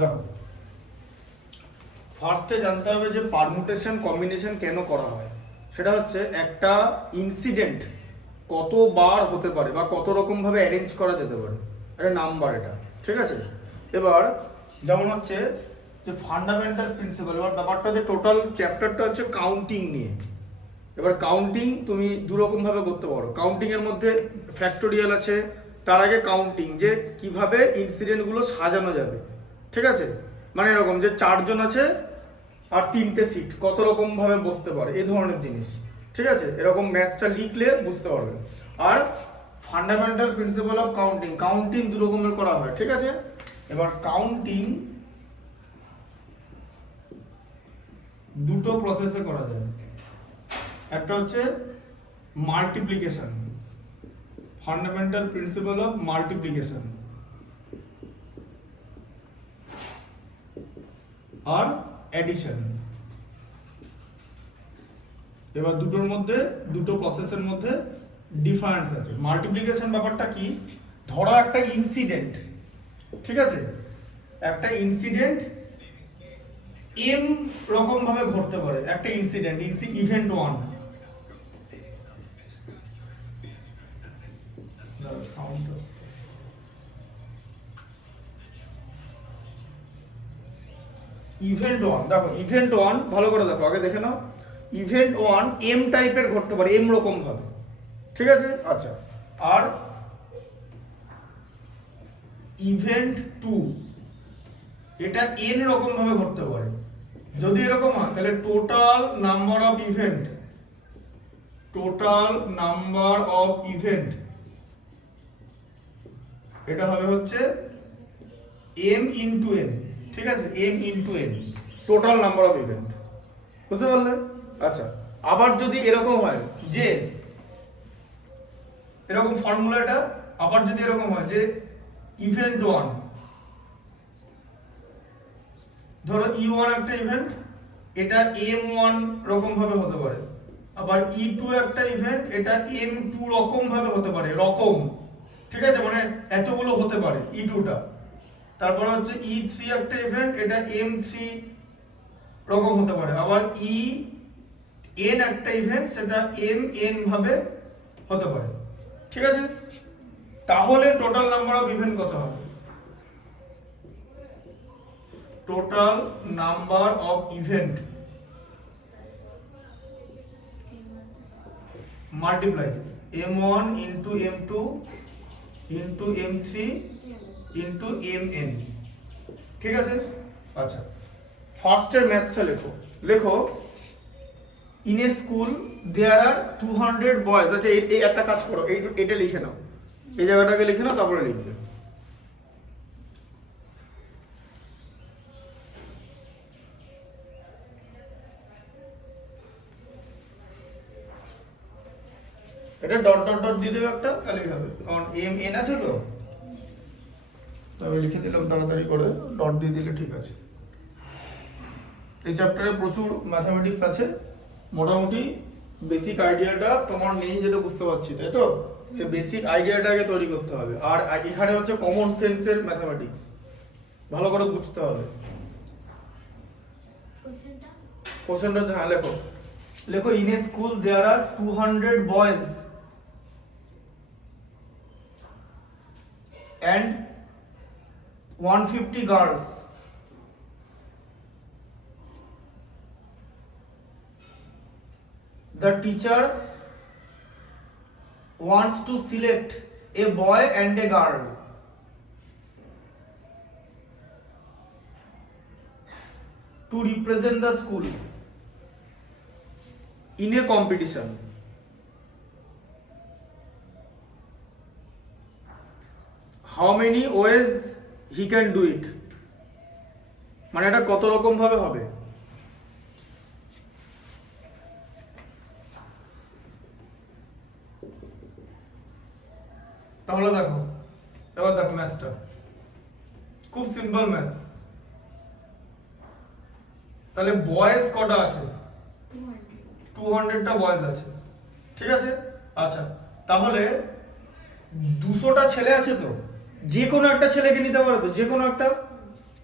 দেখো, ফার্স্টে জানতে হবে যে পারমুটেশন কম্বিনেশন কেন করা হয়। সেটা হচ্ছে একটা ইনসিডেন্ট কতবার হতে পারে বা কত রকমভাবে অ্যারেঞ্জ করা যেতে পারে, একটা নাম্বার এটা, ঠিক আছে। এবার যেমন হচ্ছে যে ফান্ডামেন্টাল প্রিন্সিপাল, এবার ব্যাপারটা যে টোটাল চ্যাপ্টারটা হচ্ছে কাউন্টিং নিয়ে। এবার কাউন্টিং তুমি দুরকমভাবে করতে পারো। কাউন্টিংয়ের মধ্যে ফ্যাক্টোরিয়াল আছে, তার আগে কাউন্টিং যে কিভাবে ইনসিডেন্টগুলো সাজানো যাবে, ঠিক আছে। মানে এরকম যে 4 জন আছে আর 3টে সিট কত রকমভাবে বসতে পারে, এই ধরনের জিনিস, ঠিক আছে। এরকম ম্যাথসটা লিখলে বুঝতে পারবে। আর fundamental principle of counting, counting দু রকমের করা হয়, ঠিক আছে। এবার কাউন্টিং দুটো প্রসেসে করা যায়। একটা হচ্ছে multiplication, fundamental principle of multiplication, আর অ্যাডিশন। এবার দুটোর মধ্যে, দুটো প্রসেসের মধ্যে ডিফারেন্স আছে। মাল্টিপ্লিকেশন ব্যাপারটা কি, ধরো একটা ইনসিডেন্ট, ঠিক আছে, একটা ইনসিডেন্ট এম রকম ভাবে ঘটতে পারে। একটা ইনসিডেন্ট, ইভেন্ট 1, ইভেন্ট 1, দেখো ইভেন্ট 1 ভালো করে দেখো, আগে দেখে নাও। ইভেন্ট 1 এম টাইপের ঘটতে পারে, এম রকম ভাবে, ঠিক আছে। আচ্ছা, আর ইভেন্ট 2 এটা এন রকম ভাবে ঘটতে পারে। যদি এরকম হয় তাহলে total number of event, total number of event এটা হবে হচ্ছে এম ইনটু এন, ঠিক আছে, m into n, total number of event, বুঝতে পারলে। আচ্ছা, আবার যদি এরকম হয় যে এরকম ফর্মুলাটা, আবার যদি এরকম হয় যে ইভেন্ট 1, ধরো E1 একটা ইভেন্ট, এটা M1 রকম ভাবে হতে পারে। আবার E2 একটা ইভেন্ট, এটা M2 রকম ভাবে হতে পারে, রকম, ঠিক আছে, মানে এতগুলো হতে পারে E2টা। তারপরে হচ্ছে E3 একটা ইভেন্ট, এটা M3 রকম হতে পারে। আবার En একটা ইভেন্ট, সেটা Mn ভাবে হতে পারে, ঠিক আছে। তাহলে টোটাল নাম্বার অফ ইভেন্ট কত হবে? Total number of event multiply M1 into M2 into M3 into Mn, ঠিক আছে। আচ্ছা, ফার্স্টের ম্যাথসটা লেখো। লেখো, in a school there are 200 boys. আচ্ছা, এই একটা কাজ করো, এটা লিখে নাও, এই জায়গাটাকে লিখে নাও, তারপরে লিখবে। এটা ডট ডট ডট দিয়ে দেবে একটা, তাহলেই হবে, কারণ এম এন আছে তো। তবে লিখে দিলাম তাড়াতাড়ি করে, ডট দিয়ে দিলে ঠিক আছে। এই চ্যাপ্টারে প্রচুর ম্যাথামেটিক্স আছে, মোটামুটি বেসিক আইডিয়াটা তোমার নেই যেটা বুঝতে পারছি, তাই তো। সে বেসিক আইডিয়াটা আগে তৈরি করতে হবে। আর এখানে হচ্ছে কমন সেন্সের ম্যাথামেটিক্স, ভালো করে বুঝতে হবে। কোশ্চেনটা হচ্ছে, হ্যাঁ লেখো, লেখো in a school there are 200 boys and 150 girls. The teacher wants to select a boy and a girl to represent the school in a competition. How many ways he can do it? মানে এটা কত রকম ভাবে হবে? তাহলে দেখো, এবার দেখো ম্যাথসটা খুব সিম্পল ম্যাথস। তাহলে বয়েজ কটা আছে? 200টা বয়েজ আছে, ঠিক আছে। আচ্ছা, তাহলে 200টা ছেলে আছে তো, যে কোনো একটা ছেলেকে নিতে পারো তো, যে কোনো একটা।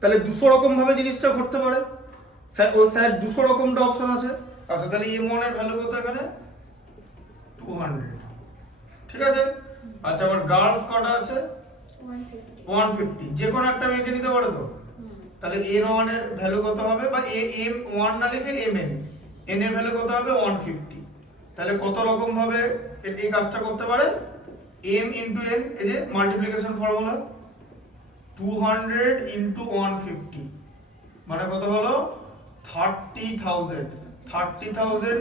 তাহলে 200 রকম ভাবে জিনিসটা ঘটতে পারে। স্যার ও স্যার 200 রকমটা অপশন আছে। আচ্ছা তাহলে m1 এর ভ্যালু কত এখানে 200, ঠিক আছে। আচ্ছা আবার গার্লস কটা আছে 150, যে কোনো একটা মেয়েকে নিতে পারে তো। তাহলে n1 এর ভ্যালু কত হবে, বা m1 না লিখে mn, n এর ভ্যালু কত হবে 150। তাহলে কত রকম ভাবে এই কাজটা করতে পারে, m ইনটু n, এই যে মাল্টিপ্লিকেশন ফর্মুলা, 200 ইনটু 150 মানে কত হলো 30,000। 30,000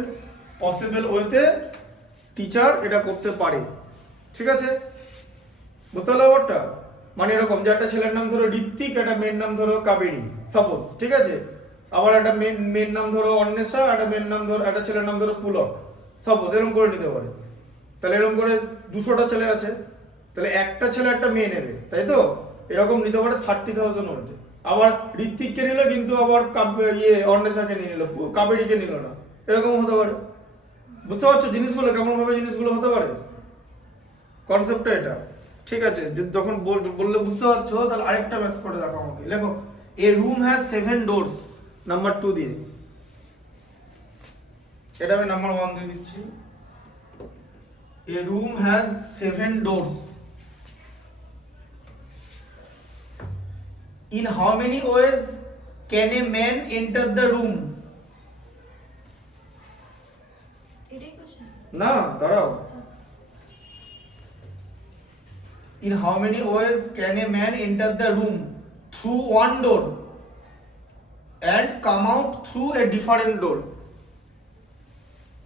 পসিবল ওয়েতে টিচার এটা করতে পারে, ঠিক আছে। বুঝতে পারলে ব্যাপারটা? মানে এরকম যে একটা ছেলের নাম ধরো ঋত্বিক, একটা মেয়ের নাম ধরো কাবেরী সাপোজ, ঠিক আছে। আবার একটা মেয়ের নাম ধরো অন্বেষা, একটা মেয়ের নাম ধরো, একটা ছেলের নাম ধরো পুলক সাপোজ, এরকম করে নিতে পারে। তাহলে এরকম করে 200টা ছেলে আছে, তাহলে একটা ছেলে একটা মেয়ে নেবে, তাই তো। এরকম নিতে পারে 30,000 হতে। আবার ঋত্বিককে নিল কিন্তু আবার অন্বেষাকে নিয়ে নিল, কাবেরীকে নিল না, এরকম হতে পারে। বুঝতে পারছো জিনিসগুলো কেমন ভাবে জিনিসগুলো হতে পারে, কনসেপ্টটা এটা, ঠিক আছে। যখন বললে বুঝতে পারছো, তাহলে আরেকটা ম্যাচ করে দেখো আমাকে। দেখো a room has 7 doors, number 2 দিয়ে, এটা আমি নাম্বার 1 দিয়ে দিচ্ছি। A room has 7 doors, in how many ways can a man enter the room? না দাঁড়াও, in how many ways can a man enter the room? Through one door and come out through a different door,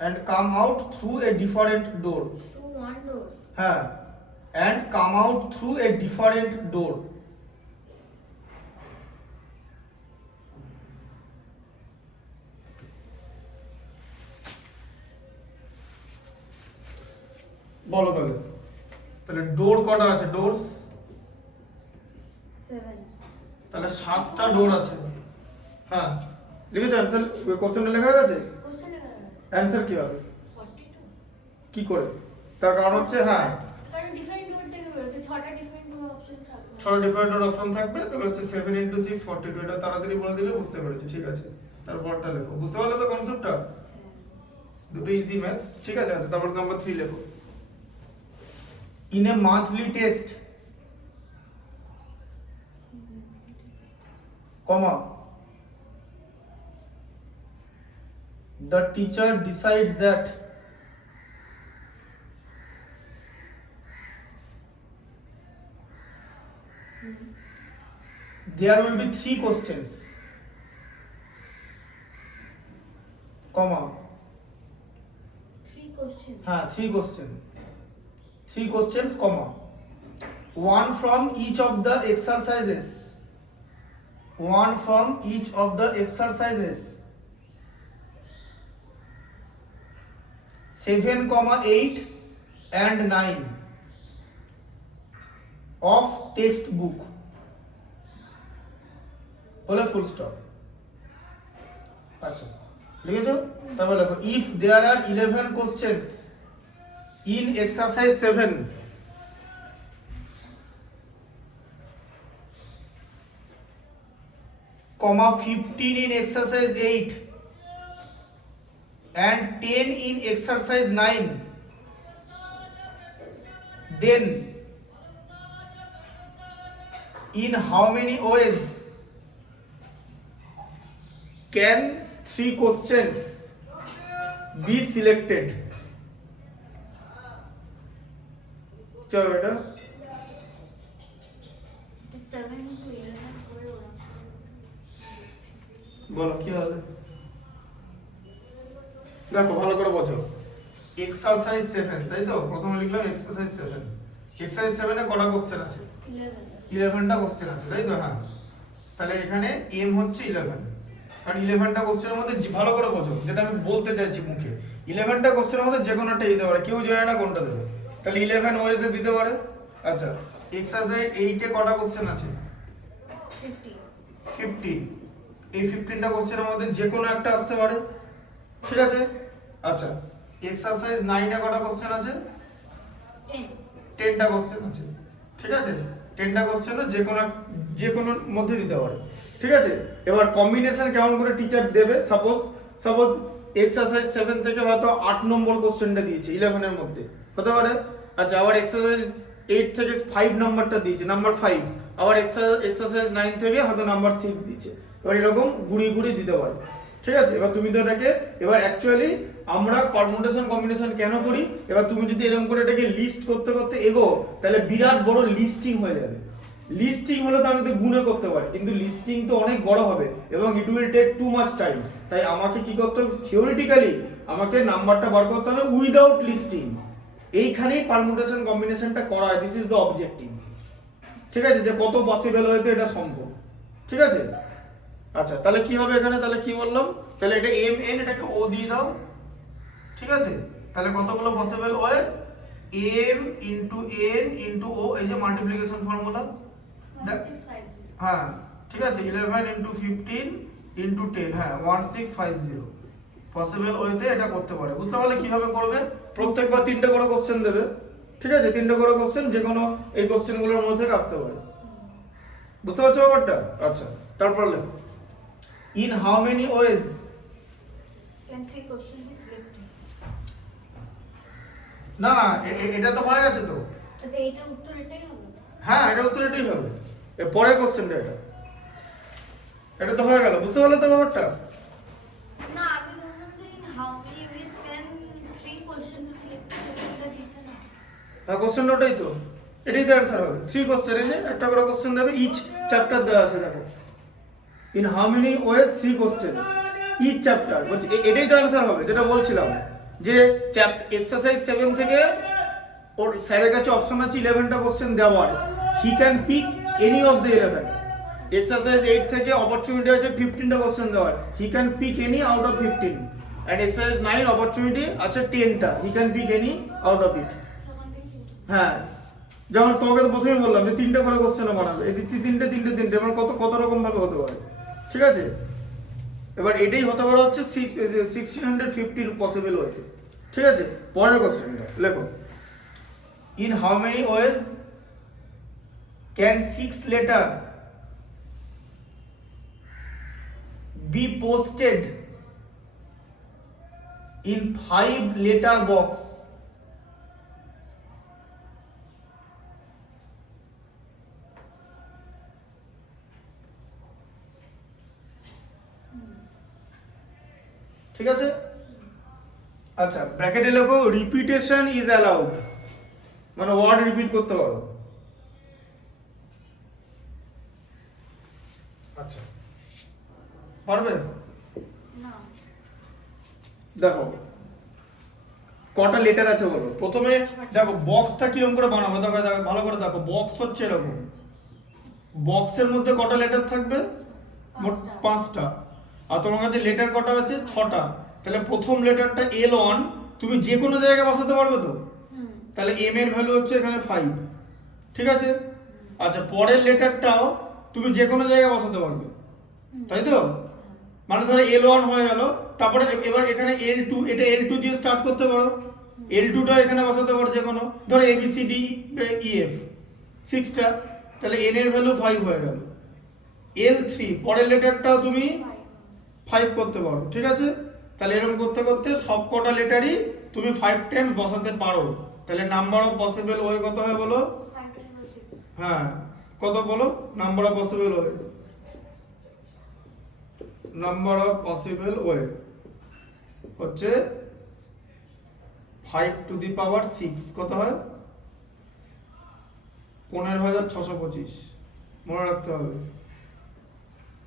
and come out through a different door. Through one door. হ্যাঁ, and come out through a different door. বলো তাহলে, তাহলে ডোর কটা আছে, doors 7. তাহলে 7টা ডোর আছে। হ্যাঁ লিখেছো অ্যানসার, কোশ্চেনটা লেখা হয়ে গেছে, Question লেখা আছে। অ্যানসার কি হবে 42. কি করে, তার কারণ হচ্ছে হ্যাঁ কারণ ডিফারেন্ট ডোর থেকে বেরোচ্ছে, 6টা ডিফারেন্ট ডোর অপশন থাকবে। 6 ডিফারেন্ট ডোর অপশন থাকবে, তাহলে হচ্ছে 7 * 6 42, এটা তাড়াতাড়ি বলে দিলে বুঝতে পেরেছি, ঠিক আছে। তারপরটা লেখো, বুঝতে পারলে তো কনসেপ্টটা, দুটো ইজি ম্যাথস, ঠিক আছে। আচ্ছা তারপর নাম্বার 3 লেখো। In a monthly test, comma, the teacher decides that there will be 3 questions, comma, 3 questions. হ্যাঁ 3 questions, comma, one from each of the exercises, 7, 8 and 9 of textbook, বলে ফুল স্টপ। আচ্ছা লিখেছো, তারপর লেখো if there are 11 questions in exercise 7, comma 15 in exercise 8 and 10 in exercise 9, then in how many ways can 3 questions be selected? চলো এটা 7 to 11 করে ওরা। বলো কি হবে, দেখো ভালো করে বোঝো। এক্সারসাইজ 7, তাই তো, প্রথমে লিখলাম এক্সারসাইজ 7, এক্সারসাইজ 7 এ কটা কোশ্চেন আছে, 11টা কোশ্চেন আছে, তাই তো। হ্যাঁ তাহলে এখানে এম হচ্ছে 11, কারণ 11টা কোশ্চেনের মধ্যে ভালো করে বোঝো যেটা আমি বলতে চাইছি মুখে, 11টা কোশ্চেনের মধ্যে যে কোনো একটা দিতে পারে, কেউ জানে না কোনটা দেবে, তাহলে 11 ওয়েজ এ দিতে পারে। আচ্ছা এক্সারসাইজ 8 এ কটা কোশ্চেন আছে 15, এই 15টা কোশ্চেনের মধ্যে যে কোনো একটা আসতে পারে, ঠিক আছে। আচ্ছা এক্সারসাইজ 9 এ কটা কোশ্চেন আছে 10টা কোশ্চেন আছে, ঠিক আছে। 10টা কোশ্চেন যে কোনো মধ্যে দিতে পারে, ঠিক আছে। এবার কম্বিনেশন কেমন করে টিচার দেবে, সাপোজ এক্সারসাইজ 7 থেকে হয়তো 8 নম্বর কোশ্চেনটা দিয়েছে 11 এর মধ্যে হতে পারে। আচ্ছা, আবার এক্সারসাইজ 8 থেকে 5 নাম্বারটা দিয়েছে, নাম্বার 5, আবার এক্সারসাইজ 9 থেকে হয়তো নাম্বার 6 দিয়েছে। এবার এরকম ঘুরিয়ে দিতে পারে, ঠিক আছে। এবার তুমি তো এটাকে এবার অ্যাকচুয়ালি আমরা পারমুটেশন কম্বিনেশন কেন করি, এবার তুমি যদি এরকম করে এটাকে লিস্ট করতে করতে এগো, তাহলে বিরাট বড় লিস্টিং হয়ে যাবে। লিস্টিং হলে তো আমি তো গুণে করতে পারি, কিন্তু লিস্টিং তো অনেক বড় হবে এবং it will take too much time. তাই আমাকে কি করতে হবে, থিওরিটিক্যালি আমাকে নাম্বারটা বার করতে হবে উইদাউট লিস্টিং। এইখানেই পারমুটেশন কম্বিনেশনটা করা হয়, দিস ইজ দ্য অবজেক্টিভ, ঠিক আছে, যে কত পসিবল হয়তো এটা সম্ভব, ঠিক আছে। আচ্ছা, তাহলে কি হবে এখানে, তাহলে কি বললাম, তাহলে এটা এম এন, এটাকে ও দিয়ে দাও, ঠিক আছে। তাহলে কতগুলো পসিবল হয়, এম ইন্টু এন ইন্টু ও, এই যে মাল্টিপ্লিকেশন ফর্মুলা, 1650 হ্যাঁ ঠিক আছে, 11 ইন্টু 15 ইন্টু 10, হ্যাঁ 1650 পসিবল ওয়েতে এটা করতে পারে। বুঝতে পারলে কিভাবে করবে, প্রত্যেকবার 3টে করে কোশ্চেন দেবে, ঠিক আছে, 3টে করে কোশ্চেন, যে কোনো এই কোশ্চেনগুলোর মধ্যে থেকে আসতে পারে। বুঝতে পারছো ব্যাপারটা? আচ্ছা, তারপর লেখো, in how many wedge, can 3 questions be selected? না এটা তো হয়ে গেছে তো, আচ্ছা, এটা উত্তর এটাই হবে। হ্যাঁ এটা উত্তর এটাই হবে, এর পরের কোশ্চেনটা এটা তো হয়ে গেল। বুঝতে পারলে তো ব্যাপারটা? না, আমি বললাম যে in how many ways can 3 questions be selected, এটা দিয়েছে না। হ্যাঁ, কোশ্চেনটা ওটাই তো, এটাই তো অ্যান্সার হবে। 3 কোশ্চেন, এই যে একটা করে কোশ্চেন দেবে, ইচ চ্যাপ্টার দেওয়া আছে, দেখো in how many ways 3 question each chapter, বলছে এটাই তো অ্যান্সার হবে, যেটা বলছিলাম যে এক্সারসাইজ 7 থেকে ওর স্যারের কাছে অপশন আছে 11টা কোশ্চেন দেওয়ার, he can pick any of the 11। Exercise 8 থেকে অপরচুনিটি আছে 15টা কোশ্চেন দেওয়ার, he can pick any out of 15। And exercise 9 opportunity আছে 10টা, he can pick any out of it. আচ্ছা, ওখান থেকে কি উত্তর? হ্যাঁ, যেমন তোমাকে তো প্রথমেই বললাম যে 3টে করে কোশ্চেন বানাবে, এই তিনটে এবার কত রকম ভাবে হতে পারে, ঠিক আছে। এবার এটাই হতে পারে হচ্ছে 1650 পসিবল ওয়েতে, ঠিক আছে। পরের কোশ্চেনটা লেখো, in how many wedge can 6 letter be posted in 5 letter box? ঠিক আছে। আচ্ছা, ব্র্যাকেটে লেখো রিপিটেশন ইজ অ্যালাউড, মানে ওয়ার্ড রিপিট করতে পারো। আচ্ছা, পারবে? না, দেখো কটা লেটার আছে বলো। প্রথমে দেখো বক্সটা কিরকম করে বানাবো, দেখো ভালো করে দেখো, বক্স হচ্ছে এরকম, বক্সের মধ্যে কটা লেটার থাকবে, মোট 5টা, আর তোমার কাছে লেটার কটা আছে, 6টা। তাহলে প্রথম লেটারটা L1 তুমি যে কোনো জায়গায় বসাতে পারবে তো, তাহলে M এর ভ্যালু হচ্ছে এখানে 5, ঠিক আছে। আচ্ছা, পরের লেটারটাও তুমি যে কোনো জায়গায় বসাতে পারবে, তাই তো, মানে ধরো L1 হয়ে গেল, তারপরে এবার এখানে L2, এটা L2 দিয়ে স্টার্ট করতে পারো, L2টা এখানে বসাতে পারো যে কোনো, ধরো ABCDEF 6টা, তাহলে N এর ভ্যালু 5 হয়ে গেল। L3 পরের লেটারটাও তুমি 5 করতে পারো, ঠিক আছে। তাহলে এরকম করতে করতে সব কটা লেটারই তুমি 5 টাইমস বসাতে পারো। তাহলে নাম্বার অফ পসিবল ওয়ে কত হয় বলো? 5 times 6। হ্যাঁ, কত বলো number of possible way? Number of possible way হচ্ছে 5 টু দি পাওয়ার 6, কত হয়? 15,625, মনে রাখতে হবে,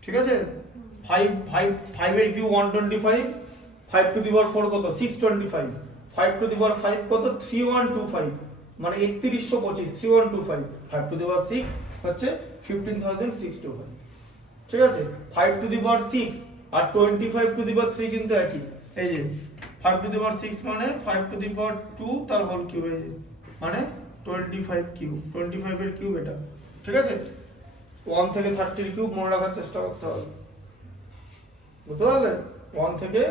ঠিক আছে। 5 এর কিউব 125, 5 টু দি পাওয়ার 4 কত? 625, 5 টু দি পাওয়ার 5 কত? 3125, মানে 3125, 3125, 5 টু দি পাওয়ার 6 হচ্ছে 15,625, ঠিক আছে। 5 to the power 6 R 25 to the পাওয়ার 3 কিন্তু একই, এই যে 5 টু দি পাওয়ার 6 মানে 5 টু দি পাওয়ার 2 তার হোল কিউব, এই যে মানে 25 কিউব, 25 এর কিউব এটা, ঠিক আছে। 1 থেকে 30 এর কিউব মনে রাখার চেষ্টা করতে হবে, বুঝতে পারলে? 1 থেকে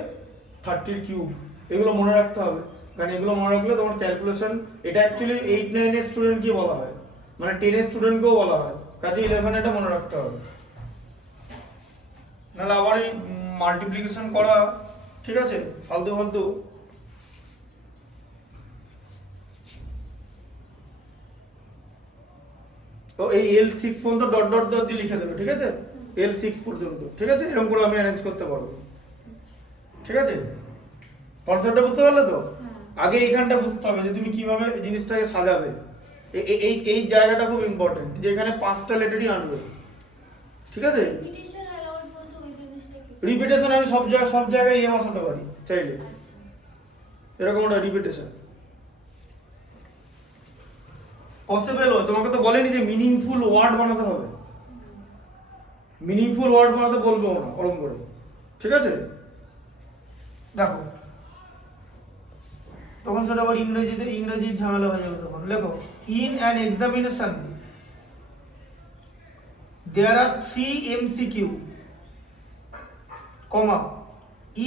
30 এর কিউব এগুলো মনে রাখতে হবে, কারণ এগুলো মনে রাখলে তোমার ক্যালকুলেশন, এটা অ্যাকচুয়ালি 8-9 এর স্টুডেন্ট কি বলা হয়, মানে 10 এর স্টুডেন্টকেও বলা হয়, কাজে 11 এটা মনে রাখতে হবে, নাহলে আবার এই মাল্টিপ্লিকেশন করা, ঠিক আছে, ফালতু ফালতু। ও এই L6 পর্যন্ত ডট ডট ডট দিয়ে লিখে দেবে, ঠিক আছে, L6 পর্যন্ত, ঠিক আছে, এরকম করে আমি অ্যারেঞ্জ করতে পারবো, ঠিক আছে, কনসেপ্টটা বুঝতে পারলে তো? আগে এইখানটা বুঝতে হবে যে তুমি কিভাবে জিনিসটাকে সাজাবে, এই এই জায়গাটা খুব ইম্পর্টেন্ট, যে এখানে 5টা লেটারই আনবে, ঠিক আছে। রিপিটেশন অ্যালাউড বলতে ওই জিনিসটা কি? রিপিটেশন আমি সব জায়গায় বসাতে পারি চাইলে, এরকম একটা রিপিটেশন পসিবল হয়। তোমাকে তো বলেনি যে মিনিংফুল ওয়ার্ড বানাতে হবে, মিনিংফুল ওয়ার্ড বানাতে বলবো না ওরকম করে, ঠিক আছে। দেখো তখন সেটা আবার ইংরেজির ঝামেলা হয়ে যাবে তখন। লেখো, in an examination there are 3 MCQ, comma,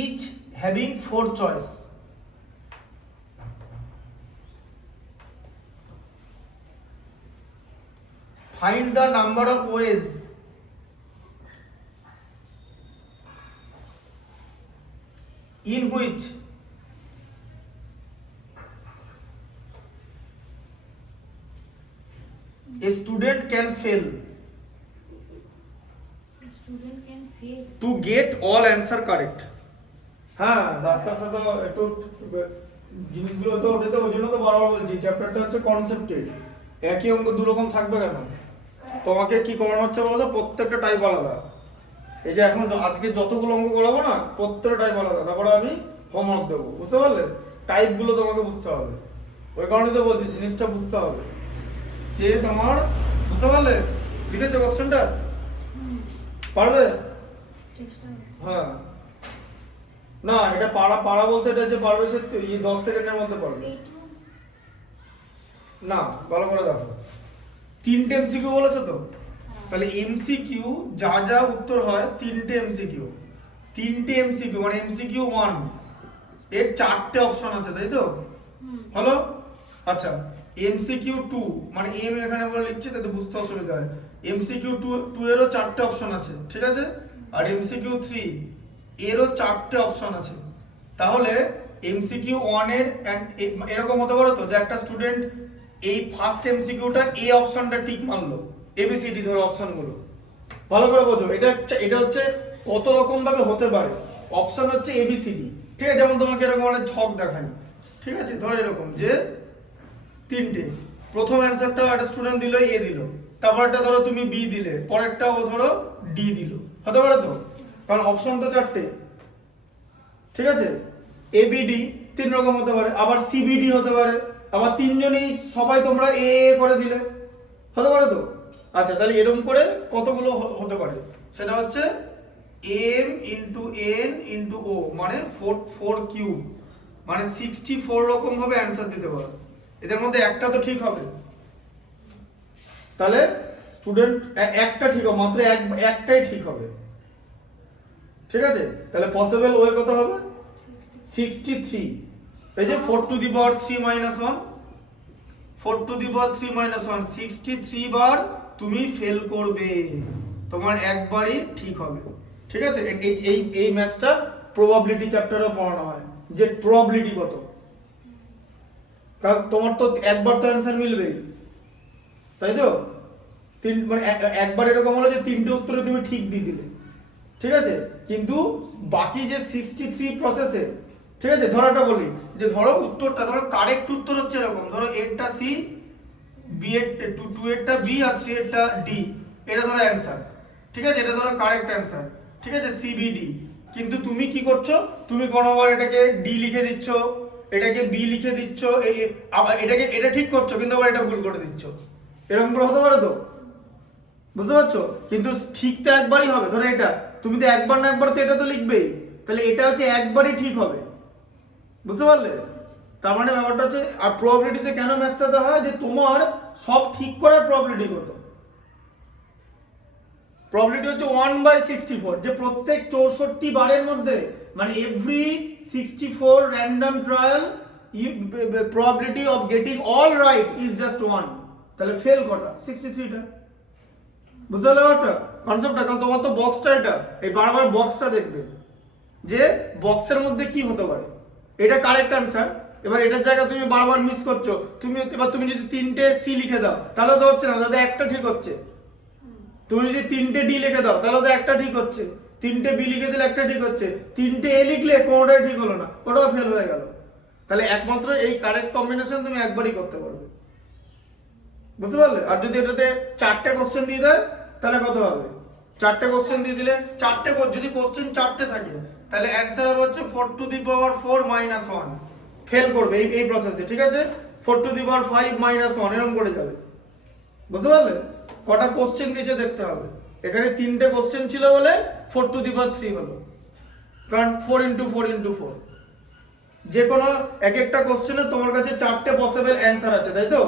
each having 4 choice. Find the number of ways in which a student can fail student can fail to get all answer correct. হ্যাঁ, আস্তে আস্তে তো একটু জিনিসগুলো তো ওটাতে, ওই জন্য তো বারবার বলছি চ্যাপ্টারটা হচ্ছে কনসেপ্টেড। একই অঙ্ক দু রকম থাকবে কেন? তোমাকে কি করানো হচ্ছে বলো তো, প্রত্যেকটা টাইপ আলাদা। এই যে এখন আজকে যতগুলো অঙ্ক করাবো না, প্রত্যেকটা টাইপ আলাদা, তারপরে আমি হোমওয়ার্ক দেবো, বুঝতে পারলে? টাইপগুলো তোমাকে বুঝতে হবে, ওই কারণেই তো বলছি জিনিসটা বুঝতে হবে, যে তোমার, বুঝতে পারলে? লিখেছো কোশ্চেনটা? পারবে? চেষ্টা করছি। হ্যাঁ, না এটা পারা বলতে এটা যে পারবে সে 10 সেকেন্ডের মধ্যে পারবে এইটু না। ভালো করে দেখো, 3টে এমসিকিউ বলেছে তো, তাহলে এমসিকিউ যা যা উত্তর হয় 3টে এমসিকিউ, 3টে এমসিকিউ মানে এমসিকিউ 1 এর 4টে অপশন আছে, তাই তো? হলো, আচ্ছা, এমসিকিউ 2 মানে এম এখানে বলে লিখছি তাতে বুঝতে অসুবিধা হয়, এমসিকিউ 2 এরও 4টে অপশন আছে, ঠিক আছে, আর এমসিকিউ 3 এরও 4টে অপশন আছে। তাহলে এমসিকিউ 1 এর এরকম হতে পারে তো, যে একটা স্টুডেন্ট এই ফার্স্ট এমসিকিউটা এ অপশনটা ঠিক মানলো, এবিসিডি ধরো অপশনগুলো, ভালো করে বোঝো, এটা হচ্ছে কত রকম ভাবে হতে পারে। অপশন হচ্ছে এবিসিডি, ঠিক আছে, যেমন তোমাকে এরকম একটা ছক দেখাই, ঠিক আছে, ধরো এরকম যে 3টে, প্রথম অ্যান্সারটা একটা স্টুডেন্ট দিল, এ দিল, তারপরটা ধরো তুমি বি দিলে, পরেরটা ও ধরো ডি দিল, হতে পারে তো, কারণ অপশন তো 4টে, ঠিক আছে। এবিডি 3 রকম হতে পারে, আবার সিবিডি হতে পারে, আবার 3জনই সবাই তোমরা এ করে দিলে, হতে পারে তো। আচ্ছা, তাহলে এরকম করে কতগুলো হতে পারে, সেটা হচ্ছে এম ইন্টু এন ইন্টু ও মানে 4 কিউব, মানে 64 রকম ভাবে অ্যান্সার দিতে পারো, এদের মধ্যে একটা তো ঠিক হবে। তাহলে স্টুডেন্ট একটা ঠিক হবে, মাত্র একটাই ঠিক হবে, ঠিক আছে। তাহলে পসিবল ওয়ে কত হবে? 63, এই যে 4 to the power 3 minus 1, 4 to the power 3 minus 1, 63 বার তুমি ফেল করবে, তোমার একবারই ঠিক হবে, ঠিক আছে। এই ম্যাথসটা প্রবাবিলিটি চ্যাপ্টারে পড়ানো হয়, যে প্রবাবিলিটি কত, কারণ তোমার তো একবার তো অ্যান্সার মিলবেই, তাই তো? মানে একবার এরকম হলো যে 3টে উত্তরে তুমি ঠিক দিয়ে দিলে, ঠিক আছে, কিন্তু বাকি যে 63 প্রসেসে, ঠিক আছে, ধরাটা বলি যে ধরো উত্তরটা, ধরো কারেক্ট উত্তর হচ্ছে এরকম, ধরো এরটা সি, বি এর 2 এরটা বি আর 3 এরটা ডি, এটা ধরো অ্যান্সার, ঠিক আছে, এটা ধরো কারেক্ট অ্যান্সার, ঠিক আছে, সিবিডি। কিন্তু তুমি কি করছো, তুমি কোনোবার এটাকে ডি লিখে দিচ্ছ, এটাকে বি লিখে দিচ্ছ, আবার এটা ঠিক করছো কিন্তু আবার এটা ভুল করে দিচ্ছ, এরকম করে হতে পারে তো, বুঝতে পারছো? কিন্তু ঠিক তো একবারই হবে, ধরো এটা তুমি তো একবার না একবার তো এটা তো লিখবেই, তাহলে এটা হচ্ছে একবারই ঠিক হবে, বুঝতে পারলে? তার মানে ব্যাপারটা হচ্ছে, আর প্রবাবিলিটিতে কেন ম্যাচটা হয়, যে তোমার সব ঠিক করার প্রবাবিলিটি কত, প্রবাবিলিটি হচ্ছে 1/64, যে প্রত্যেক 64 বারের মধ্যে, মানে every 64 random trial, probability of getting all right is just 1, তাহলে ফেল কটা 63টা। বুঝতে পারলে ব্যাপারটা কনসেপ্টটা? কারণ তোমার তো বক্সটা এটা, এই বারবার বক্সটা দেখবে যে বক্সের মধ্যে কি হতে পারে। এটা কারেক্ট অ্যান্সার। এবার এটার জায়গা তুমি বারবার মিস করছো, তুমি যদি 3টে সি লিখে দাও তাহলে তো হচ্ছে না, তাহলে একটা ঠিক হচ্ছে। তুমি যদি 3টে ডি লিখে দাও তাহলে তো একটা ঠিক হচ্ছে, 3টে বি লিখে দিলে একটা ঠিক হচ্ছে, 3টে এ লিখলে কোনোটাই ঠিক হলো না, ওটাও ফেল হয়ে গেল। তাহলে একমাত্র এই কারেক্ট কম্বিনেশন তুমি একবারই করতে পারবে। বুঝতে পারলে? আর যদি এটাতে 4টে কোশ্চেন দিয়ে দেয় তাহলে কত হবে? 4টে কোশ্চেন দিয়ে দিলে যদি কোশ্চেন 4টে থাকে তাহলে অ্যান্সার হবে হচ্ছে 4 to the power 4 minus 1। Fail করবে এই প্রসেসে, ঠিক আছে? 4 টু দি পাওয়ার 5 মাইনাস 1 এরকম করে যাবে। বুঝতে পারলে? কটা কোশ্চেন দিয়েছে দেখতে হবে। এখানে 3টে কোশ্চেন ছিল বলে 4 টু দি পাওয়ার 3 হলো, কারণ 4 ইন্টু 4 ইন্টু 4। যে কোনো একটা কোশ্চেনে তোমার কাছে 4টে পসিবল অ্যান্সার আছে, তাই তো?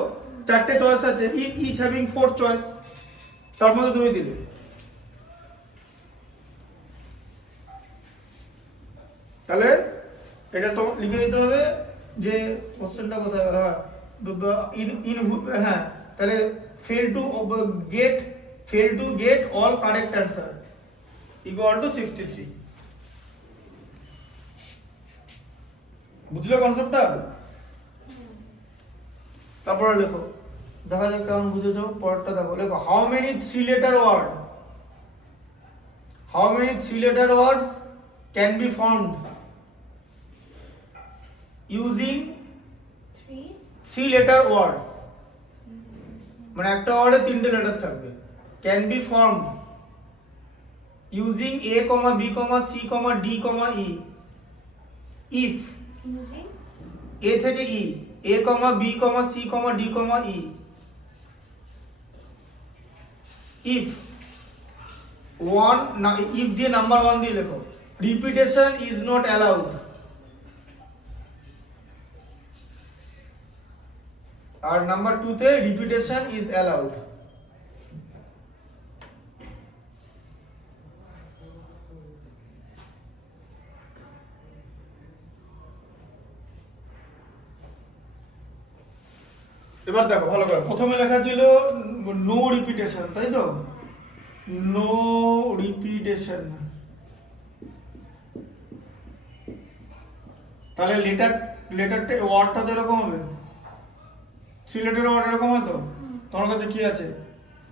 4টে চয়েস আছে, ইচ হ্যাভিং 4 চয়েস, তার মধ্যে তুমি দিলে। তাহলে এটা তো লিখে দিতে হবে যে কোশ্চেনটা কোথায় গেল। হ্যাঁ, তাহলে fail to get all correct answer equal to 63। বুঝলে কনসেপ্টটা? তারপরে লেখো, দেখা যাক কেমন বুঝেছো। পরেরটা দেখো, লেখো how many 3-letter words can be formed using 3-letter words। মানে একটা ওয়ার্ডে 3টে লেটার থাকবে। Can be formed using a, b, c, d, e if a থেকে e, a, b, c, d, e if if দিয়ে নাম্বার 1 দিয়ে লেখো repetition is not allowed. আর নাম্বার 2 তে রিপিটেশন ইজ অ্যালাউড। এবার দেখো ভালো করে, প্রথমে লেখা ছিল নো রিপিটেশন, তাই তো? No repetition. তাহলে লেটারটা ওয়ার্ডটা তো এরকম হবে, 3-letter ওয়ার্ড এরকম হয় তো? তোমার কাছে কি আছে?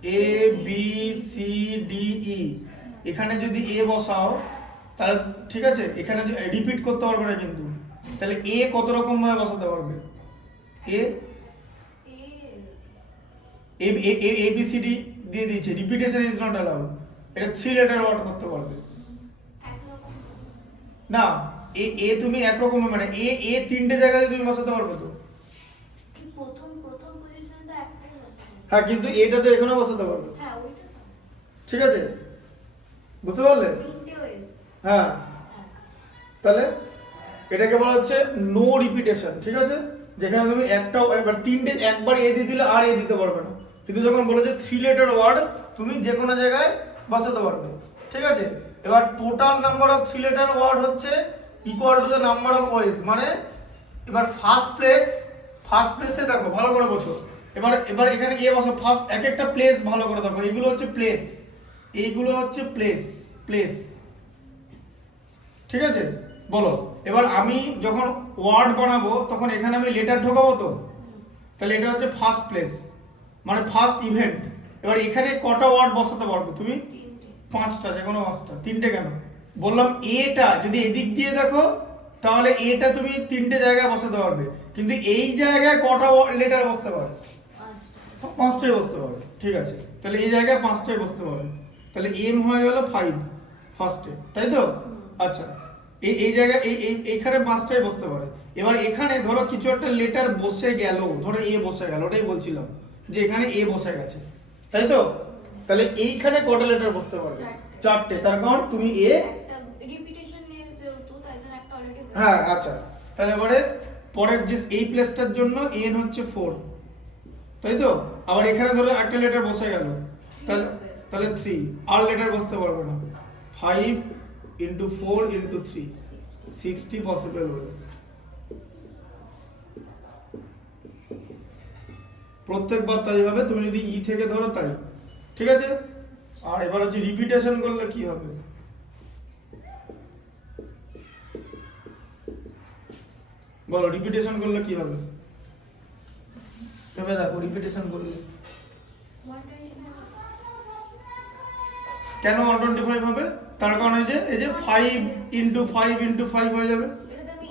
A B C D E. এখানে যদি এ বসাও তাহলে ঠিক আছে, এখানে রিপিট করতে পারবে না কিন্তু। তাহলে এ কত রকম ভাবে বসাতে পারবে? এ বি সি ডি দিয়ে দিয়েছে, রিপিটেশন ইজ নট অ্যালাউড। এটা 3-letter ওয়ার্ড করতে পারবে না। এ তুমি একরকম মানে এ 3টে জায়গায় তুমি বসাতে পারবে তো? হ্যাঁ, কিন্তু এটা তো এখানে বসাতে পারবে। ঠিক আছে, বুঝতে পারলে? হ্যাঁ, তাহলে এটাকে বলা হচ্ছে নো রিপিটেশন। ঠিক আছে, যেখানে তুমি একটাও এবার 3টে একবার এ দিয়ে দিলে আর এ দিতে পারবে না। কিন্তু যখন বলেছে 3-letter ওয়ার্ড তুমি যে কোনো জায়গায় বসাতে পারবে। ঠিক আছে, এবার total number of 3-letter word হচ্ছে equal to the number of ways. মানে এবার ফার্স্ট প্লেসে দেখো ভালো করে বোঝো। এবার এখানে এ বসো, ফার্স্ট একটা প্লেস ভালো করে দেখো। এইগুলো হচ্ছে প্লেস, এইগুলো হচ্ছে প্লেস। ঠিক আছে, বলো এবার আমি যখন ওয়ার্ড বানাবো তখন এখানে আমি লেটার ঢোকাবো তো, তাহলে এটা হচ্ছে ফার্স্ট প্লেস মানে ফার্স্ট ইভেন্ট। এবার এখানে কটা ওয়ার্ড বসাতে পারবে তুমি? 5টা, যে কোনো 5টা। 3টে কেন বললাম? এটা যদি এদিক দিয়ে দেখো তাহলে এটা তুমি 3টে জায়গায় বসাতে পারবে, কিন্তু এই জায়গায় কটা লেটার বসতে পারবে? 5টাই বসতে পারবে। ঠিক আছে, তাহলে এই জায়গায় 5টাই বসতে পারবে। তাহলে এম হয়ে গেল 5 ফার্স্টে, তাই তো? আচ্ছা, এই জায়গায় এইখানে 5টাই বসতে পারে। এবার এখানে ধরো কিছু একটা লেটার বসে গেল, ধরো এ বসে গেল, ওটাই বলছিলাম যে এখানে এ বসে গেছে, তাই তো? তাহলে এইখানে কটা লেটার বসতে পারবে? 4টে। তার কারণ তুমি এ হ্যাঁ। আচ্ছা, তাহলে এবারে পরের যে এই প্লেসটার জন্য এন হচ্ছে 4, তাই তো? আবার এখানে ধরো একটা লেটার বসে গেল, তাহলে 3 আর লেটার বসতে পারবে না। 5 into 4 into 3, 60 possible ways। প্রত্যেকবার তাই হবে, তুমি যদি ই থেকে ধরো তাই, ঠিক আছে। আর এবার হচ্ছে রিপিটেশন করলে কি হবে, বলো রিপিটেশন করলে কি হবে, ভেবে দেখো রিপিটেশন করলে 125 কেন 125 হবে, তার কারণ এই যে 5 ইন্টু 5 ইন্টু 5 হয়ে যাবে। এটাতে আমি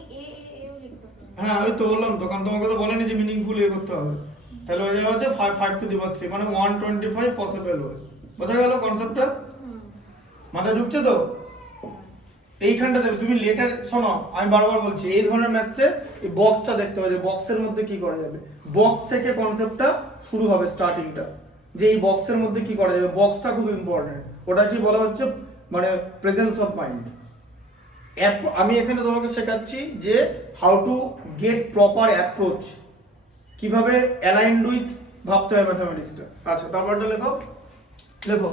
এও লিখতে পারি। হ্যাঁ ওই তো বললাম তো, কারণ তোমাকে তো বলেনি যে মিনিংফুল ইয়ে করতে হবে, তাহলে হয়ে যাবে হচ্ছে 5 টু দি পাওয়ার 3, মানে 125 পসিবল হয়। বোঝা গেল কনসেপ্টটা, মাথায় ঢুকছে তো। এইখানটাতে তুমি লেটার শোনো, আমি বারবার বলছি এই ধরনের ম্যাথসে এই বক্সটা দেখতে হবে, যে বক্সের মধ্যে কি করা যাবে, বক্স থেকে কনসেপ্টটা শুরু হবে, স্টার্টিংটা, যে এই বক্সের মধ্যে কি করা যাবে, বক্সটা খুব ইম্পর্টেন্ট। ওটা কি বলা হচ্ছে, মানে প্রেজেন্স অফ মাইন্ড। আমি এখানে তোমাকে শেখাচ্ছি যে how to get proper approach, কিভাবে অ্যালাইনড উইথ ভাবতে হয় ম্যাথমেটিক্সটা। আচ্ছা তারপরটা লেখো, লেখো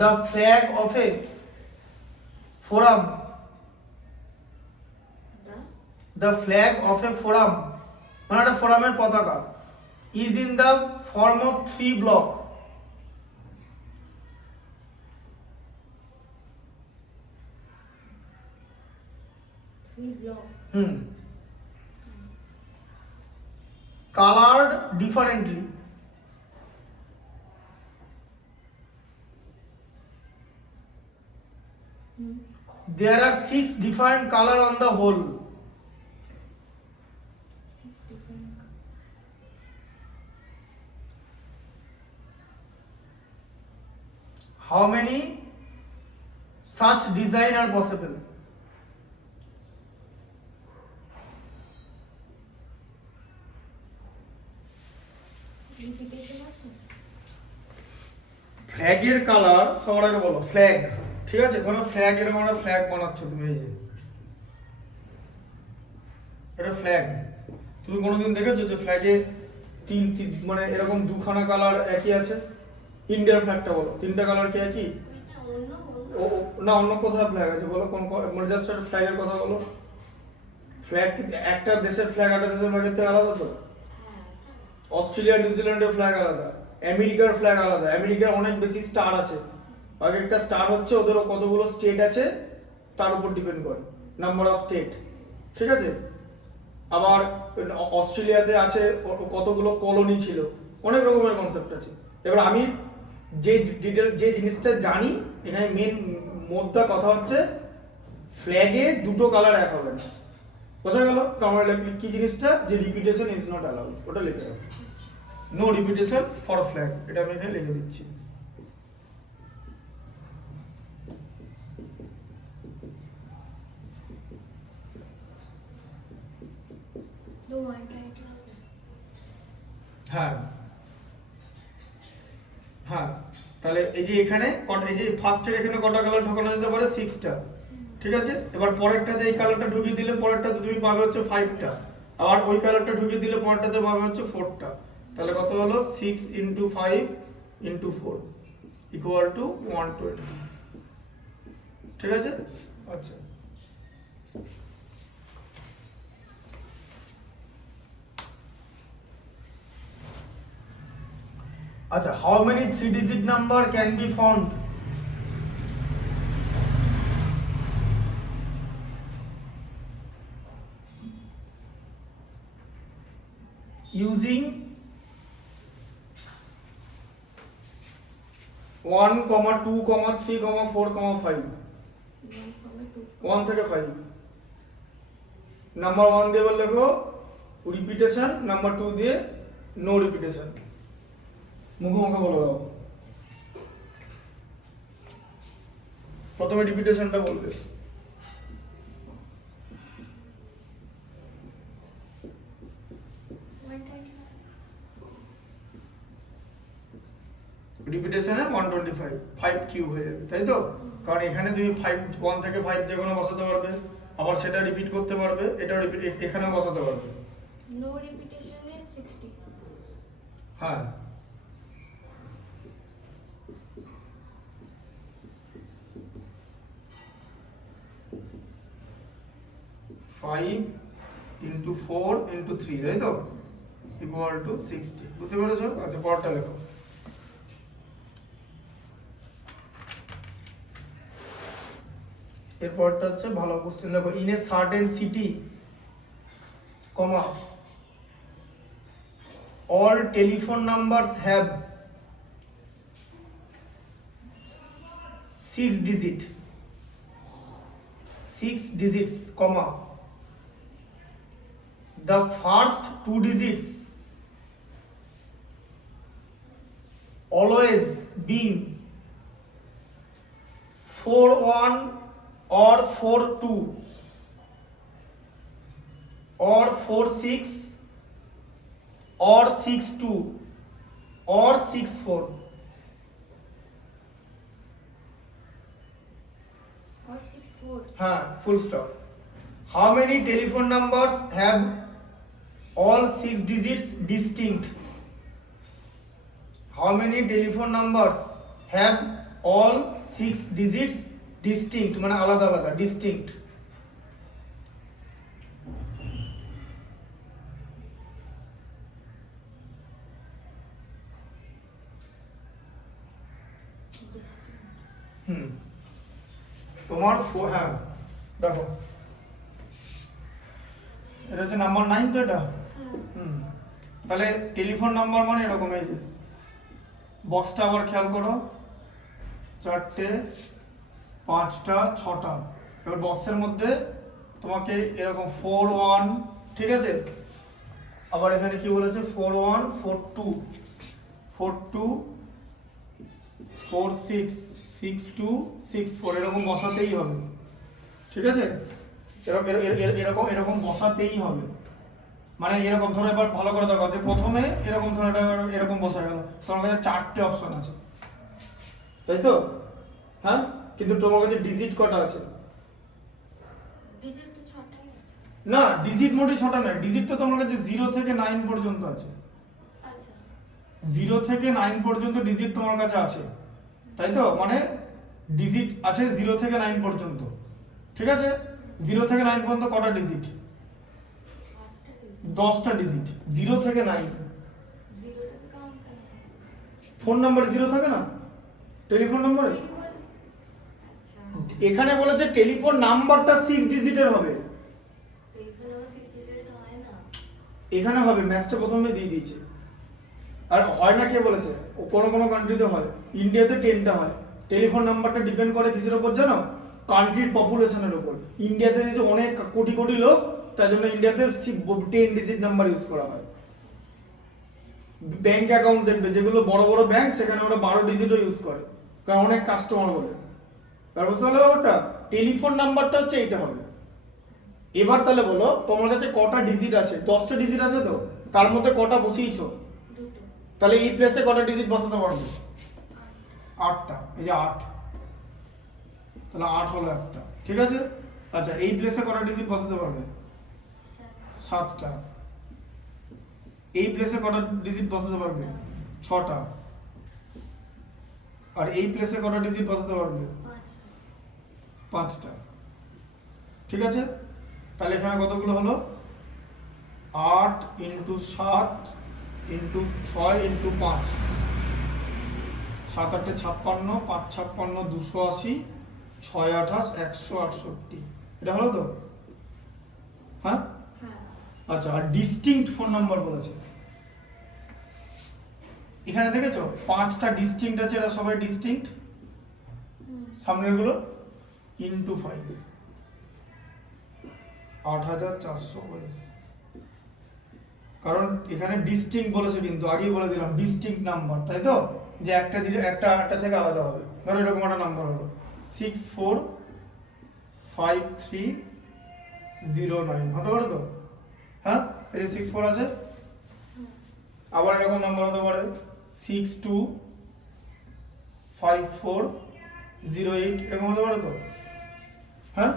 the flag of A forum, the flag of A forum মানে একটা ফোরামের পতাকা, is in the form of 3 block. Colored differently. There are 6 different color on the whole. How many such design are possible? ফ্ল্যাগের colour সবার আগে বলো, flag, ঠিক আছে। ধরো ফ্ল্যাগ, এরকম একটা ফ্ল্যাগ বানাচ্ছ তুমি, এই যে এটা ফ্ল্যাগ। তুমি কোনোদিন দেখেছো যে ফ্ল্যাগে মানে এরকম দুখানা কালার একই আছে? ইন্ডিয়ার ফ্ল্যাগটা বলো, 3টা কালার কি একই? না, অন্য কোথায় ফ্ল্যাগ আছে বলো, কোন মানে জাস্ট একটা ফ্ল্যাগের কথা বলো। ফ্ল্যাগ একটা দেশের ফ্ল্যাগ একটা দেশের ফ্ল্যাগের থেকে আলাদা তো। অস্ট্রেলিয়া নিউজিল্যান্ডের ফ্ল্যাগ আলাদা, আমেরিকার ফ্ল্যাগ আলাদা, আমেরিকার অনেক বেশি স্টার আছে, এক একটা স্টার হচ্ছে ওদেরও কতগুলো স্টেট আছে তার উপর ডিপেন্ড করে, নাম্বার অফ স্টেট, ঠিক আছে। আবার অস্ট্রেলিয়াতে আছে কতগুলো কলোনি ছিল, অনেক রকমের কনসেপ্ট আছে। এবার আমি যে জিনিসটা জানি, এখানে মেন মোদ্দা কথা হচ্ছে ফ্ল্যাগে 2টো কালার এক হবে না, বোঝা গেল। তো আমরা কি জিনিসটা, যে রিপিটেশন ইজ নট অ্যালাউড, ওটা লিখে রাখো, নো রিপিটেশন ফর ফ্ল্যাগ, এটা আমি এখানে লিখে দিচ্ছি। হ্যাঁ হ্যাঁ, তাহলে এই যে এখানে এই যে ফার্স্টের এখানে কটা কালার ঢোকানো যেতে পারে, 6টা, ঠিক আছে। এবার পরেরটাতে এই কালারটা ঢুকিয়ে দিলে পরেরটাতে তুমি পাবে হচ্ছে 5টা, আবার ওই কালারটা ঢুকিয়ে দিলে পরেরটাতে পাবে হচ্ছে 4টা। তাহলে কত হলো, 6 × 5 × 4 = 120, ঠিক আছে। আচ্ছা আচ্ছা, how many 3-digit number can be found? Using 1, 2, 3, 4, 5, 1 থেকে 5। নাম্বার 1 দিয়ে বল লেখো রিপিটেশন, নাম্বার 2 দিয়ে নো রিপিটেশন। মুখে বলে দাও, প্রথমে রিপিটেশনটা বলবে। রিপিটেশনে 125, 5 কিউব হয়ে যাবে, তাই তো। কারণ এখানে তুমি 1 থেকে 5 যে কোনো বসাতে পারবে, আবার সেটা রিপিট করতে পারবে, এটা রিপিট এখানেও বসাতে পারবে। নো রিপিটেশনে 60। হ্যাঁ, 5 × 4 × 3, তাই তো। Equal to 60। বুঝতে পেরেছো? আচ্ছা পরেরটা লেখো। এরপরটা হচ্ছে ভালো কোশ্চেন লেখো। In a certain city comma all telephone numbers have 6 digits, comma the first 2 digits always being 41 or 42 or 46 or 62 or 64 or 64. हाँ full stop. How many telephone numbers have all 6 digits distinct? How many telephone numbers have all 6 digits distinct মানে আলাদা আলাদা distinct? তোমার হ্যাঁ দেখো এটা হচ্ছে number 9 তো এটা তাহলে টেলিফোন নাম্বার মানে এরকম এই যে বক্সটা আবার খেয়াল করো 4টে 5টা 6টা এবার বক্সের মধ্যে তোমাকে এরকম 41 ঠিক আছে আবার এখানে কি বলেছে 41 42 42 46 62 64 এরকম বসাতেই হবে ঠিক আছে এরকম বসাতেই হবে মানে এরকম ধরো এবার ভালো করে দেখো যে প্রথমে এরকম ধরো এটা এরকম বসা গেল তোমার কাছে 4টে অপশন আছে তাই তো হ্যাঁ কিন্তু তোমার কাছে ডিজিট কটা আছে ডিজিট তো 6টাই আছে না ডিজিট মোটে 6টা না ডিজিট তো তোমার কাছে 0 থেকে 9 পর্যন্ত আছে আচ্ছা 0 থেকে 9 পর্যন্ত ডিজিট তোমার কাছে আছে তাই তো মানে ডিজিট আছে 0 থেকে 9 পর্যন্ত ঠিক আছে 0 থেকে 9 পর্যন্ত কটা ডিজিট 10টা ডিজিট 0 থেকে 9 জিরোটাকে কাউন্ট করো ফোন নাম্বার 0 থাকে না টেলিফোন নম্বরে আচ্ছা এখানে বলেছে টেলিফোন নাম্বারটা 6 ডিজিটের হবে টেলিফোন নাম্বার 6 ডিজিট হয় না এখানে হবে ম্যাচটা প্রথমে দিয়ে দিয়েছে আর হয় না কে বলেছে ও কোনো কান্ট্রিতে হয় ইন্ডিয়াতে 10টা হয় টেলিফোন নাম্বারটা ডিপেন্ড করে কিসের উপর জানো কান্ট্রির পপুলেশনের উপর ইন্ডিয়াতে যেহেতু অনেক কোটি কোটি লোক তাই জন্য ইন্ডিয়াতে 10 ডিজিট নাম্বার ইউজ করা হয় ব্যাংক অ্যাকাউন্ট দেখবে যেগুলো বড় বড় ব্যাংক সেখানে ওরা 12 ডিজিটও ইউজ করে কারণ অনেক কাস্টমার বলে তারপর তাহলে ওটা টেলিফোন নাম্বারটা হচ্ছে এইটা হবে এবার তাহলে বলো তোমার কাছে কটা ডিজিট আছে 10টা ডিজিট আছে তো তার মধ্যে কটা বসিয়েছো দুটো তাহলে এই প্লেসে কটা ডিজিট বসাতে পারবে 8টা এই যে 8 তাহলে 8 হলো একটা ঠিক আছে আচ্ছা এই প্লেসে কটা ডিজিট বসাতে পারবে 7টা এই প্লেসে কটা ডিজিট বসাতে পারবে 6টা আর এই প্লেসে কটা ডিজিট বসাতে পারবে 5টা ঠিক আছে তাহলে এখানে কতগুলো হলো 8 × 7 × 6 × 5 7 8 56 5 56 280 6 28 168 এটা হলো তো হ্যাঁ হ্যাঁ আচ্ছা আর ডিস্টিংক্ট ফোন নাম্বার বলেছে এখানে দেখেছো 5টা ডিস্টিংক্ট আছে এরা সবাই ডিস্টিংক্ট সামনের গুলো ইনটু 5 8422 কারণ এখানে ডিস্টিংক্ট বলেছে কিন্তু আগেই বলে দিলাম ডিস্টিংক্ট নাম্বার তাই তো যে একটা দিলে একটা থেকে আলাদা হবে ধরো এরকম একটা নাম্বার হলো 645309 হতে পারে তো হ্যাঁ এই যে 64 আছে আবার এরকম নাম্বার হতে পারে 625408 এরকম হতে পারে তো হ্যাঁ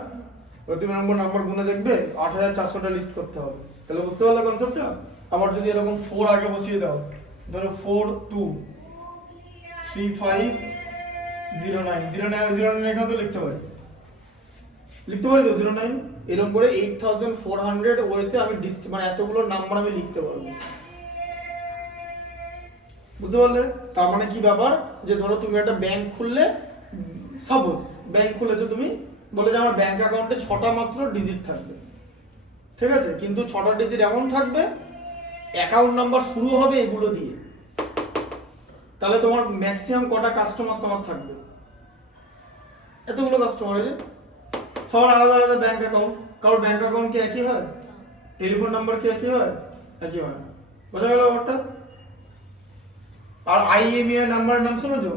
প্রতি নাম্বার গুনে দেখবে 8400টা লিস্ট করতে হবে তাহলে বুঝতে পারলে কনসেপ্টটা আবার যদি এরকম 4 আগে বসিয়ে দাও ধরো 423509 এখানে তো লিখতে পারি তো 09 এরকম করে 8400 ওয়েতে আমি মানে এতগুলো নাম্বার আমি লিখতে পারবো বুঝতে পারলে? তার মানে কি ব্যাপার, যে ধরো তুমি একটা ব্যাংক খুললে, সাপোজ ব্যাংক খুলেছো তুমি, বলে যে আমার ব্যাংক অ্যাকাউন্টে 6টা মাত্র ডিজিট থাকবে, ঠিক আছে, কিন্তু 6টা ডিজিট এমন থাকবে অ্যাকাউন্ট নাম্বার শুরু হবে এগুলো দিয়ে, তাহলে তোমার ম্যাক্সিমাম কটা কাস্টমার তোমার থাকবে? এতগুলো কাস্টমার আছে, সবার আলাদা আলাদা ব্যাংক অ্যাকাউন্ট, কারোর ব্যাংক অ্যাকাউন্ট কি একই হয়? টেলিফোন নাম্বার কি একই হয়? একই হয় না। বোঝা গেল ব্যাপারটা? আর আইএমইআই নাম্বারের নাম শুনেছো?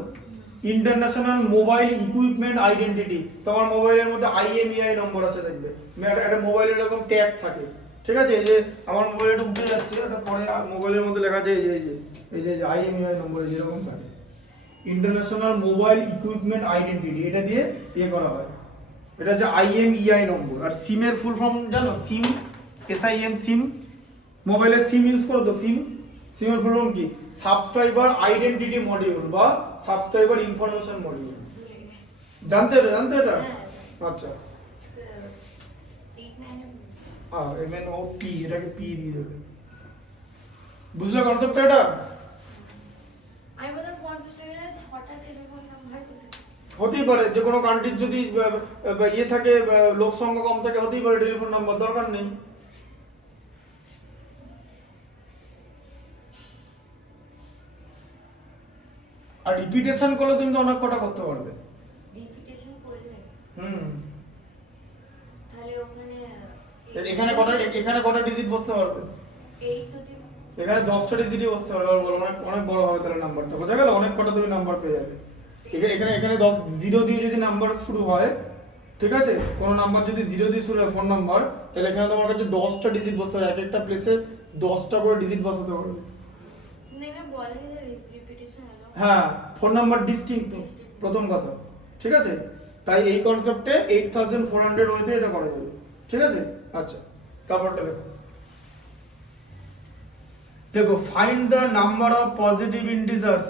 International mobile equipment identity. তোমার মোবাইলের মধ্যে আইএমইআই নম্বর আছে, দেখবে একটা মোবাইলের এরকম ট্যাগ থাকে, ঠিক আছে, এই যে আমার মোবাইল এটা উঠে যাচ্ছে, এটা পরে মোবাইলের মধ্যে লেখা আছে এই যে আইএমইআই নম্বর যেরকম থাকে, ইন্টারন্যাশনাল মোবাইল ইকুইপমেন্ট আইডেন্টিটি, এটা দিয়ে ইয়ে করা হয়, এটা হচ্ছে আইএমইআই নম্বর। আর সিমের ফুল ফর্ম জানো? সিম, এসআইএম, সিম, মোবাইলের সিম ইউজ করো তো, সিমের ফুল ফর্ম কি? সাবস্ক্রাইবার আইডেন্টিটি মডিউল বা সাবস্ক্রাইবার ইনফরমেশন মডিউল। জানতে এটা? আচ্ছা, এমএন ও পি, এটাকে পি দিয়ে দেবে। বুঝলে কনসেপ্টটা? এটা আমি বলতে কনফিউশন আছে 6টা টেলিফোন নাম্বার হতেই পারে, যে কোনো কান্ট্রির যদি ইয়ে থাকে, লোক সংখ্যা কম থাকে, হতেই পারে টেলিফোন নাম্বার, দরকার নেই। আর রিপিটেশন করলে তুমি তো অনেক কটা করতে পারবে। রিপিটেশন করলে হুম, তাহলে ওখানে এখানে কটা ডিজিট বসতে পারবে? 8 যদি এখানে 10টা ডিজিটই বসতে পারবে, আর বলো অনেক বড় হবে তাহলে নাম্বারটা, বোঝা গেল? অনেক কটা তুমি নাম্বার পেয়ে যাবে। এখানে 10 জিরো দিয়ে যদি নাম্বার শুরু হয়, ঠিক আছে, কোনো নাম্বার যদি 0 দিয়ে শুরু হয় ফোন নাম্বার, তাহলে এখানে তোমার কাছে 10টা ডিজিট বসতে হবে, এক একটা প্লেসে 10টা করে ডিজিট বসাতে পারবে। নেমে বলেনি যে রিপিটেশন হলো। হ্যাঁ, ফোন নাম্বার ডিস্টিংক্ট প্রথম কথা, ঠিক আছে, তাই এই কনসেপ্টে 8400 ওয়েতে এটা করা যাবে, ঠিক আছে। আচ্ছা, তারপরটা দেখো, find the number of positive integers.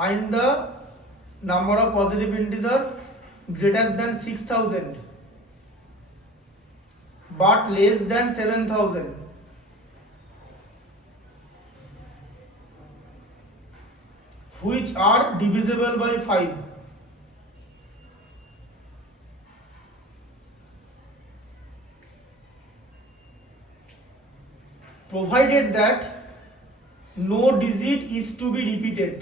Find the number of positive integers greater than 6000 but less than 7000. Which are divisible by 5. Provided that no digit is to be repeated.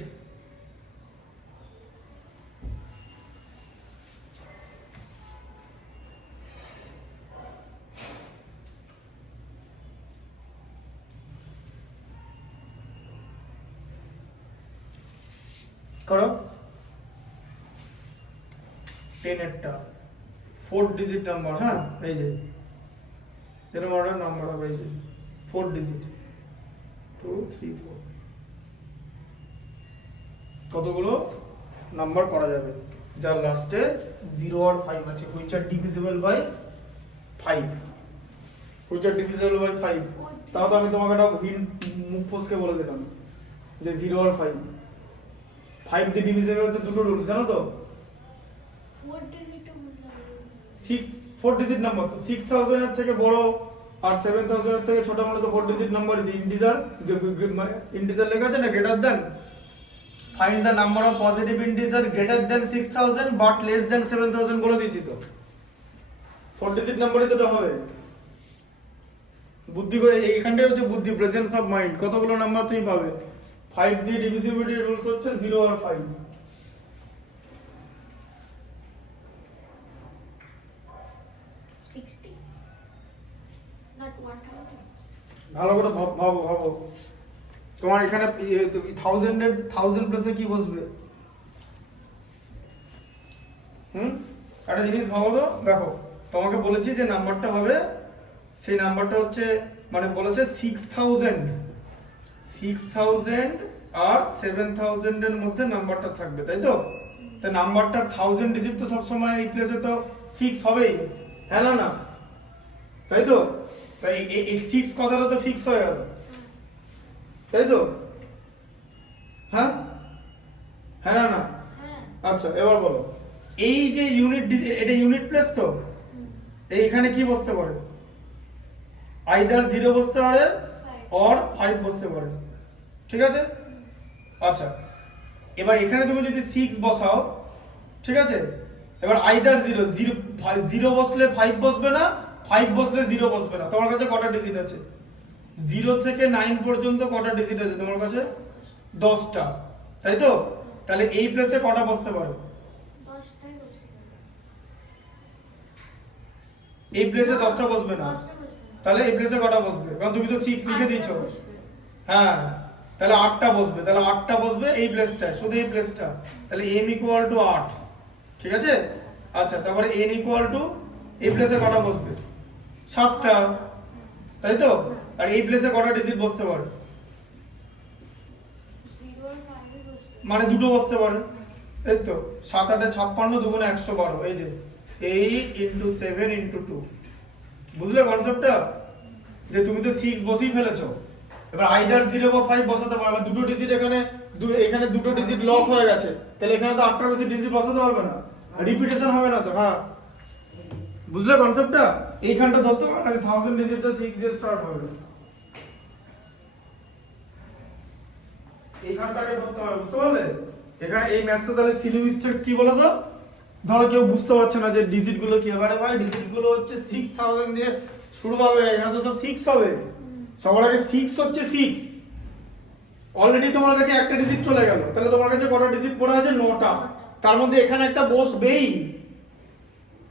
করো 10 একটা 4 ডিজিট নাম্বার, হ্যাঁ, এই যে এরকম order number হবে, এই যে 4 digit 2 3 4, কতগুলো নাম্বার করা যাবে যার লাস্টে 0 আর 5 আছে, which are divisible by 5, which are divisible by 5। তাও তো আমি তোমাকে একটা হিন্ট মুখ ফসকে বলে দিলাম যে 0 আর 5 দিয়ে ডিভিজিবল হতে দুটো রুলস জানো তো? 4 ডিজিট বুঝলাম, 4 ডিজিট নাম্বার তো 6000 এর থেকে বড় আর 7000 এর থেকে ছোট, মানে তো 4 ডিজিট নাম্বার ইন্টিজার, মানে ইন্টিজার লেখা আছে না, greater than. Find the number of positive integer greater than 6000 but less than 7000 বলে দিয়েছি তো, 4 ডিজিট নাম্বারই তো হবে। বুদ্ধি করে, এইখানটাই হচ্ছে বুদ্ধি, প্রেজেন্স অফ মাইন্ড। কতগুলো নাম্বার তুমি পাবে? 5 দিয়ে ডিভিজিবিলিটি রুলস হচ্ছে 0 আর 5। 60 not 120। ভালো করে ভাবো তোমার এখানে 1000 প্লেসে কি বসবে? একটা জিনিস ভাবো তো, দেখো তোমাকে বলেছি যে নাম্বারটা হবে, সেই নাম্বারটা হচ্ছে, মানে বলেছে 6000 আর 7000 এর মধ্যে নাম্বারটা থাকবে, তাই তো? তাই নাম্বারটা 1000 ডিজিট তো সবসময় এই প্লেসে তো 6 হবেই, হ্যাঁ না, তাই তো? তাই এই 6 কথাটা তো ফিক্স হয়ে গেল, তাই তো? হ্যাঁ না, হ্যাঁ। আচ্ছা এবার বলো, এই যে ইউনিট এটা ইউনিট প্লেস তো, এইখানে কি বসতে পারে? আইদার 0 বসতে পারে অর 5 বসতে পারে, ঠিক আছে? আচ্ছা এবার এখানে তুমি যদি 6 বসাও, ঠিক আছে, এবার আইদার 0 বসলে 5 বসবে না, 5 বসলে 0 বসবে না। তোমার কাছে কটা ডিজিট আছে? 0 থেকে 9 পর্যন্ত কটা ডিজিট আছে তোমার কাছে? 10টা, তাই তো? তাহলে এই প্লেসে কটা বসতে পারে? 10টাই বসবে। এই প্লেসে 10টা বসবে না, 10টা বসবে না। তাহলে এই প্লেসে কটা বসবে? কারণ তুমি তো 6 লিখে 8টা দিয়েছো। বসবে। হ্যাঁ, তাহলে 8টা বসবে, তাহলে 8টা বসবে এই প্লেসটায়, শুধু এই প্লেসটা। তাহলে m ইকুয়াল টু 8, ঠিক আছে? আচ্ছা তারপরে n ইকুয়াল টু এই প্লেসে কটা বসবে? 7টা, তাই তো? আর এই প্লেসে কটা ডিজিট বসতে পারে? 0 আর 5 বসবে। মানে দুটো বসতে পারে, এই তো। 7 8 56, 2 গুণে 112, এই যে 8 ইন্টু 7 ইন্টু 2। বুঝলে কনসেপ্টটা? যে তুমি তো 6 বসেই ফেলেছো, এবার আইদার 0 বা 5 বসাতে পারবে। দুটো ডিজিট এখানে এখানে দুটো ডিজিট লক হয়ে গেছে, তাহলে এখানে তো 8টার বেশি ডিজিট বসাতে পারবে না, রিপিটেশন হবে না তো। হ্যাঁ, বুঝলে কনসেপ্টটা? এইখানটা ধরতে পারবে না 1000 ডিজিটটা 6 দিয়ে স্টার্ট হবে, এইখানটাকে ধরতে হবে, বুঝতে পারলে? এখানে এই ম্যাথসে তাহলে সিলি মিস্টেকস কি বলো তো? ধরো কেউ বুঝতে পারছে না যে ডিজিট গুলো কি হবে। আরে ভাই ডিজিট গুলো হচ্ছে 6000 দিয়ে শুরু হবে, এখানে তো সব 6 হবে। সবার আগে 6 হচ্ছে ফিক্স। অলরেডি তোমার কাছে একটা ডিজিট চলে গেল, তাহলে তোমার কাছে কটা ডিজিট পড়ে আছে? 9টা। তার মধ্যে এখানে একটা বসবেই,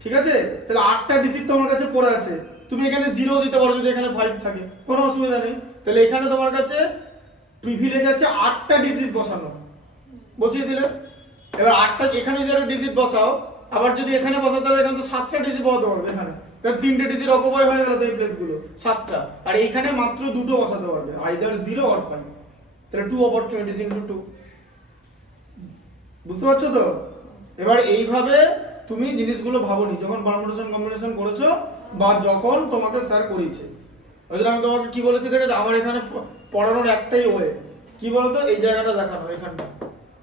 ঠিক আছে? তাহলে 8টা ডিজিট তোমার কাছে পড়ে আছে। তুমি এখানে 0 দিতে পারো যদি এখানে 5 থাকে, কোনো অসুবিধা নেই। তাহলে এখানে তোমার কাছে প্রিভিলেজ আছে 8টা ডিজিট বসানো, বসিয়ে দিলে। এবার 8টা এখানে যদি একটা ডিজিট বসাও, আবার যদি এখানে বসাও, তাহলে এখানে তো 7টা ডিজিট বসাতে পারবে এখানে, কারণ 3টে ডিজিট অকুপাই হয়ে গেল তো এই প্লেসগুলো, 7টা। আর এইখানে মাত্র দুটো বসাতে পারবে, আইদার 0 অর 5। তাহলে 2 অপরচুনিটিস ইনটু 2। বুঝতে পারছো তো? এবার এইভাবে তুমি জিনিসগুলো ভাবোনি যখন পারমুটেশন কম্বিনেশন করেছো, বা যখন তোমাকে স্যার করিয়েছে। ওই জন্য আমি তোমাকে কি বলেছি দেখেছো, আমার এখানে পড়ানোর একটাই ওয়ে, কি বলতো? এই জায়গাটা দেখানো, এখানটা।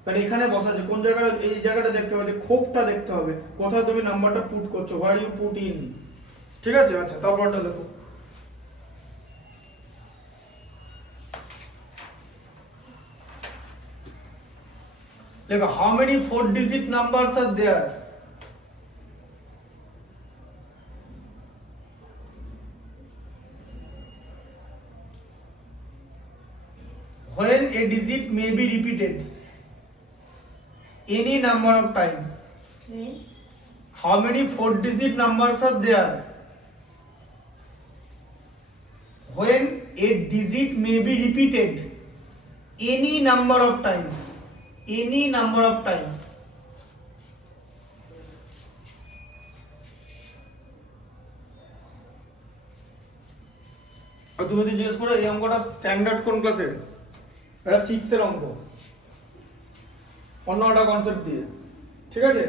কারণ এখানে বসা আছে, কোন জায়গাটা, এই জায়গাটা দেখতে হবে, খোপটা দেখতে হবে, কোথায় তুমি নাম্বারটা পুট করছো, হোয়ার ইউ পুট ইন, ঠিক আছে? আচ্ছা তারপরটা লেখো। দেখো, how many 4-digit numbers are there? When a digit may be repeated any number of times. How many 4-digit numbers are there? When a digit may be repeated any number of times. Any number of times. আর তুমি যদি জিজ্ঞেস করো এই অঙ্কটা standard কোন ক্লাসের, এটা 6 এর অঙ্ক, অন্য একটা কনসেপ্ট দিয়ে, ঠিক আছে?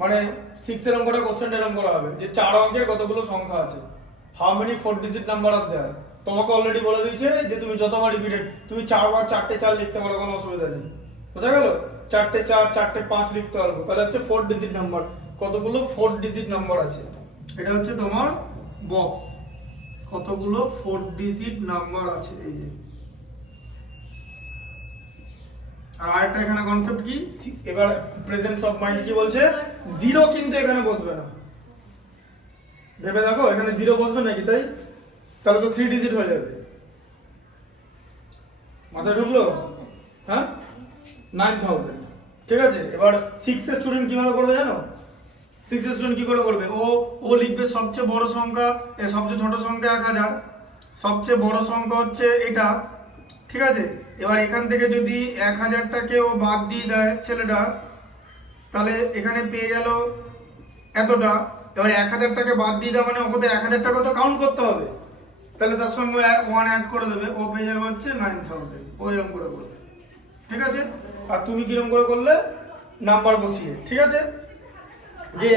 মানে 6 এর অঙ্কটা কোশ্চেনটা এরকম করা হবে যে 4 অঙ্কের কতগুলো সংখ্যা আছে, how many 4-digit number of their. তোমাকে অলরেডি বলে দিয়েছে যে তুমি যতবার রিপিটেড, তুমি 4 বার 4টে 4 লিখতে পারো, কোনো অসুবিধা নেই, বোঝা গেল? 4টে 4 4টে 5 লিখতে পারবো, তাহলে হচ্ছে 4-digit নাম্বার। কতগুলো 4-digit নাম্বার আছে, এটা হচ্ছে তোমার বক্স, কতগুলো 4-digit নাম্বার আছে, এই যে। আর আরেকটা এখানে কনসেপ্ট কি, এবার প্রেজেন্স অফ মাইন্ড কি বলছে, 0 কিন্তু এখানে বসবে না। ভেবে দেখো, এখানে 0 বসবে নাকি? তাই তাহলে তো 3 ডিজিট হয়ে যাবে, মাথায় ঢুকলো? হ্যাঁ, 9000, ঠিক আছে? এবার 6 এর স্টুডেন্ট কিভাবে করবে জানো? 6 এর স্টুডেন্ট কি করে করবে, ও লিখবে সবচেয়ে বড় সংখ্যা, সবচেয়ে ছোট সংখ্যা 1000, সবচেয়ে বড় সংখ্যা হচ্ছে এটা, ঠিক আছে? এবার এখান থেকে যদি 1000টাকে ও বাদ দিয়ে দেয় ছেলেটা, তাহলে এখানে পেয়ে গেল এতটা। এবার 1000টাকে বাদ দিয়ে দেওয়া মানে ওকে তো 1000 টাকা তো কাউন্ট করতে হবে, তাহলে তার সঙ্গে 1 অ্যাড করে দেবে, ও পেয়ে যাবে হচ্ছে 9000, ওইরকম করে করবে, ঠিক আছে? আর তুমি কিরকম করে করলে, নাম্বার বসিয়ে, ঠিক আছে? যে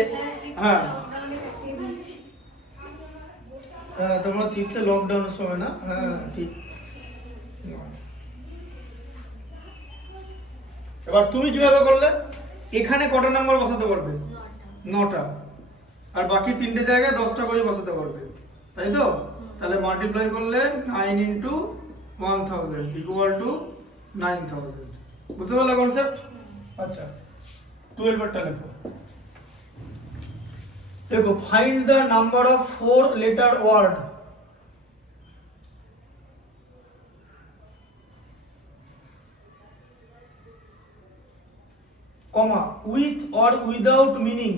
হ্যাঁ হ্যাঁ, তোমরা 6 এ লকডাউনের সময় না, হ্যাঁ ঠিক। এবার তুমি কিভাবে করলে, এখানে কটা নাম্বার বসাতে পারবে? নটা। 9টা। আর বাকি 3টে জায়গায় 10টা করে বসাতে পারবে, তাই তো? তাহলে মাল্টিপ্লাই করলে 9 ইন্টু 1000 ইকুয়াল টু 9000। বুঝতে পারলে কনসেপ্ট? আচ্ছা 12 এরটা লেখো। দেখো, find the number of 4 letter word. Comma with or without meaning,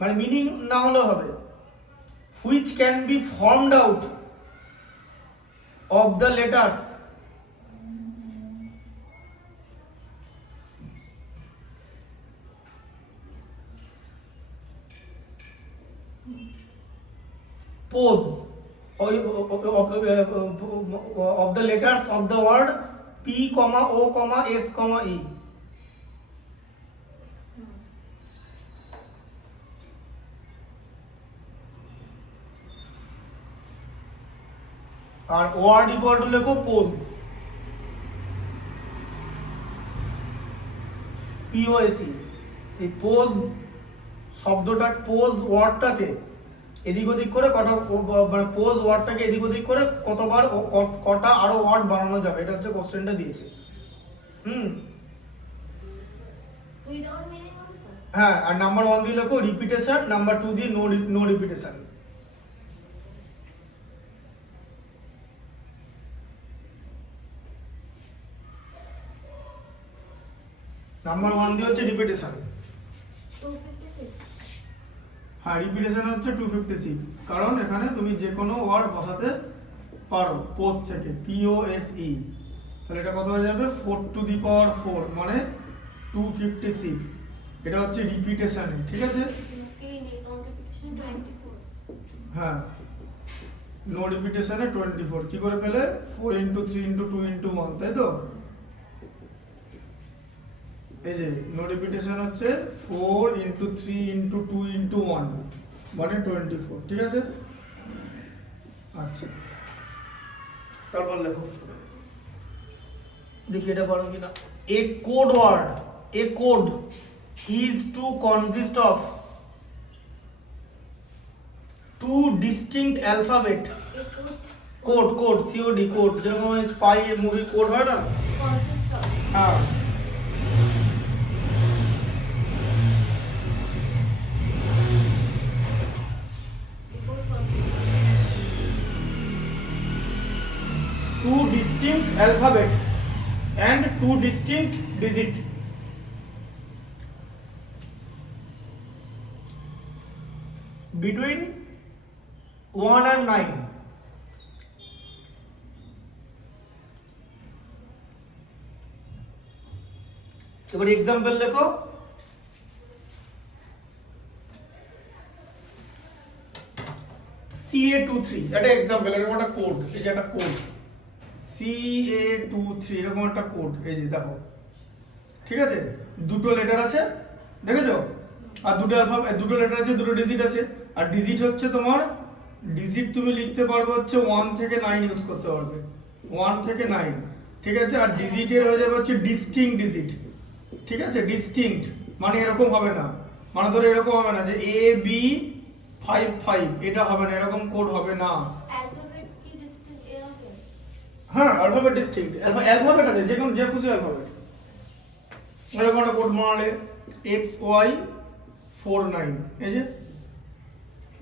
মানে মিনিং না হলেও হবে, which can be formed out of the letters pose of the letters of the word P, O, S, E. আর word equal to লেখো pose, POSE। এই pose শব্দটা, pose ওয়ার্ডটাকে এদিক ওদিক করে কটা, মানে পোজ ওয়ার্ডটাকে এদিক ওদিক করে কতবার কটা আরো ওয়ার্ড বানানো যাবে, এটা হচ্ছে কোশ্চেনটা দিয়েছে। উইদাউট মিনিং হবে তো? হ্যাঁ, আর নাম্বার 1 দিয়ে লেখো রিপিটেশন, নাম্বার 2 দিয়ে নো রিপিটেশন। নাম্বার 1 দিয়ে হচ্ছে রিপিটেশন। 256। হ্যাঁ, রিপিটেশন হচ্ছে 256, কারণ এখানে তুমি যে কোনো ওয়ার্ড বসাতে পারো পোজ থেকে, POSE। তাহলে এটা কত হয়ে যাবে? 4 টু দি পাওয়ার 4 মানে 256। এটা হচ্ছে রিপিটেশনে, ঠিক আছে? এই নোটিফিকেশন 24। হ্যাঁ, নো রিপিটেশনে 24 কি করে পেলে? 4 ইন্টু 3 ইন্টু 2 ইন্টু 1, তাই তো? এই যে নো রিপিটেশন হচ্ছে 4 ইন্টু 3 ইন্টু 2 ইন্টু 1 মানে 24, ঠিক আছে? আচ্ছা, তারপর লেখো, দেখি এটা পারো কিনা। A code word, a code is to consist of 2 distinct alphabet. Code, COD, code, যেরকম স্পাই মুভি কোড হয় না? Consist of. হ্যাঁ, two distinct alphabet and 2 distinct digit between 1 and 9। এবার এক্সাম্পল লেখো। CA23 এটা এক্সাম্পল, এরকম একটা কোড, এই যে একটা কোড CA23 এরকম একটা কোড, এই যে দেখো, ঠিক আছে? দুটো লেটার আছে, দেখেছো? আর দুটো অ্যালফাবেট, দুটো লেটার আছে, দুটো ডিজিট আছে। আর ডিজিট হচ্ছে তোমার, ডিজিট তুমি লিখতে পারবে হচ্ছে 1 থেকে 9 ইউজ করতে পারবে, 1 থেকে 9, ঠিক আছে? আর ডিজিটের হয়ে যাবে হচ্ছে ডিস্টিংক্ট ডিজিট, ঠিক আছে? ডিস্টিংক্ট মানে এরকম হবে না, মানে ধরো এরকম হবে না যে AB55, এটা হবে না, এরকম কোড হবে না। অ্যালফাবেট কি ডিস্টিংক্ট এ হবে? হ্যাঁ, অ্যালফাবেট ডিস্টিংক্ট, অ্যালফাবেট আছে, যে কোনো যে খুশি অ্যালফাবেট। এরকম একটা কোড বানালে XY49, এই যে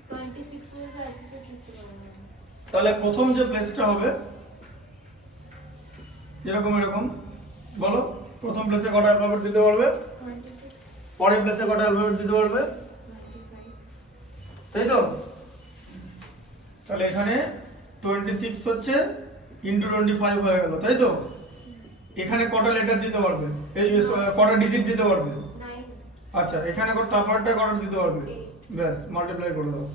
26 হয়ে অ্যালফাবেট লিখতে পারবো না। তাহলে প্রথম যে প্লেসটা হবে যেরকম এরকম, বলো প্রথম প্লেসে কটা অ্যালফাবেট দিতে পারবে? 26, পরের প্লেসে কটা অ্যালফাবেট দিতে পারবে? 25। তাই তো? তাহলে এখানে 26 হচ্ছে ইন্টু 25 হয়ে গেল, তাই তো? এখানে কটা লেটার দিতে পারবে? এই কটা ডিজিট দিতে পারবে? 9। আচ্ছা, এখানে তারপরটা কটা দিতে পারবে? 8। ব্যাস, মাল্টিপ্লাই করে দাও।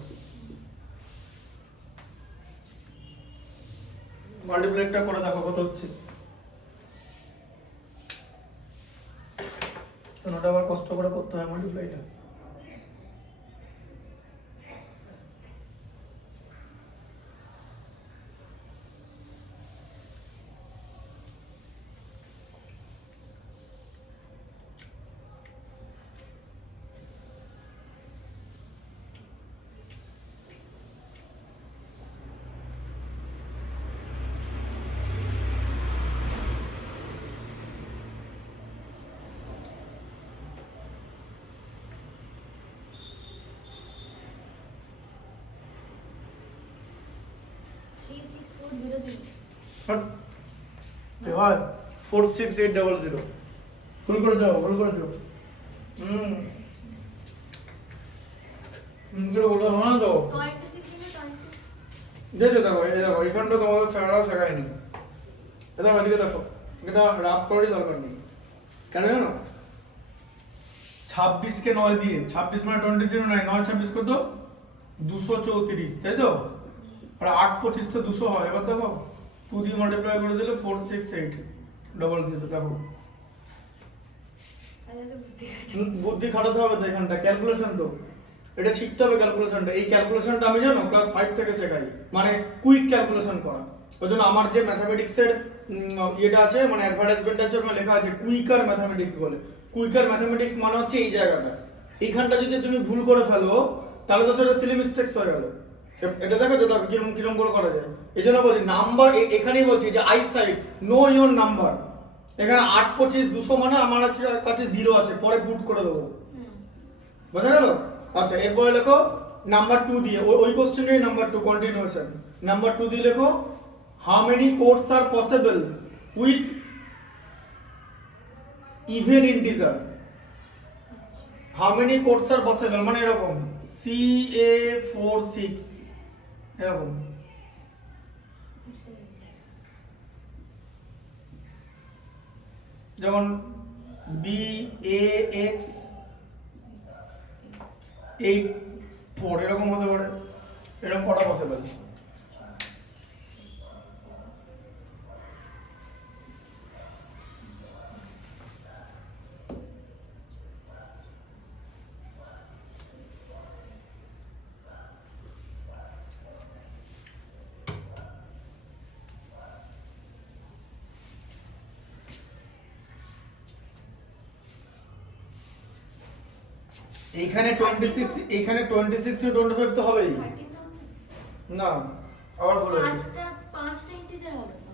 মাল্টিপ্লাইটা করে দেখো কত হচ্ছে। ওটা আবার কষ্ট করে করতে হয় মাল্টিপ্লাইটা। হয় 46800 ভুল করে যাও হুম করে বলো না তো দেখো এইখানটা তোমাদের স্যাররা শেখায়নি দেখো এদিকে দেখো এটা রাফ করারই দরকার নেই কেন জানো 26 কে 9 দিয়ে 26 মানে 27 9 9 26 কত 234 তাই তো আর 8 25 তো 200 হয় এবার দেখো 2 দিয়ে মাল্টিপ্লাই করে দিলে 468 ডবল জিরো দেখো বুদ্ধি খাটাতে হবে তো এখানটা ক্যালকুলেশন তো এটা শিখতে হবে ক্যালকুলেশনটা এই ক্যালকুলেশনটা আমি জানো ক্লাস 5 থেকে শেখাই মানে কুইক ক্যালকুলেশন করা ওই জন্য আমার যে ম্যাথামেটিক্সের ইয়েটা আছে মানে অ্যাডভার্টাইজমেন্ট আছে ওখানে লেখা আছে কুইকার ম্যাথামেটিক্স বলে কুইকার ম্যাথামেটিক্স মানে হচ্ছে এই জায়গাটা এইখানটা যদি তুমি ভুল করে ফেলো তাহলে তো সেটা সিলি মিস্টেক্স হয়ে গেল এটা দেখো যে কিরকম কিরকম করে করা যায় এই জন্য বলছি নাম্বার এখানেই বলছি যে I side know your number এখানে 8 25 200 মানে আমার কাছে 0 আছে পরে পুট করে দেবো বোঝা গেল আচ্ছা এরপরে লেখো নাম্বার 2 দিয়ে ওই কোশ্চেনের নাম্বার 2 কন্টিনিউয়েশন নাম্বার 2 দিয়ে লেখো how many codes are possible with even integer how many codes are possible মানে এরকম CA46 এরকম যেমন BAX 8 এরকম হতে পারে এরকম কটা পসিবল এইখানে 26 এইখানে 26 এ 25 তো হবেই না আবার বলো পাঁচটা ইন্টিজার হবে তো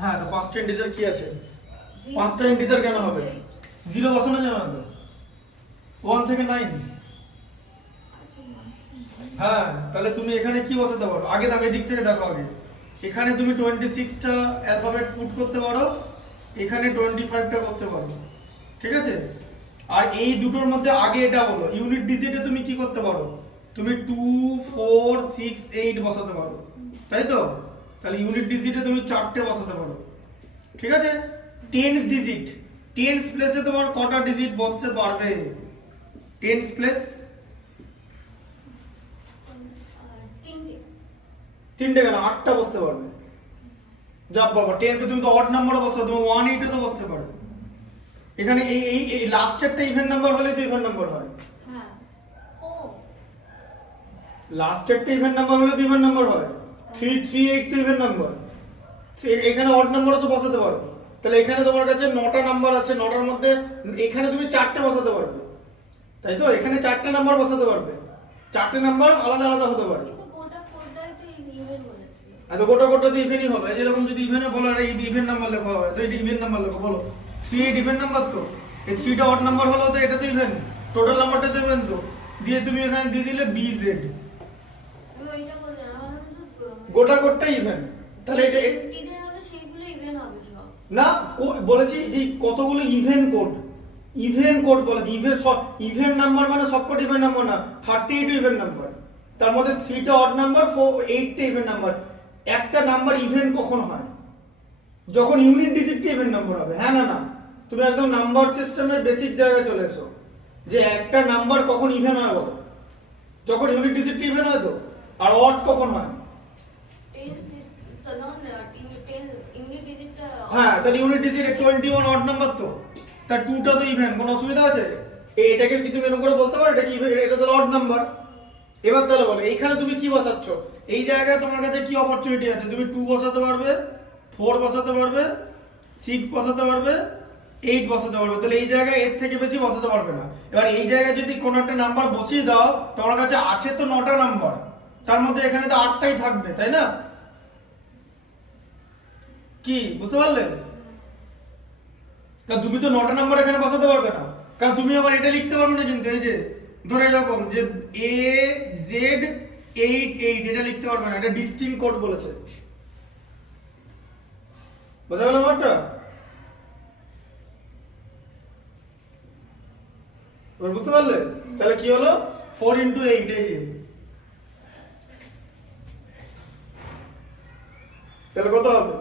হ্যাঁ তো পাঁচটা ইন্টিজার কি আছে পাঁচটা ইন্টিজার কেন হবে 0 বসানো যাবে না তো 1 থেকে 9 হ্যাঁ তাহলে তুমি এখানে কি বসাতে পারো আগে দেখো এই দিক থেকে দেখো আগে এখানে তুমি 26টা অ্যালফাবেট পুট করতে পারো এখানে 25টা করতে পারো ঠিক আছে আর এই দুটোর মধ্যে আগে এটা বলো ইউনিট ডিজিটে তুমি কি করতে পারো তুমি 2 4 6 8 বসাতে পারো তাই তো তাহলে ইউনিট ডিজিটে তুমি 4টে বসাতে পারো ঠিক আছে টেন্স ডিজিট টেন্স প্লেসে তোমার কটা ডিজিট বসতে পারবে টেন্স প্লেস তিনটে কেন 8টা বসতে পারবে যাব বাবা 10 কে তুমি তো অড নাম্বারও বসাও তুমি 1 8 এ তো বসতে পারো এখানে এই লাস্ট একটা ইভেন নাম্বার হলে তো ইভেন নাম্বার হয় হ্যাঁ ও লাস্ট একটা ইভেন নাম্বার হলে তো ইভেন নাম্বার হয় 3 3 8 তো ইভেন নাম্বার এখানে অড নাম্বারও তো বসাতে পারো তাহলে এখানে তোমার কাছে 9টা নাম্বার আছে 9টার মধ্যে এখানে তুমি 4টে বসাতে পারবে তাই তো এখানে 4টে নাম্বার বসাতে পারবে 4টে নাম্বার আলাদা আলাদা হতে পারে কিন্তু কোডটাই তো ইভেন বলেছিল এত গোটা গোটা তো ইভেনই হবে যেরকম যদি ইভেনে বলো আর এই ইভেন নাম্বার লেখা হয় তো এটা ইভেন নাম্বার লেখো বলো 3 8 ইভেন নাম্বার তো এই 3টা অড নাম্বার হলো তো এটা তো ইভেন টোটাল নাম্বারটা তো ইভেন তো দিয়ে তুমি এখানে দিয়ে দিলে BZ আমি ওইটা বলছি আমার তো গোটা কোডটা ইভেন তাহলে এই যে ইভেন হবে সেইগুলো ইভেন হবে সব না বলেছি যে কতগুলো ইভেন কোড বলেছি ইভেন নাম্বার মানে সবকটা ইভেন নাম্বার না 38 ইভেন নাম্বার তার মধ্যে 3টা অড নাম্বার 8টা ইভেন নাম্বার একটা নাম্বার ইভেন কখন হয় যখন ইউনিট ডিজিটটা ইভেন নাম্বার হবে হ্যাঁ না তুমি একদম নাম্বার সিস্টেমের বেসিক জায়গায় চলে এসো যে একটা নাম্বার কখন ইভেন হয় বলো যখন ইউনিট ডিজিটটা ইভেন হয় তো আর অড কখন হয় ইউনিট ডিজিটটা হ্যাঁ তাহলে ইউনিট ডিজিট 21 অড নাম্বার তো তার 2টা তো ইভেন কোনো অসুবিধা আছে এটাকে কি তুমি এরকম করে বলতে পারো এটা কি এটা তো অড নাম্বার এবার তাহলে বলো এইখানে তুমি কি বসাচ্ছ এই জায়গায় তোমার কাছে কি অপরচুনিটি আছে তুমি 2 বসাতে পারবে 4 বসাতে পারবে 6 বসাতে পারবে 8 বসাতে পারবে তাহলে এই জায়গায় এর থেকে বেশি বসাতে পারবে না এবার এই জায়গায় যদি কোনো একটা নাম্বার বসিয়ে দাও তোমার কাছে আছে তো 9টা নাম্বার তার মধ্যে এখানে তো 8টাই থাকবে তাই না কি বুঝতে পারলে কারণ তুমি তো 9টা নাম্বার এখানে বসাতে পারবে না কারণ তুমি আবার এটা লিখতে পারবে না কিন্তু এই যে ধরে এরকম যে A Z 8 8 এটা লিখতে পারবে না, এটা ডিস্টিংক্ট কোড বলেছে। বোঝা গেল ব্যাপারটা? এবার বুঝতে পারলে? তাহলে কি হলো 4 × 8 এই যে, তাহলে কত হবে?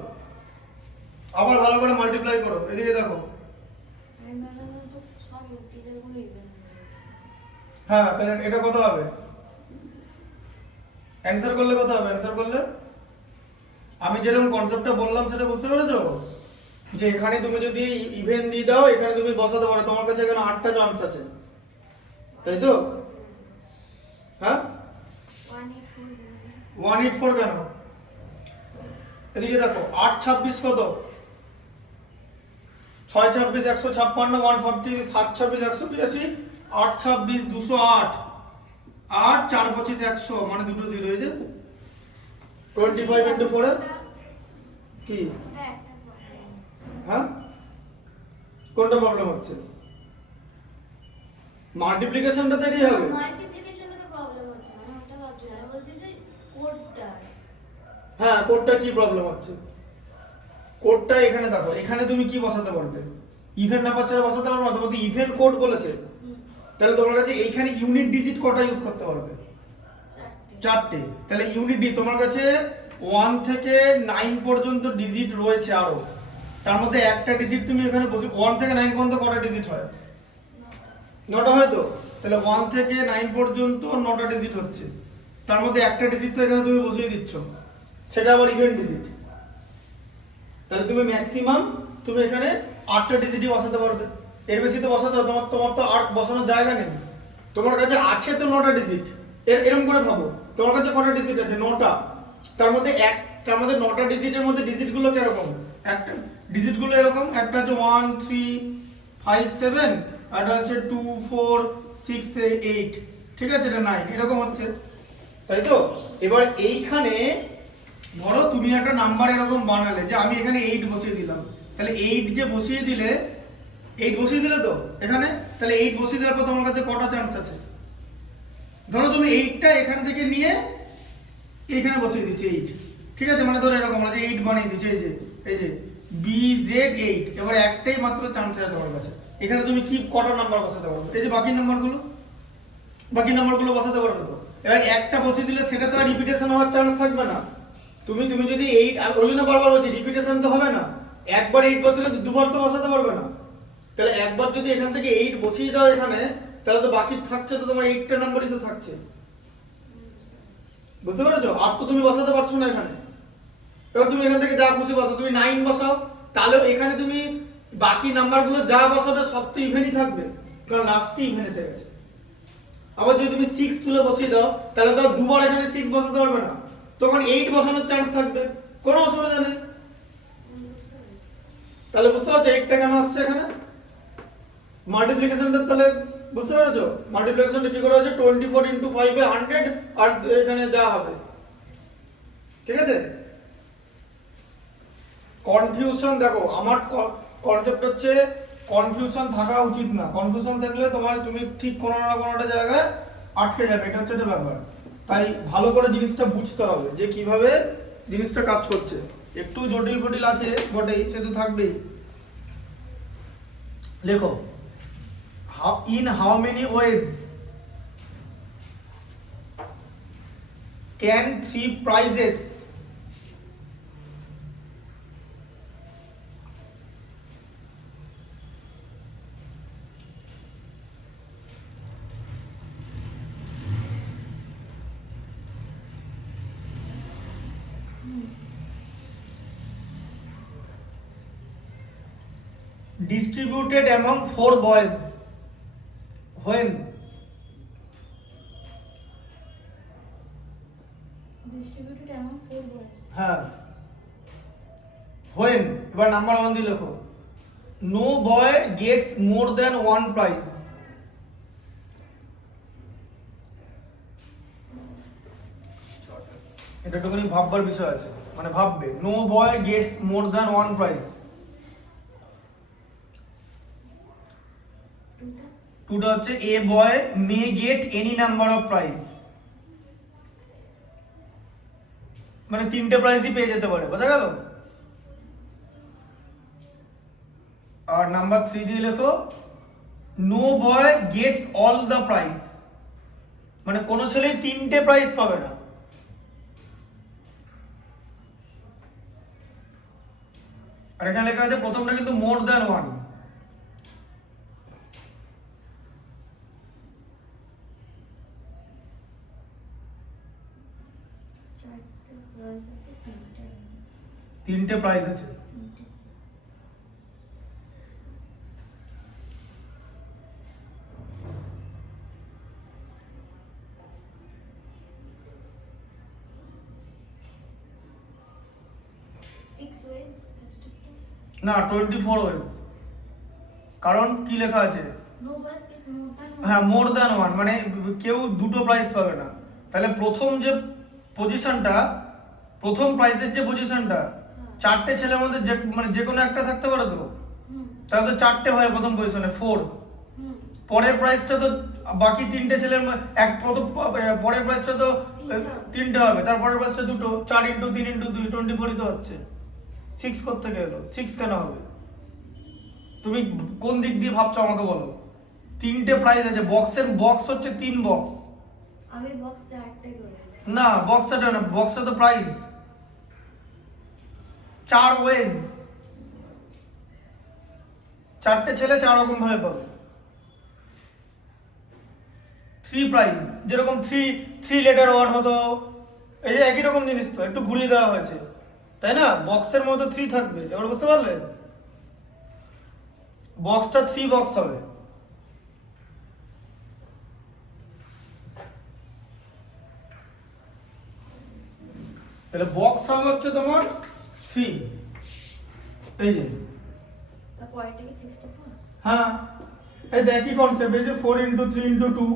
আবার ভালো করে মাল্টিপ্লাই করো, এদিকে দেখো। হ্যাঁ, তাহলে এটা কত হবে? অ্যানসার করলে কত হবে? অ্যানসার করলে আমি যেরকম কনসেপ্টটা বললাম সেটা বুঝতে পেরেছো? যে এখানে তুমি যদি ইভেন দিয়ে দাও, এখানে তুমি বসাতে পারো, তোমার কাছে এখানে 8টা চান্স আছে, তাই তো? হ্যাঁ, 184 কেন? এদিকে দেখো, 8 26 কত? 6 26 156, 150, 7 26 182, 8 26 208, 8 4 25 100, মানে দুটো জিরো হয়েছে। 25 × 4 কি? হ্যাঁ, কোনটা প্রবলেম হচ্ছে? মাল্টিপ্লিকেশনটা দেরি হবে। মাল্টিপ্লিকেশনটা তো প্রবলেম হচ্ছে না, ওটা ভাবছি না, আমি বলছি যে কোডটা। হ্যাঁ, কোডটা কি প্রবলেম হচ্ছে? কোডটা এখানে দেখো, এখানে তুমি কি বসাতে পারবে? ইভেন নাম্বার ছাড়া বসাতে পারবে না, তোমাকে ইভেন কোড বলেছে। তাহলে তোমার কাছে এইখানে ইউনিট ডিজিট কটা ইউজ করতে পারবে? 4টে। তাহলে ইউনিট ডি তোমার কাছে 1 থেকে 9 পর্যন্ত ডিজিট রয়েছে আরো, তার মধ্যে একটা ডিজিট তুমি এখানে বসে 1 থেকে 9 পর্যন্ত কটা ডিজিট হয়? 9টা হয় তো? তাহলে 1 থেকে 9 পর্যন্ত 9টা ডিজিট হচ্ছে, তার মধ্যে একটা ডিজিট তো এখানে তুমি বসিয়ে দিচ্ছ, সেটা আবার ইভেন ডিজিট। তাহলে তুমি ম্যাক্সিমাম তুমি এখানে 8টা ডিজিটই বসাতে পারবে, এর বেশি তো বসাতে হবে, তোমার তো আর বসানোর জায়গা নেই। তোমার কাছে আছে তো 9টা ডিজিট, এরকম করে ভাবো, তোমার কাছে কটা ডিজিট আছে? 9টা। তার মধ্যে 9টা ডিজিটের মধ্যে ডিজিটগুলো কিরকম? একটা ডিজিটগুলো এরকম, একটা হচ্ছে 1 3 5 7, আর একটা হচ্ছে 2 4 6 8, ঠিক আছে, এটা 9, এরকম হচ্ছে, তাই তো? এবার এইখানে ধরো তুমি একটা নাম্বার এরকম বানালে যে আমি এখানে 8 বসিয়ে দিলাম, তাহলে 8 যে বসিয়ে দিলে, 8 বসিয়ে দিলে তো এখানে, তাহলে 8 বসিয়ে দেওয়ার পর তোমার কাছে কটা চান্স আছে? ধরো তুমি 8টা এখান থেকে নিয়ে এখানে বসিয়ে দিচ্ছ 8, ঠিক আছে, মানে ধরো এরকম না যে 8 বানিয়ে দিচ্ছ, এই যে BZ8, এবার একটাই মাত্র চান্স আছে তোমার কাছে, এখানে তুমি কি কটা নাম্বার বসাতে পারবে? এই যে বাকি নাম্বারগুলো বসাতে পারবে তো? এবার একটা বসিয়ে দিলে সেটা তো আর রিপিটেশন হওয়ার চান্স থাকবে না। তুমি যদি 8, আমি ওই জন্য বারবার বলছি রিপিটেশন তো হবে না, একবার 8 বসালে দুবার তো বসাতে পারবে না। তাহলে একবার যদি এখান থেকে 8 বসিয়ে দাও এখানে, তাহলে তো বাকি থাকছে তো তোমার 8টা নাম্বারই তো থাকছে, বুঝতে পেরেছো? আর তো তুমি বসাতে পারছো না এখানে। এবার তুমি এখান থেকে যা খুশি বসাও, তুমি 9 বসাও, তাহলেও এখানে তুমি বাকি নাম্বারগুলো যা বসাবে সব তো ইভেনই থাকবে, কারণ লাস্টে ইভেন এসে গেছে। আবার যদি তুমি 6 তুলে বসিয়ে দাও, তাহলে তো দুবার এখানে 6 বসাতে পারবে না, তখন 8 বসানোর চান্স থাকবে, কোনো অসুবিধা নেই। তাহলে বুঝতে পারছো 8টা কেন আসছে এখানে? মাল্টিপ্লিকেশনটা তাহলে বুঝতে পেরেছো? মাল্টিপ্লিকেশনটা কি করে হচ্ছে? 24 × 5 এ 100, আর এখানে যা হবে, ঠিক আছে? কনফিউশন দেখো, আমার কনসেপ্ট হচ্ছে কনফিউশন থাকা উচিত না, কনফিউশন থাকলে তুমি ঠিক কোনো না কোনোটা জায়গায় আটকে যাবে, এটা হচ্ছে একটা ব্যাপার। তাই ভালো করে জিনিসটা বুঝতে হবে যে কিভাবে জিনিসটা কাজ করছে। একটু জটিল ফটিল আছে বটেই, সে তো থাকবেই। লেখো, in how many ways can 3 prizes distributed among 4 boys when? Distributed among 4 boys. হ্যাঁ, when, এবার নাম্বার 1 দিয়ে লেখো, no boy gets more than 1 prize. এটা একটুখানি ভাববার বিষয় আছে, মানে ভাববে, no boy gets more than 1 prize. 2টা হচ্ছে a boy may get any number of prize. মানে তিনটে প্রাইজই পেয়ে যেতে পারে, বোঝা গেল? আর নাম্বার 3 দিয়ে লেখো no boy gets all the prize, মানে কোনো ছেলেই তিনটে প্রাইজ পাবে না। আর এখানে লেখা আছে প্রথমটা কিন্তু মোর দ্যান ওয়ান। তিনটে প্রাইজ আছে। না 24 ওয়েজ, কারণ কি লেখা আছে? হ্যাঁ মোর দ্যান ওয়ান, মানে কেউ দুটো প্রাইজ পাবে না। তাহলে প্রথম যে পজিশনটা, প্রথম প্রাইজের যে পজিশনটা, চারটে ছেলের মধ্যে মানে যে কোনো একটা থাকতে পারে তো, তাহলে তো চারটে হয় প্রথম পজিশনে 4। পরের প্রাইসটা তো বাকি তিনটে ছেলের এক প্রথম পরের প্রাইসটা তো তিনটে হবে, তারপরের প্রাইসটা দুটো, 4 × 3 × 2 24 তো হচ্ছে। 6 করতে গেল 6 কেন হবে? তুমি কোন দিক দিয়ে ভাবছো আমাকে বলো? তিনটে প্রাইস আছে, বক্স হচ্ছে 3 বক্স। আমি বক্স চারটে করেছি। না বক্সটা না, বক্সটা তো প্রাইস 4 ওয়েজ, চারটে ছেলে 4 রকম ভাবে পাবে। 3 প্রাইজ, যেরকম 3 লেটার ওয়ার্ড হতো, এই যে একই রকম জিনিস তো, একটু ঘুরিয়ে দেওয়া হয়েছে, তাই না? বক্সের মধ্যে 3 থাকবে, এবার বুঝতে পারলে? বক্সটা 3 বক্স হবে। তাহলে বক্স হবে হচ্ছে তোমার 3, এই যে তারপরে কি 64? হ্যাঁ এই যে একই কনসেপ্ট, এই যে 4 × 3 × 2,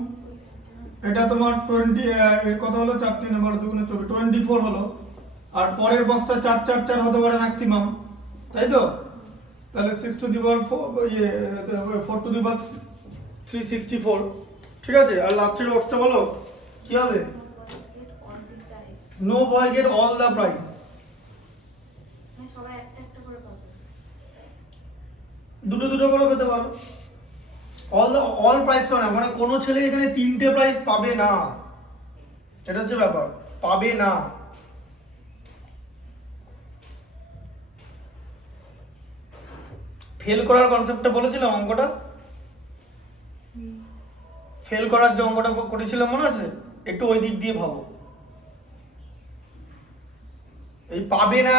এটা তোমার 20 এর কত হলো? 4 3 12 2 24, 24 হলো। আর পরের বক্সটা 4 4 4 হতে পারে ম্যাক্সিমাম, তাই তো? তাহলে 6 to the power 4 4 to the পাওয়ার 364, ঠিক আছে? আর লাস্টের বক্সটা বলো কি হবে? No boy get all the prize. সবাই একটা একটা করে পাবে, দুটো দুটো করে পেতে পারো। অল প্রাইজ পাবে না, মানে কোনো ছেলে এখানে তিনটে প্রাইজ পাবে না, এটা হচ্ছে ব্যাপার, পাবে না। ফেল করার কনসেপ্টটা বলেছিলাম, অঙ্কটা ফেল করার যে অঙ্কটা করেছিলাম মনে আছে? একটু ওই দিক দিয়ে ভাবো। এই পাবে না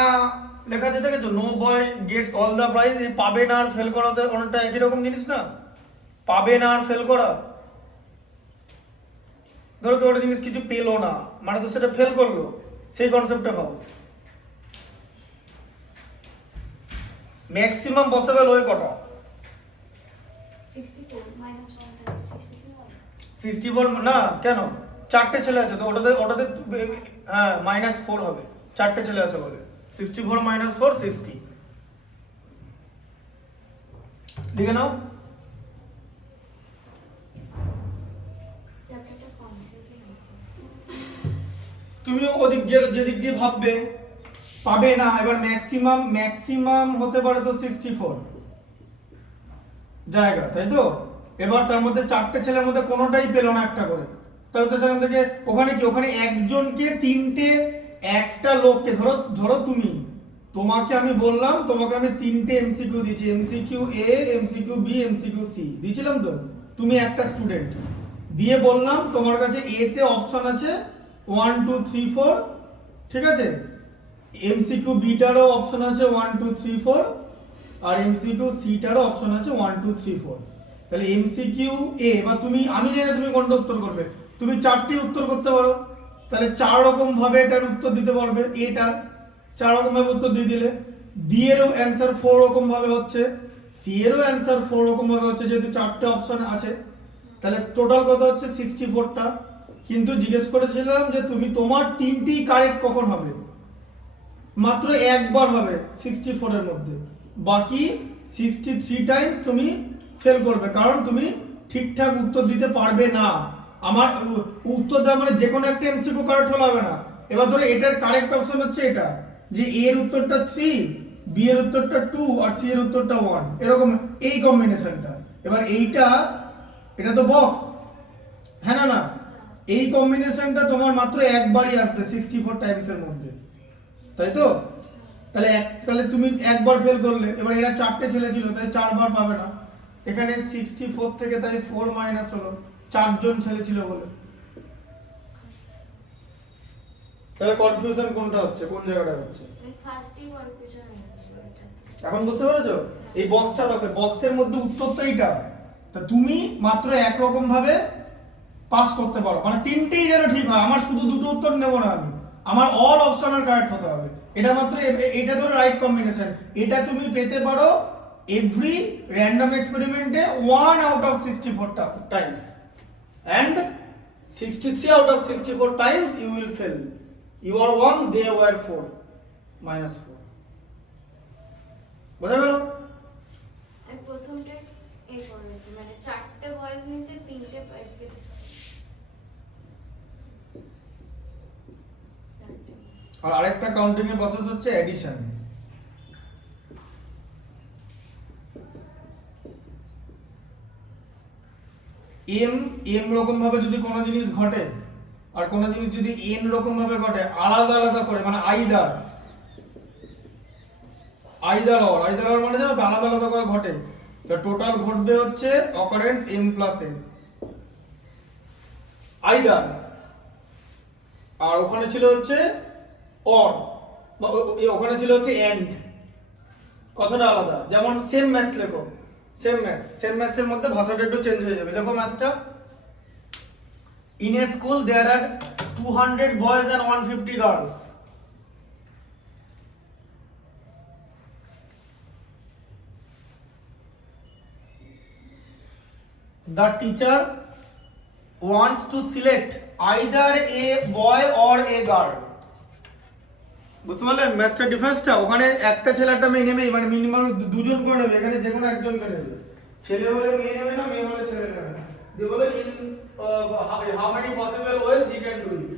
লেখা আছে দেখেছো, no boy gets all the prize, এই পাবে না আর ফেল করাতে অনেকটা একই রকম জিনিস না? পাবে না আর ফেল করা, ধরো কেউ একটা জিনিস কিছু পেলো না, মানে তো সেটা ফেল করলো, সেই কনসেপ্টটা ভাবো। ম্যাক্সিমাম পসিবল ওয়ে কটা? 64 মাইনাস 1 64 না, কেন? চারটে ছেলে আছে তো, ওটাতে হ্যাঁ -4 হবে, চারটে ছেলে আছে বলে। 64 - 4 60, লিখে নাও। চ্যাপ্টারটা কনফিউজিং আছে। তুমিও ওদিক যেদিক দিয়ে ভাববে পাবে না। এবার ম্যাক্সিমাম হতে পারে তো 64 জায়গা, তাই তো? এবার তার মধ্যে চারটে ছেলের মধ্যে কোনোটাই পেলো না একটা করে, তাহলে তো সেখান থেকে ওখানে একজনকে তিনটে, একটা লোককে ধরো তোমাকে আমি বললাম, তোমাকে আমি তিনটে এমসিকিউ দিয়েছি, এমসিকিউ এ, এমসিকিউ বি, এমসিকিউ সি দিয়েছিলাম তো। তুমি একটা স্টুডেন্ট দিয়ে বললাম তোমার কাছে এ তে অপশন আছে 1 2 3 4, ঠিক আছে? এমসিকিউ বিটারও অপশন আছে 1 2 3 4, আর এমসিকিউ সিটারও অপশন আছে 1 2 3 4। তাহলে এমসিকিউ এ বা আমি জানি তুমি কোনটা উত্তর করবে, তুমি চারটি উত্তর করতে পারো, তাহলে 4 রকম ভাবে এটার উত্তর দিতে পারবে। এটার 4 রকম ভাবে উত্তর দিয়ে দিলে, বি এরও অ্যান্সার 4 রকম ভাবে হচ্ছে, সি এরও অ্যান্সার 4 রকম ভাবে হচ্ছে, যেহেতু চারটে অপশন আছে। তাহলে টোটাল কত হচ্ছে? 64টা। কিন্তু জিজ্ঞেস করেছিলাম যে তোমার তিনটি কারেক্ট কখন হবে? মাত্র একবার হবে 64 এর মধ্যে, বাকি 63 টাইমস তুমি ফেল করবে, কারণ তুমি ঠিকঠাক উত্তর দিতে পারবে না। আমার উত্তর দেওয়া মানে যে কোনো একটা এমসিকিউ কারেক্ট হলে হবে না, এবার ধরো এটার কারেক্ট অপশন হচ্ছে এটা, যে এ এর উত্তরটা 3, বি এর উত্তরটা 2 আর সি এর উত্তরটা 1, এরকম এই কম্বিনেশনটা। এবার এইটা, এটা তো বক্স, হ্যাঁ না না, এই কম্বিনেশনটা তোমার মাত্র একবারই আসবে 64 টাইমস এর মধ্যে, তাই তো? তাহলে তুমি একবার ফেল করলে, এবার এরা 4টে ছেলে ছিল তাই 4বার পাবে না, এখানে 64 থেকে তাই 4 মাইনাস হলো, 4জন ছেলে ছিল বলে। তাহলে কনফিউশন কোনটা হচ্ছে, কোন জায়গাটা হচ্ছে? ফার্স্টই কনফিউশন হয়েছিল এটা। এখন বুঝতে পেরেছো? এই বক্সটা দেখো, বক্সের মধ্যে উত্তর তো এইটা, তা তুমি মাত্র একরকম ভাবে পাস করতে পারো, মানে তিনটেই যেন ঠিক হয়। আমার শুধু দুটো উত্তর নেব না আমি, আমার অল অপশন আর কারেক্ট হতে হবে। এটা মাত্র এটা ধরো রাইট কম্বিনেশন, এটা তুমি পেতে পারো এভরি র্যান্ডম এক্সপেরিমেন্টে 1 out of 64 times, and 63 out of 64 times you will fail. You are 1, they were 4, -4. বোঝা গেল? আমি প্রথমটা এই করেছি, মানে 4টে ভয়েস নিয়েছে, 3টে প্রাইস কেটে। আর আরেকটা কাউন্টিং এর প্রসেস হচ্ছে এডিশন। এম রকম ভাবে যদি কোনো জিনিস ঘটে আর কোনো জিনিস যদি এন রকম ভাবে ঘটে, আলাদা আলাদা করে, মানে আইদার অর মানে জানো তো, আলাদা আলাদা করে ঘটে, তো টোটাল ঘটবে হচ্ছে occurrence M plus N, either. আর ওখানে ছিল হচ্ছে অর, বা ওখানে ছিল হচ্ছে এন্ড, কথাটা আলাদা। যেমন সেম ম্যাথস লেখো, সেম ম্যাথসের মধ্যে ভাষাটা একটু চেঞ্জ হয়ে যাবে। লেখো ম্যাথসটা, in a school there are 200 boys and 150 girls. The teacher wants to select either a boy or a girl. বুঝতে পারলেন ম্যাথসটা ডিফারেন্সটা? ওখানে একটা ছেলে একটা মেয়ে নেবেই, মানে মিনিমাম দুজন করে নেবে, এখানে যে কোনো একজনকে নেবে। ছেলে হলে মেয়ে নেবে না, মেয়ে হলে ছেলে নেবে না। দিয়ে বলে in how many possible ways he can do it.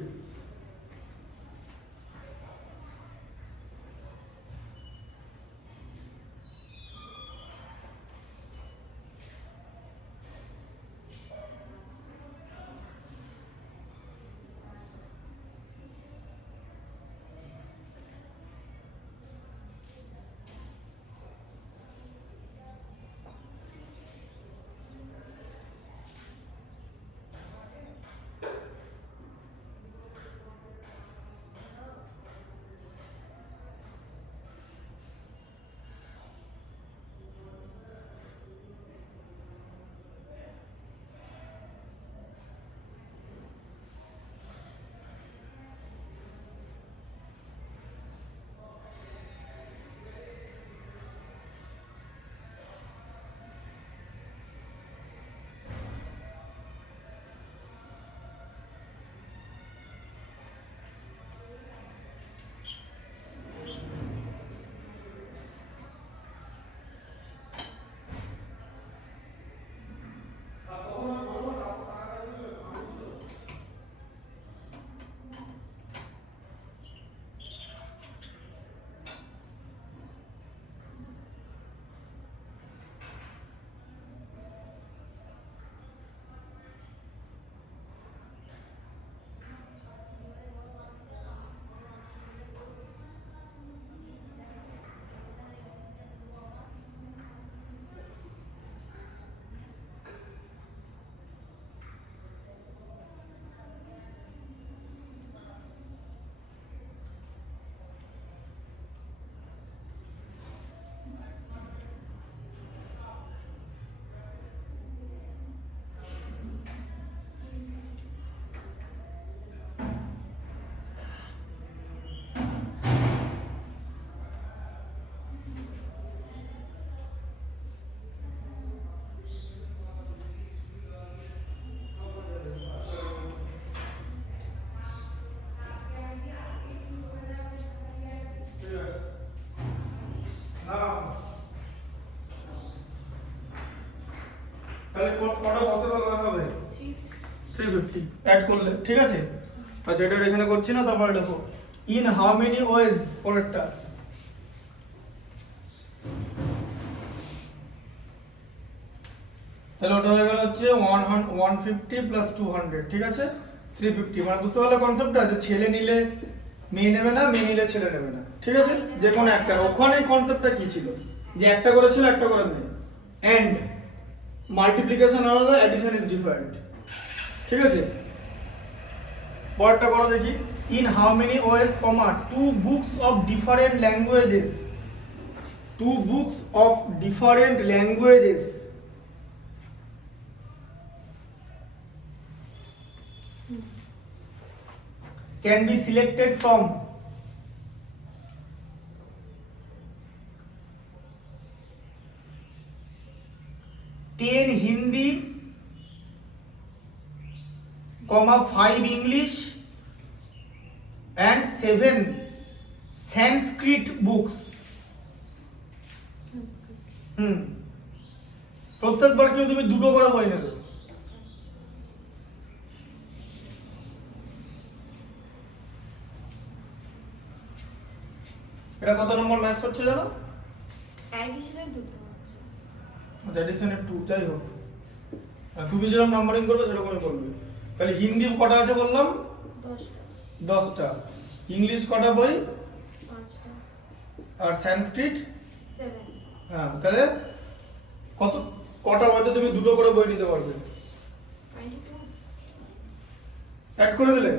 তাহলে কটা পসিবল হবে? 350 অ্যাড করলে, ঠিক আছে? আচ্ছা এটা এখানে করছি না, তারপরে লেখো ইন হাউ মেনি ওয়েজ, পরেরটা তাহলে ওটা হয়ে গেল হচ্ছে 150 প্লাস 200, ঠিক আছে 350। মানে বুঝতে পারলে কনসেপ্টটা, যে ছেলে নিলে মেয়ে নেবে না, মেয়ে নিলে ছেলে নেবে না, ঠিক আছে যে কোনো একটা। ওখানে কনসেপ্টটা কি ছিল, যে একটা করে ছেলে একটা করে মেয়ে, এন্ড মাল্টিপ্লিকেশন আলাদা, অ্যাডিশন ইজ ডিফারেন্ট, ঠিক আছে। পরেরটা করো দেখি, in how many ways comma two books of different languages, two books of different languages can be selected from ten Hindi, 5 English and 7 Sanskrit books। প্রত্যেকবার কেউ তুমি দুটো করে বই নেবে। এটা কত নম্বর ম্যাথস হচ্ছে জানো? অ্যাডিশনের দুটো হচ্ছে। অ্যাডিশনের 2, যাই হোক তুমি যেরকম নাম্বারিং করবে সেরকমই করবে। তাহলে হিন্দি কটা আছে বললাম? 10টা। ইংলিশ কটা বই? 5টা। আর সংস্কৃত? 7। হ্যাঁ, তাহলে কটা বইতে তুমি দুটো করে বই নিতে পারবে? 22। অ্যাড করে দিলে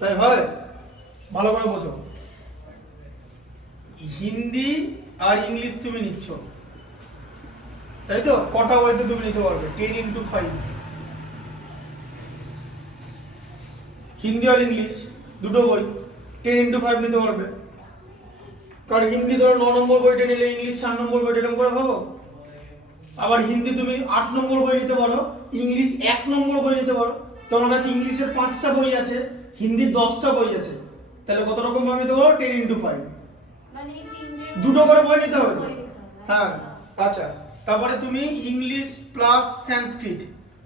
তাই হয়? ভালো করে বোঝো, হিন্দি আর ইংলিশ তুমি নিচ্ছ, তাই তো? কটা বইতে তুমি নিতে পারবে? 10 × 5। হিন্দি আর ইংলিশ দুটো বই 10 × 5 নিতে পারবে। কারণ হিন্দি ধরো 9 নম্বর বইটা নিলে ইংলিশ 4 নম্বর বইটা এরকম করে ভাবো। আবার হিন্দি তুমি 8 নম্বর বই নিতে পারো, ইংলিশ 1 নম্বর বই নিতে পারো। তোমার কাছে ইংলিশের 5টা বই আছে, হিন্দির 10টা বই আছে, তাহলে কত রকম ভাবে নিতে পারো? 10 × 5। মানে দুটো করে বই নিতে হবে। বই নিতে হবে। হ্যাঁ, আচ্ছা। তারপরে তুমি ইংলিশ প্লাস সংস্কৃত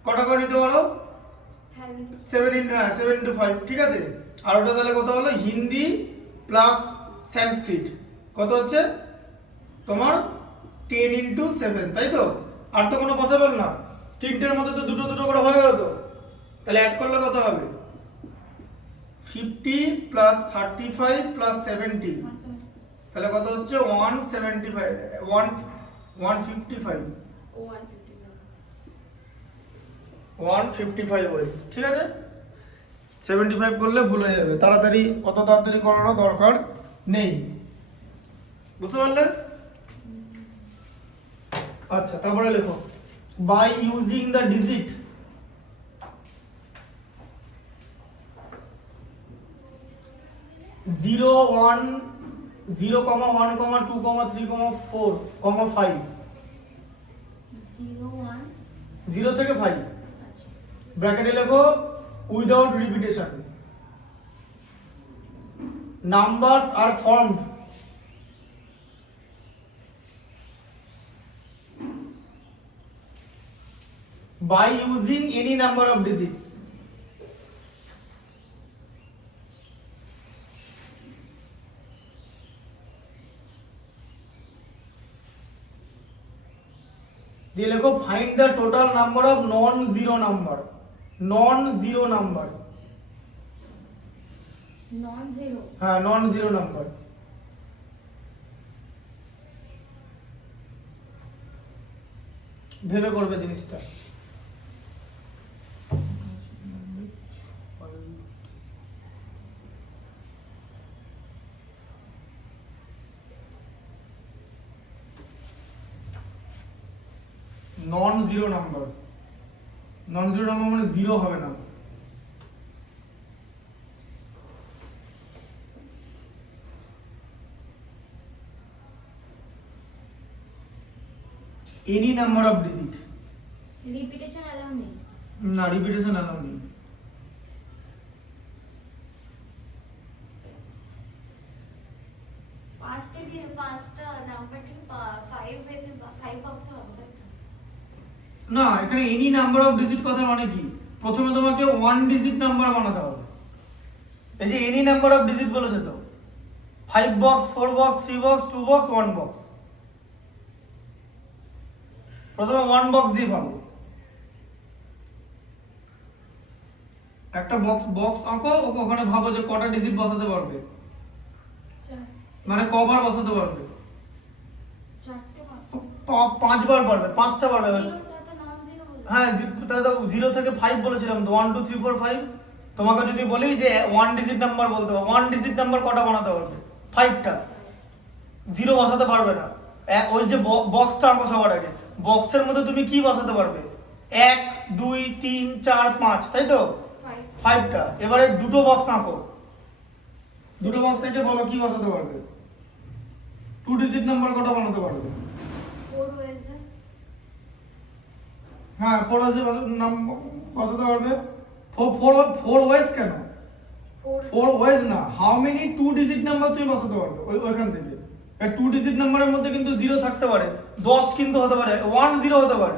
কটা করে নিতে পারো? 7 × 5, ঠিক আছে। আর ওটা তাহলে কত হলো? হিন্দি প্লাস সংস্কৃত কত হচ্ছে তোমার? 10 × 7, তাই তো? আর তো কোনো পসিবল না, তিনটের মধ্যে তো দুটো দুটো করে হয়ে গেল তো। তাহলে অ্যাড করলে কত হবে? 50 প্লাস 35 প্লাস 70, তাহলে কত হচ্ছে? 155 ওয়েজ, ঠিক আছে। 75 করলে ভুল হয়ে যাবে, তাড়াতাড়ি অত তাড়াতাড়ি করানো দরকার নেই, বুঝতে পারলে? আচ্ছা, তারপরে লেখো বাই ইউজিং দ্য ডিজিট 0, 1, 0, 1, 2, 3, 4, 5, 0, 1। 0 থেকে 5 ব্র্যাকেটে লেখো without repetition. Numbers are formed by using any number of digits। দিয়ে লেখো find the total number of non zero number. হ্যাঁ, নন জিরো নাম্বার। ভেবে করবে জিনিসটা। নন জিরো নাম্বার মানে জিরো হবে না। Any number of digit. Repetition allow নেই। না, রিপিটেশন অ্যালাউ নেই। পাঁচটা নাম্বার থেকে 5 বক্স হবে। না, এখানে এনি নাম্বার অফ ডিজিট কথা মানে কি? প্রথমে তোমাকে 1 ডিজিট নাম্বার বানাতে হবে, এই যে এনি নাম্বার অফ ডিজিট বলেছে তো, 5 box, 4 box, 3 box, 2 box, 1 box. প্রথমে 1 বক্স দিয়ে ভাবো, একটা বক্স আঁকো, ওখানে ভাবো যে কটা ডিজিট বসাতে পারবে, মানে কবার বসাতে পারবে। 5 বার পারবে, 5টা পারবে। হ্যাঁ, তাহলে তো 0 থেকে 5 বলেছিলাম তো, 1 2 3 4 5। তোমাকে যদি বলি যে 1 ডিজিট নাম্বার বলতে পারো, 1 ডিজিট নাম্বার কটা বানাতে পারবে? 5টা। 0 বসাতে পারবে না। ওই যে বক্সটা আঁকো সবার আগে, বক্সের মধ্যে তুমি কি বসাতে পারবে? 1 2 3 4 5, তাই তো? 5টা। এবারে দুটো বক্স আঁকো, দুটো বক্স থেকে বলো কি বসাতে পারবে? 2 ডিজিট নাম্বার কটা বানাতে পারবে? 4 হয়েছে। হ্যাঁ, 4 আছে বসাতে পারবে। 4 ওয়েজ কেন? 4 ওয়েজ না, হাউ মেনি 2 ডিজিট নাম্বার তুমি বসাতে পারবে ওইখান থেকে? এই 2 ডিজিট নাম্বারের মধ্যে কিন্তু 0 থাকতে পারে, 10 কিন্তু হতে পারে, 1 0 হতে পারে।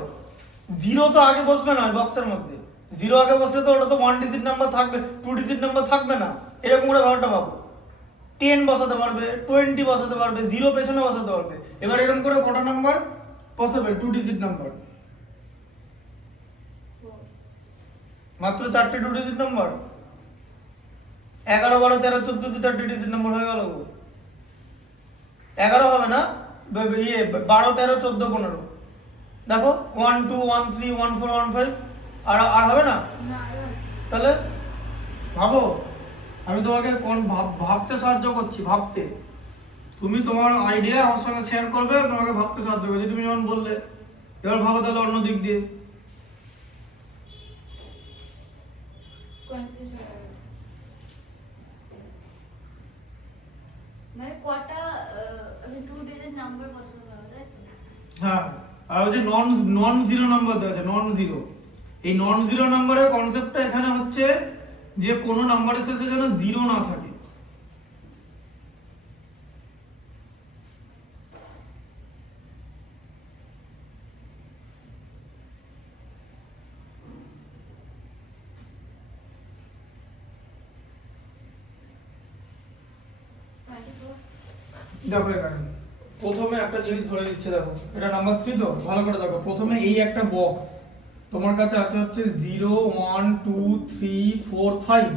0 তো আগে বসবে না বক্সের মধ্যে, 0 আগে বসলে তো ওটা তো 1 ডিজিট নাম্বার থাকবে, 2 ডিজিট নাম্বার থাকবে না। এরকম করে ব্যাপারটা ভাবো। 10 বসাতে পারবে, 20 বসাতে পারবে, 0 পেছনে বসাতে পারবে। এবার এরকম করে কটা নাম্বার বসাবে 2 ডিজিট নাম্বার? মাত্র 4টে 2 ডিজিট নাম্বার। 11 12 13 14 4টে ডিজিট নাম্বার হয়ে গেল। 11 হবে না, 12 13 14 15। দেখো 1 2 1 3 1 4 1 5। আর হবে না? তাহলে ভাবো, আমি তোমাকে কোন ভাবতে সাহায্য করছি, ভাবতে। তুমি তোমার আইডিয়া আমার সঙ্গে শেয়ার করবে, তোমাকে ভাবতে সাহায্য করবে। তুমি যেমন বললে, এবার ভাবো তাহলে অন্য দিক দিয়ে। কনফিউজ হয়ে গেছে। মানে কটা আমি 2 ডিজিট নাম্বার বসাতে পারবো, তাই তো? হ্যাঁ, আর ওই যে নন জিরো নাম্বার দেওয়া আছে, নন জিরো। এই নন জিরো নাম্বারের কনসেপ্টটা এখানে হচ্ছে যে কোনো নাম্বারের শেষে যেন জিরো না থাকে। দেখো এখানে প্রথমে একটা জিনিস ধরে দিচ্ছে, দেখো এটা নাম্বার 3 তো, ভালো করে দেখো। প্রথমে এই একটা বক্স তোমার কাছে আছে হচ্ছে 0 1 2 3 4 5।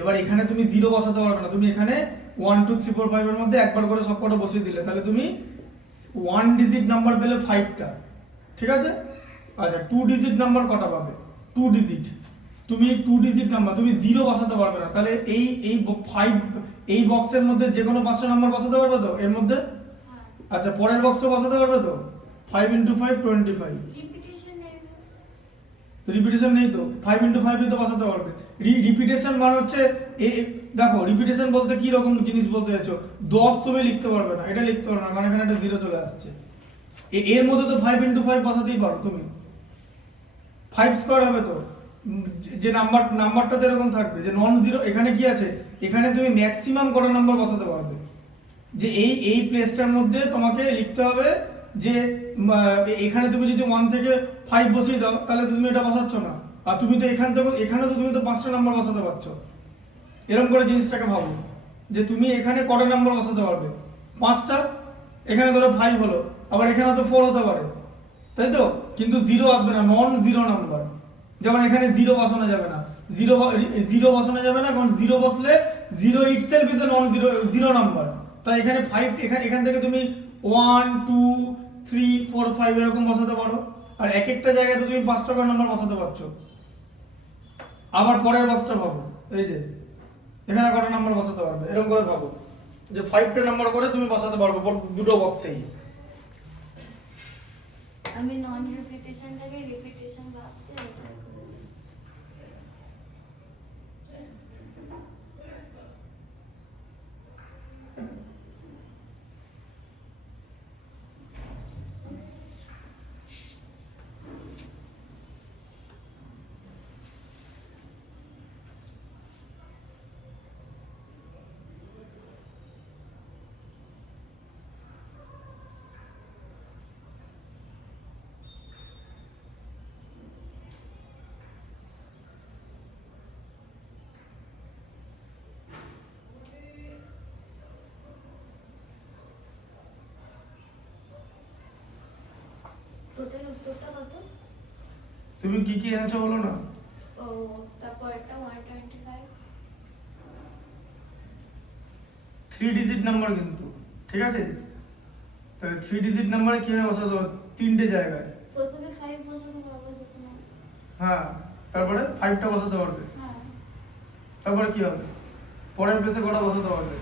এবার এখানে তুমি 0 বসাতে পারবে না, তুমি এখানে 1 2 3 4 5 এর মধ্যে একবার করে সবকটা বসিয়ে দিলে, তাহলে তুমি 1 ডিজিট নাম্বার পেলে 5টা, ঠিক আছে? আচ্ছা, 2 ডিজিট নাম্বার কটা পাবে? 2 ডিজিট। তুমি 2 ডিজিট নাম্বার তুমি 0 বসাতে পারবে না, তাহলে এই 5 এই বক্সের মধ্যে যে কোনো 5টা নাম্বার বসাতে পারবে তো এর মধ্যে? আচ্ছা, পরের বক্সে বসাতে পারবে তো? 5 × 5 25। রিপিটিশন নেই তো রিপিটেশন নেই তো, 5 × 5 তো বসাতে পারবে। রিপিটেশন মানে হচ্ছে দেখো রিপিটেশন বলতে কি রকম জিনিস বলতে চাইছো? 10 তুমি লিখতে পারবে না, এটা লিখতে পারবে না, মানে এখানে একটা 0 চলে আসছে। এর মধ্যে তো 5 × 5 বসাতেই পারো তুমি। 5 স্কয়ার হবে তো, যে নাম্বারটা তো এরকম থাকবে যে নন জিরো। এখানে কি আছে? এখানে তুমি ম্যাক্সিমাম কটা নাম্বার বসাতে পারবে, যে এই প্লেসটার মধ্যে তোমাকে লিখতে হবে যে এখানে তুমি যদি 1 থেকে 5 বসিয়ে দাও তাহলে তো তুমি এটা বসাচ্ছ না, আর তুমি তো এখানে তো তুমি তো 5টা নাম্বার বসাতে পারছো। এরকম করে জিনিসটাকে ভাবো যে তুমি এখানে কটা নাম্বার বসাতে পারবে? 5টা। এখানে ধরো 5 হলো, আবার এখানে তো 4 হতে পারে, তাই তো? কিন্তু 0 আসবে না, নন জিরো নাম্বার। যেমন এখানে 0 বসানো যাবে না, 0 বসানো যাবে না, কারণ 0 বসলে 0 itself is a non zero number. তাই এখানে 5, এখান থেকে তুমি 1 2 3 4 5 এরকম বসাতে পারো, আর এক একটা জায়গাতে তুমি 5টা করে নাম্বার বসাতে পারছো। আবার পরের বক্সটা ভাবো, এই যে এখানে কটা নাম্বার বসাতে পারবে, এরকম করে ভাবো যে 5টা নাম্বার করে তুমি বসাতে পারবে দুটো বক্সেই। আমি নন রিপিটেশনটাকে রিপিটেশন ভাবছি। তুমি কি কি এনেছো বলো না। ও তারপর এটা 125 3 ডিজিট নাম্বার কিন্তু, ঠিক আছে? তাহলে 3 ডিজিট নাম্বারে কিভাবে বসাতে হবে? তিনটে জায়গায়। প্রথমে 5 বসাতে পারবো যেখানে। হ্যাঁ, তারপরে 5টা বসাতে পারবে। হ্যাঁ তারপরে কি হবে? পরের প্লেসে কটা বসাতে পারবে?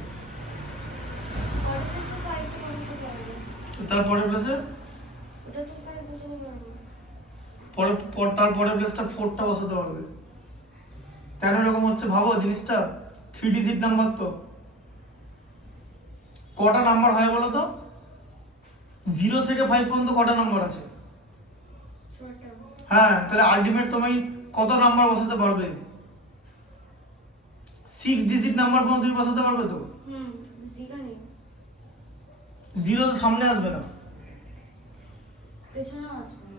পরে তো 5 বসাতে পারবো। তারপরের প্লেসে ওটা তো 5 বসাতে পারবো। তারপরের প্লেসটা 4টা বসাতে পারবে। কেন এরকম হচ্ছে ভাবো জিনিসটা? 3 ডিজিট নাম্বার তো কটা নাম্বার হয় বলো তো? 0 থেকে 5 পর্যন্ত কটা নাম্বার আছে? ছোটটা হ্যাঁ, তাহলে আলটিমেট তুমি কত নাম্বার বসাতে পারবে? 6 ডিজিট নাম্বার পর্যন্ত তুমি বসাতে পারবে তো? জিরো নেই, 0 তো সামনে আসবে না, পেছনে আসবে না।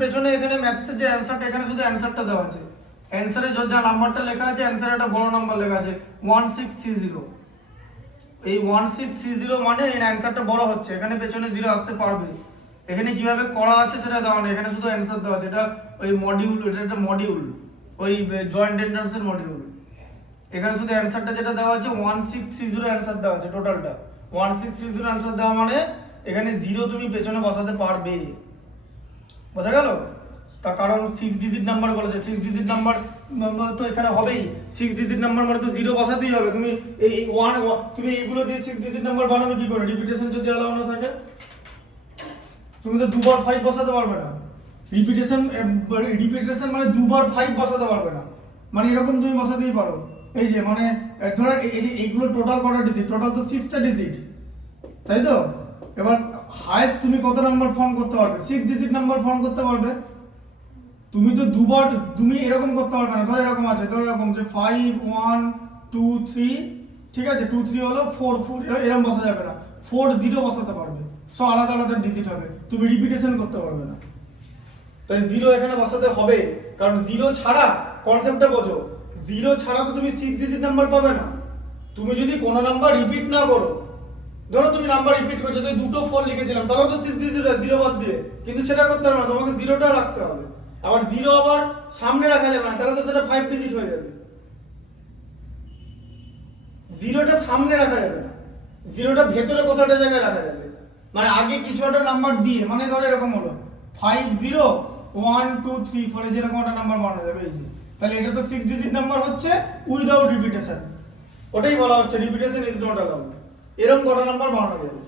পেছনে এখানে ম্যাথসের যে অ্যানসারটা, এখানে শুধু অ্যানসারটা দেওয়া আছে। অ্যানসারে যা নাম্বারটা লেখা আছে, অ্যানসারে একটা বড় নাম্বার লেখা আছে 1630। এই 1630 মানে এই অ্যানসারটা বড় হচ্ছে, এখানে পেছনে 0 আসতে পারবে। এখানে কিভাবে করা আছে সেটা দেওয়া নেই, এখানে শুধু অ্যানসার দেওয়া আছে। এটা ওই মডিউল, এটা একটা মডিউল, ওই জয়েন্ট এন্ট্রান্সের মডিউল। এখানে শুধু অ্যানসারটা যেটা দেওয়া আছে 1630 অ্যানসার দেওয়া আছে টোটালটা। 1630 অ্যানসার দেওয়া মানে এখানে 0 তুমি পেছনে বসাতে পারবে। বোঝা গেল? তার কারণ 6 ডিজিট নাম্বার বলেছে, 6 ডিজিট নাম্বার তো এখানে হবেই। 6 ডিজিট নাম্বার মানে তো 0 বসাতেই হবে। তুমি এই তুমি এইগুলো দিয়ে 6 ডিজিট নাম্বার বানাবে কি করে? রিপিটেশন যদি অ্যালাউ না থাকে, তুমি তো দুবার 5 বসাতে পারবে না। রিপিটেশন মানে দুবার 5 বসাতে পারবে না। মানে এরকম তুমি বসাতেই পারো। এই যে মানে ধরো এই যে এইগুলো টোটাল কটা ডিজিট? টোটাল তো 6টা ডিজিট, তাই তো? এবার হাইয়েস্ট তুমি কত নাম্বার ফর্ম করতে পারবে? 6 ডিজিট নাম্বার ফর্ম করতে পারবে। তুমি তো দুবার, তুমি এরকম করতে পারবে না। ধরো এরকম আছে, ধরো এরকম যে 5 1 2 3, ঠিক আছে? 2 3 হলো 4 4, এরকম বসা যাবে না। 4 0 বসাতে পারবে, সব আলাদা আলাদা ডিজিট হবে, তুমি রিপিটেশন করতে পারবে না। তাই 0 এখানে বসাতে হবে, কারণ 0 ছাড়া, কনসেপ্টটা বোঝো, 0 ছাড়া তো তুমি 6 ডিজিট নাম্বার পাবে না। তুমি যদি কোনো নাম্বার রিপিট না করো, ধরো তুমি নাম্বার রিপিট করছো, তো দুটো 4 লিখে দিলাম, তাহলে তো 6 ডিজিট 0 বাদ দিয়ে, কিন্তু সেটা করতে হবে না, তোমাকে 0টা রাখতে হবে। আবার 0 আবার সামনে রাখা যাবে না, তাহলে তো সেটা 5 ডিজিট হয়ে যাবে। 0টা সামনে রাখা যাবে না, 0টা ভেতরে কোথাও একটা জায়গায় রাখা যাবে। মানে আগে কিছু একটা নাম্বার দিয়ে, মানে ধরো এরকম হলো 5 0 1 2 3 4, যেরকম একটা নাম্বার বানানো যাবে। এই যে তাহলে এটা তো 6 ডিজিট নাম্বার হচ্ছে উইদাউট রিপিটেশন। ওটাই বলা হচ্ছে রিপিটেশন ইজ নট অ্যালাউড। এরকম কটা নাম্বার বানানো যাবে,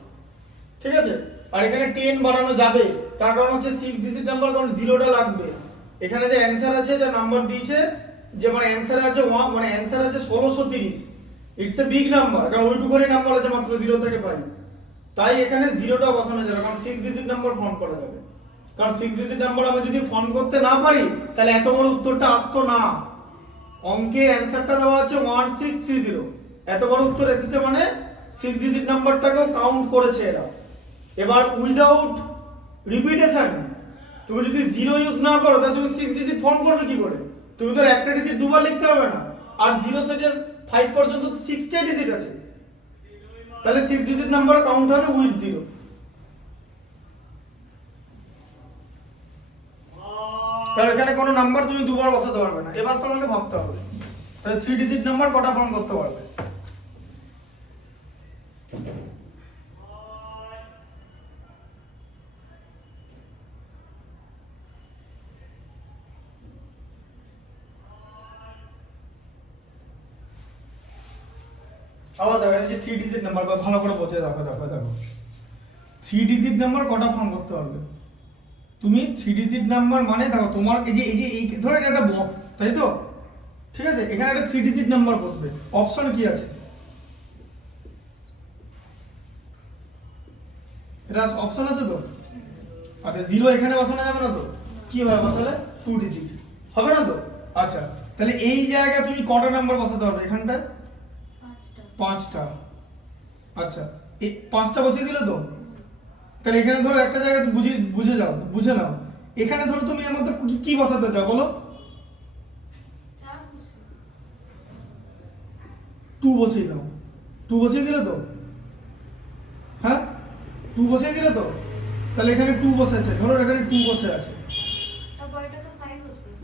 ঠিক আছে? আর এখানে 10 বানানো যাবে, তার কারণ হচ্ছে 6 ডিজিট নাম্বার, কারণ 0টা লাগবে। এখানে যে অ্যানসার আছে, যে নাম্বার দিয়েছে, যে মানে অ্যানসার আছে 1, মানে অ্যানসার আছে 1630, ইটস এ বিগ নাম্বার, কারণ ওইটুকুনি নাম্বার আছে মাত্র 0 থেকে 5। তাই এখানে 0টা বসানো যাবে, কারণ 6 ডিজিট নাম্বার ফর্ম করা যাবে। কারণ 6 ডিজিট নাম্বার আমি যদি ফর্ম করতে না পারি, তাহলে এত বড় উত্তরটা আসতো না। অঙ্কের অ্যানসারটা দেওয়া আছে 1630, এত বড় উত্তর এসেছে মানে 6 ডিজিট নাম্বারটাকেও কাউন্ট করেছে এরা। এবার উইদাউট রিপিটেশন, তুমি যদি 0 ইউজ না করো, তাহলে তুমি 6 ডিজিট ফর্ম করবে কি করে? তুমি তো একটা ডিজিট দুবার লিখতে হবে না, আর 0 থেকে 5 পর্যন্ত তো 6টা ডিজিট আছে, তাহলে 6 ডিজিট নাম্বার কাউন্ট হবে উইথ 0। তাহলে এখানে কোনো নাম্বার তুমি দুবার বসাতে পারবে না। এবার তোমাকে ভাবতে হবে, তাহলে 3 ডিজিট নাম্বার কটা ফর্ম করতে পারবে? আবার দেখো, এই যে 3 ডিজিট নাম্বার, ভালো করে বোঝে দেখো। 3 ডিজিট নাম্বার কটা ফর্ম করতে পারবে? তুমি 3 ডিজিট নাম্বার মানে দেখো, তোমার এই ধরো এটা একটা বক্স, তাই তো? ঠিক আছে, এখানে একটা 3 ডিজিট নাম্বার বসবে। অপশন কি আছে? এটা অপশন আছে তো? আচ্ছা, 0 এখানে বসানো যাবে না তো? কি হবে বসালে? 2 ডিজিট হবে না তো? আচ্ছা, তাহলে এই জায়গায় তুমি কটা নাম্বার বসাতে পারবে? এখানটায় 5টা। আচ্ছা, এই 5টা বসিয়ে দিলে তো? তাহলে এখানে ধরো একটা জায়গায় বুঝে নাও। এখানে ধরো তুমি এর মধ্যে কি বসাতে চাও বলো? 2 বসিয়ে নাও। 2 বসিয়ে দিলে তো? হ্যাঁ, 2 বসিয়ে দিলে তো? তাহলে এখানে 2 বসে আছে, ধরো এখানে 2 বসে আছে।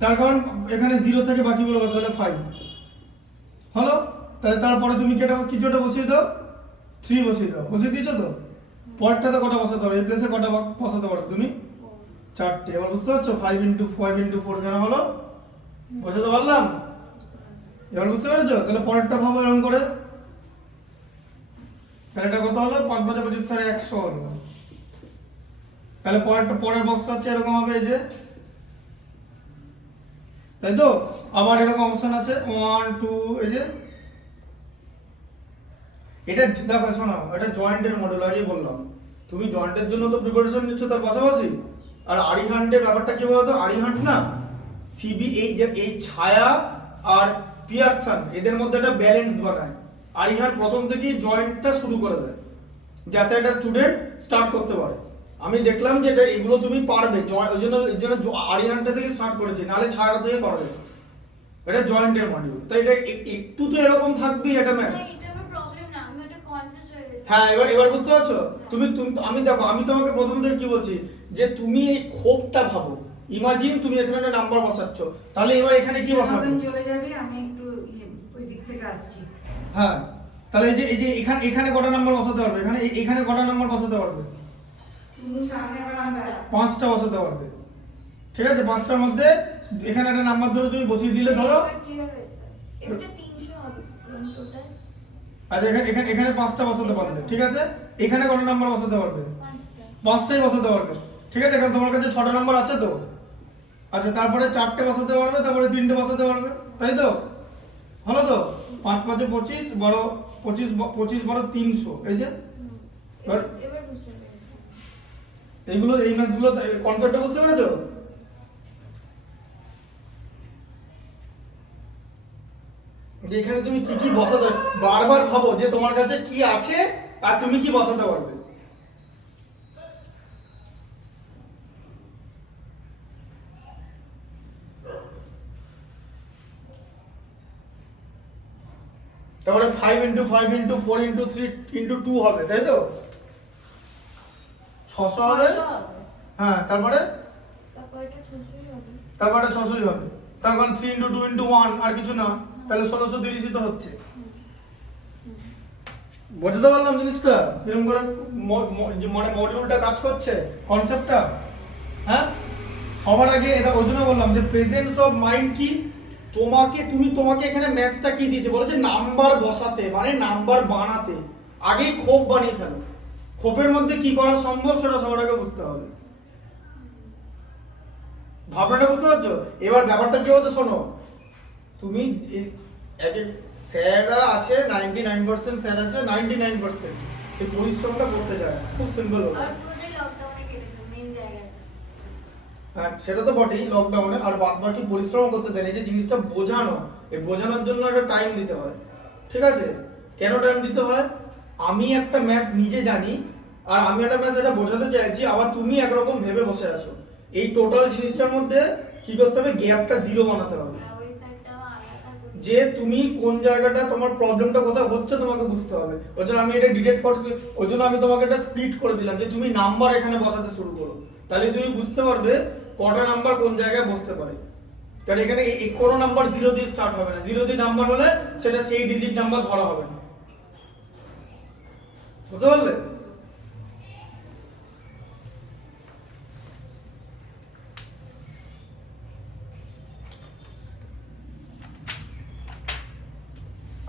তার কারণ এখানে 0 থেকে বাকিগুলো কত, তাহলে 5 হলো। তাহলে তারপরে তুমি কিছু একটা বসিয়ে দাও, 3 বসিয়ে দাও, বসিয়ে দিয়েছো তো। পরেরটাতে কটা বসাতে পারো, এই প্লেসে কটা বসাতে পারো তুমি, 4টে। এবার বুঝতে পারছো 5 × 5 × 4 কেন হলো, বসাতে পারলাম। এবার বুঝতে পেরেছো? তাহলে পরেরটা ভাবো এরকম করে, তাহলে এটা কত হলো, 5 × 5 = 25, 100 হলো। তাহলে পরের বক্স হচ্ছে এরকম হবে, এই যে, তাই তো। আবার এরকম অপশন আছে 1 2, এই যে এটা দেখো, শোনো, এটা জয়েন্টের মডেল, আগেই বললাম। তুমি জয়েন্টের জন্য তো প্রিপারেশন নিচ্ছ, তার পাশাপাশি আর আরিহান্টের ব্যাপারটা কি বলতো, আরিহান্ট না সিবি, এই ছায়া আর পিয়ারসন এদের মধ্যে একটা ব্যালেন্স বানায়। আরিহান্ট প্রথম থেকেই জয়েন্টটা শুরু করে দেয়, যাতে একটা স্টুডেন্ট স্টার্ট করতে পারে। আমি দেখলাম যে এটা এগুলো তুমি পারবে, ওই জন্য আরিহান্টটা থেকে স্টার্ট করেছি, নাহলে ছায়াটা থেকে করা যেত। এটা জয়েন্টের মডিউল, তাই এটা একটু তো এরকম থাকবেই, এটা ম্যাথস। হ্যাঁ, এবার বুঝতে পারছো তুমি। আমি দেখো, আমি তোমাকে প্রথম থেকে কি বলছি, যে তুমি এই ক্ষোভটা ভাবো, ইমাজিন তুমি এখানে একটা নাম্বার বসাচ্ছ, তাহলে এবার এখানে কি বসাবে, চলে যাবে, আমি একটু ওই দিক থেকে আসছি। হ্যাঁ, তাহলে এই যে এখানে কটা নাম্বার বসাতে পারবে, এখানে কটা নাম্বার বসাতে পারবে, 5টা বসাতে পারবে। ঠিক আছে, 5টার মধ্যে এখানে একটা নাম্বার ধরে তুমি বসিয়ে দিলে, ধরো আচ্ছা, এখানে 5টা বসাতে পারবে। ঠিক আছে, এখানে কত নাম্বার বসাতে পারবে, 5টাই বসাতে পারবে। ঠিক আছে, কারণ তোমার কাছে 6টা নাম্বার আছে তো। আচ্ছা, তারপরে 4টে বসাতে পারবে, তারপরে 3টে বসাতে পারবে, তাই তো। হলো তো, 5 × 5 = 25, 25 × 300, এই যে। এইগুলো, এই ম্যাথসগুলো, কনসেপ্টটা বুঝতে পেরেছো? যে এখানে তুমি কি কি বসাতে, বারবার ভাবো যে তোমার কাছে কি আছে আর তুমি কি বসাতে পারবে। তারপরে 5 × 5 × 4 × 3 × 2 হবে, তাই তো, 600 হবে। হ্যাঁ, তারপরে 600 হবে। তার কারণ 3 × 2 × 1 আর কিছু না, তাহলে 1630 তো হচ্ছে। বুঝতে পারলাম জিনিসটা, এরকম করে মানে মডিউলটা কাজ করছে, কনসেপ্টটা। হ্যাঁ, সবার আগে এটা ওই জন্য বললাম যে প্রেজেন্স অফ মাইন্ড কি, তোমাকে এখানে ম্যাথসটা কি দিয়েছে, বলেছে নাম্বার বসাতে, মানে নাম্বার বানাতে। আগেই ক্ষোভ বানিয়ে ফেলো, ক্ষোভের মধ্যে কি করা সম্ভব সেটা সবার আগে বুঝতে হবে। ভাবনাটা বুঝতে পারছো? এবার ব্যাপারটা কি হতো, শোনো, তুমি স্যাররা আছে 99%, স্যার আছে 99%, এই পরিশ্রমটা করতে যায়, খুব সিম্পল হবে। হ্যাঁ, সেটা তো বটেই, লকডাউনে আর বাদ বাকি পরিশ্রম করতে দেয়। এই যে জিনিসটা বোঝানো, এই বোঝানোর জন্য একটা টাইম দিতে হয়। ঠিক আছে, কেন টাইম দিতে হয়, আমি একটা ম্যাথস নিজে জানি, আর আমি একটা ম্যাথস এটা বোঝাতে চাইছি, আবার তুমি একরকম ভেবে বসে আছো। এই টোটাল জিনিসটার মধ্যে কি করতে হবে, গ্যাপটা 0 বানাতে হবে, যে তুমি কোন জায়গাটা তোমার প্রবলেমটা কোথায় হচ্ছে তোমাকে বুঝতে হবে। ওই জন্য আমি এটা ডিটেক্ট করে, ওই জন্য আমি তোমাকে একটা স্প্লিট করে দিলাম, যে তুমি নাম্বার এখানে বসাতে শুরু করো, তাহলে তুমি বুঝতে পারবে কটা নাম্বার কোন জায়গায় বসতে পারে। কারণ এখানে কোনো নাম্বার 0 দিয়ে স্টার্ট হবে না, 0 দিয়ে নাম্বার হলে সেটা সেই ডিজিট নাম্বার ধরা হবে না। বুঝতে পারলে?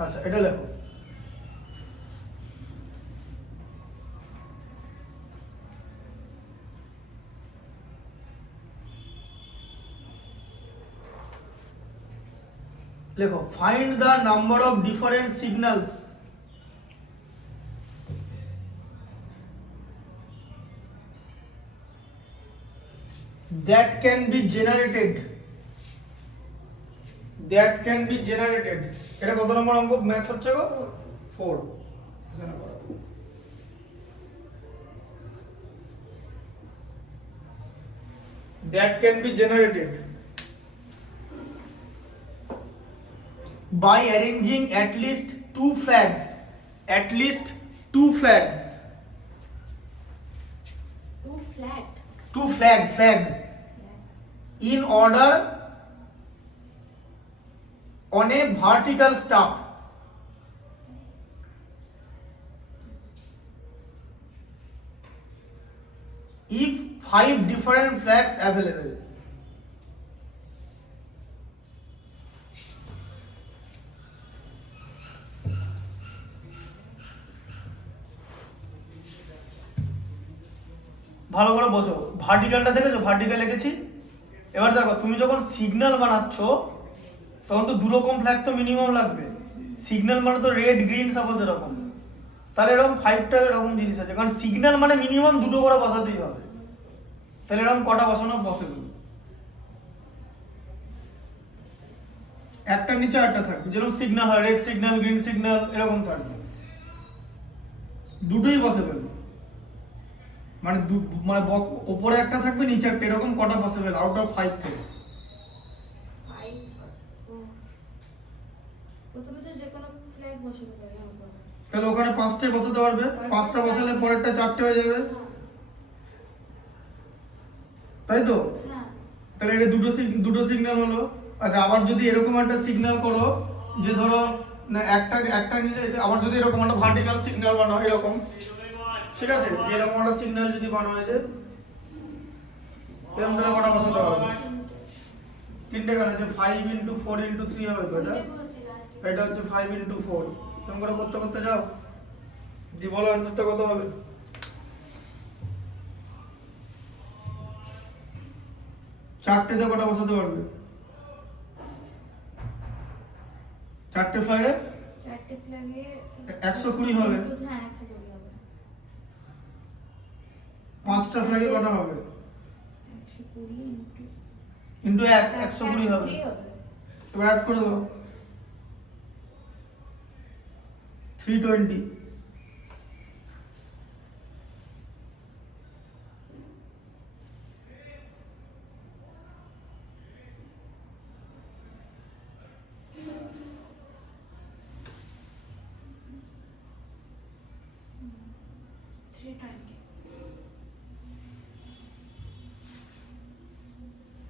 আচ্ছা, এটা লেখো, find the number of different signals that can be generated, এটা কত নম্বর অঙ্ক ম্যাথস হচ্ছে গো, 4। that can be generated by arranging at least 2 flags, two flag in order on a vertical staff. If 5 different flags available. ভালো করে বোঝো, ভার্টিক্যালটা দেখেছো, vertical লিখেছি। এবার দেখো তুমি যখন সিগন্যাল বানাচ্ছ তখন তো 2 রকম ফ্ল্যাগ তো মিনিমাম লাগবে। সিগন্যাল মানে তো রেড গ্রিন সাপোজ এরকম, তাহলে এরকম 5টা এরকম জিনিস আছে, কারণ সিগন্যাল মানে মিনিমাম 2টো করে বসাতেই হবে। তাহলে এরকম কটা বসানো পসিবল? একটা নিচে একটা থাকবে, যেরকম সিগন্যাল হয় রেড সিগন্যাল গ্রিন সিগন্যাল এরকম থাকবে, দুটোই পসিবল। মানে মানে উপরে একটা থাকবে নিচে একটা, এরকম কটা পসিবল আউট অফ 5 থেকে? 5 প্রথমে তো যে কোনো ফ্ল্যাগ বসাতে পারি আমরা। তাহলে ওখানে 5টে বসাতে পারবে, 5টা বসালে পরেরটা 4টে হয়ে যাবে, তাই তো? হ্যাঁ তাহলে এটা দুটো সিগন্যাল হলো। আচ্ছা, আবার যদি এরকম একটা সিগন্যাল করো যে ধরো না একটা নিলে, আবার যদি এরকম একটা ভার্টিক্যাল সিগন্যাল বানাও এরকম, ঠিক আছে, এরকম একটা সিগন্যাল যদি বানানো হয়েছে এরকম, তাহলে কটা বসাতে হবে? 3টে কেন আছে? 5 × 4 × 3 হবে তো এটা। এটা হচ্ছে 5 × 4। তুমি করে করতে করতে যাও, জি বলো অ্যানসারটা কত হবে? 4টেতে কটা বসাতে পারবে? 4টে ফ্ল্যাগে 4টে ফ্ল্যাগে 120 হবে। হ্যাঁ 120 হবে। 5টা ফ্ল্যাগে কটা হবে? 120 ইন্টু 1 120 হবে। এবার অ্যাড করে দাও 320।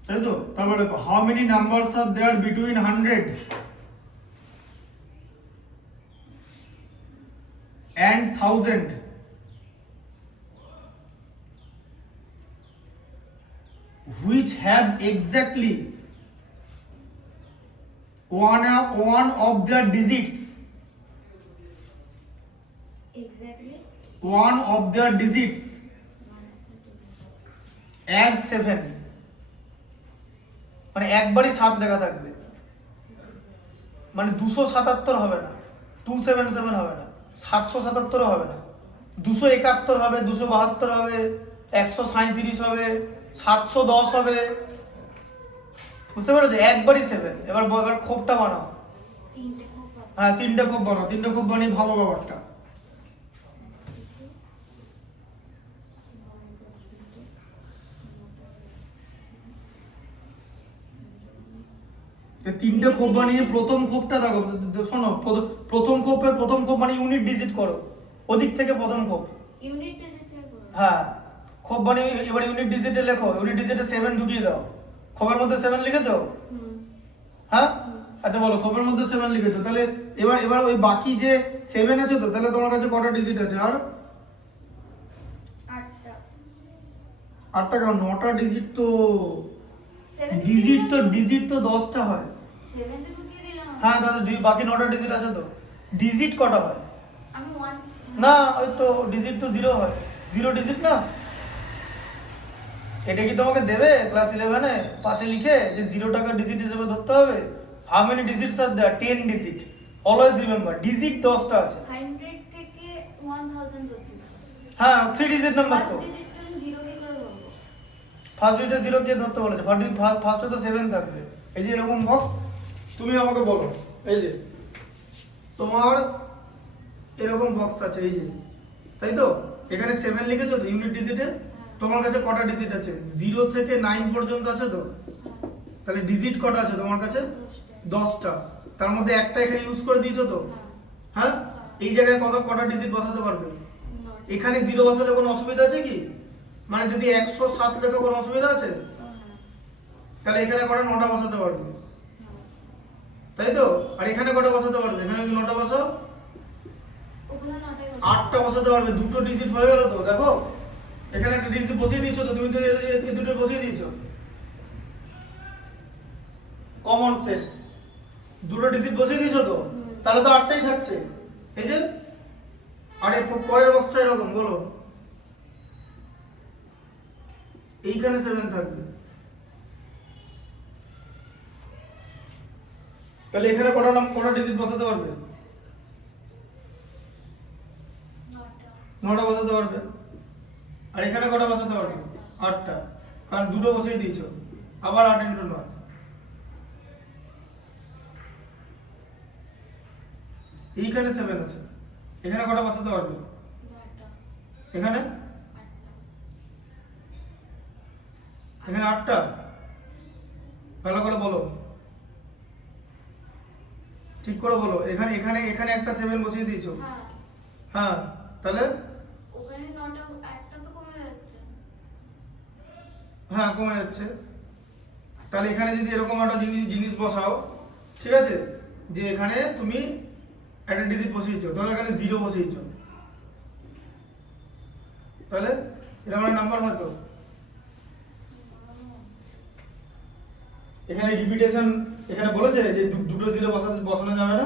তাই তো? তারপরে how many numbers are there between 100 and 1000 which have exactly one of their digits, Exactly one of their digits as 7, মানে একবারই 7 লেখা থাকবে, মানে 277 হবে না, 277 হবে না, 777 হবে না, 271 হবে, 272 হবে, 137 হবে, 710 হবে, বুঝতে পেরেছো? একবারই 7। এবার খোপটা বানাও। 3টে খুব ভালো। হ্যাঁ 3টে খোপ বানাও, 3টে খোপ বানিয়ে ভাবো ব্যাপারটা। তো 3টে খোপ বানিয়ে প্রথম খোপটা দেখো, শোনো, প্রথম খোপ মানে ইউনিট ডিজিট করো, ওদিক থেকে প্রথম খোপ। ইউনিট ডিজিটে করো। হ্যাঁ, খোপ বানিয়ে এবার ইউনিট ডিজিটে লেখো, ইউনিট ডিজিটে 7 ঢুকিয়ে দাও। খোপের মধ্যে 7 লিখেছো? হ্যাঁ, আচ্ছা বলো, খোপের মধ্যে 7 লিখেছো, তাহলে এবার ওই বাকি যে 7 আছে তো, তাহলে তোমার কাছে কটা ডিজিট আছে? আর 8টা। 8টা কেন? 9টা ডিজিট তো। 7 ডিজিট তো 10টা হয়। 7 তে ঢুকিয়ে দিলাম। হ্যাঁ, তাহলে বাকি 9টা ডিজিট আছে তো। ডিজিট কটা হয়? আমি 1 না, ওই তো ডিজিট তো 0 হয়, 0 ডিজিট না। এটা কি তোমাকে দেবে ক্লাস 11-এ পাশে লিখে যে 0 টাকা ডিজিট হিসেবে ধরতে হবে? How many digits are there? 10 digit. Always remember, digit 10টা আছে। 100 থেকে 1000 ধরছি। হ্যাঁ, 3 ডিজিট নাম্বার তো। ফার্স্ট ডিজিটটা 0 কে করে ধরবো। ফার্স্ট ডিজিটে 0 কে ধরতে বলেছে? ফার্স্টে তো 7 থাকবে। এই যে এরকম বক্স, তুমি আমাকে বলো, এই যে তোমার এরকম বক্স আছে, এই যে, তাই তো? এখানে 7 লিখেছো তো ইউনিট ডিজিটে। তোমার কাছে কটা ডিজিট আছে? 0 থেকে 9 পর্যন্ত আছে তো। তাহলে ডিজিট কটা আছে তোমার কাছে? 10টা। তার মধ্যে একটা এখানে ইউজ করে দিয়েছো তো। হ্যাঁ, এই জায়গায় কটা ডিজিট বসাতে পারবে? এখানে 0 বসালে কোনো অসুবিধা আছে কি? মানে যদি 107 লেখো কোনো অসুবিধা আছে? তাহলে এখানে কটা? 9টা বসাতে পারবে। তাই তো? আর এখানে কটা বসাতে পারবে? এখানে যদি 9টা বসাও, ওগুলো নটাই 8টা বসাতে পারবে, দুটো ডিজিট হয়ে গেল তো। দেখো এখানে একটা ডিজিট বসিয়ে দিয়েছো তো, তুমি তো এই দুটো বসিয়ে দিয়েছো। কমন সেন্স, দুটো ডিজিট বসিয়ে দিয়েছো তো, তাহলে তো 8টাই থাকছে। এই যে, আর এর পরের বক্সটা এরকম, বলো এইখানে 7 থাকবে, তাহলে এখানে কটা ডিজিট বসাতে পারবে? নটা 9টা বসাতে পারবে। আর এখানে কটা বসাতে পারবে? 8টা, কারণ দুটো বসিয়ে দিয়েছো। আবার 8 × 9, এইখানে 7 আছে, এখানে কটা বসাতে পারবে? নটা এখানে, আটটা এখানে 8টা। ভালো করে বলো, ঠিক করে বলো। এখানে এখানে এখানে একটা 7 বসিয়ে দিয়েছো। হ্যাঁ হ্যাঁ, তাহলে ওখানে নটা একটা তো কমে যাচ্ছে হ্যাঁ কমে যাচ্ছে। তাহলে এখানে যদি এরকম একটা জিনিস বসাও, ঠিক আছে, যে এখানে তুমি একটা ডিজিট বসিয়েছো, ধরো এখানে 0 বসিয়েছো, তাহলে এরকম একটা নাম্বার হয়তো। এখানে রিপিটেশন, এখানে বলেছে যে দুটো 0 বসানো যাবে না,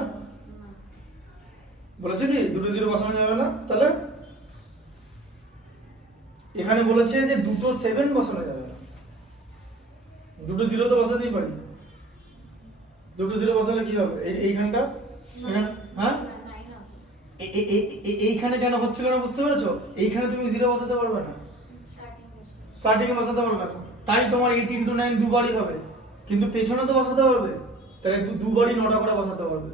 বলেছে কি দুটো 0 বসানো যাবে না? তাহলে এখানে বলেছে যে দুটো 7 বসানো যাবে না, দুটো 0 তো বসাতেই পারি। দুটো 0 বসালে কি হবে? এইখানটা, হ্যাঁ, এইখানে কেন হচ্ছে কেন বুঝতে পেরেছো? এইখানে তুমি 0 বসাতে পারবে না, স্টার্টিং এ বসাতে পারবে না, তাই তোমার 8 × 9 দুবারই হবে। কিন্তু পেছনে তো বসাতে পারবে, তাহলে দুবারই 9টা করে বসাতে পারবে।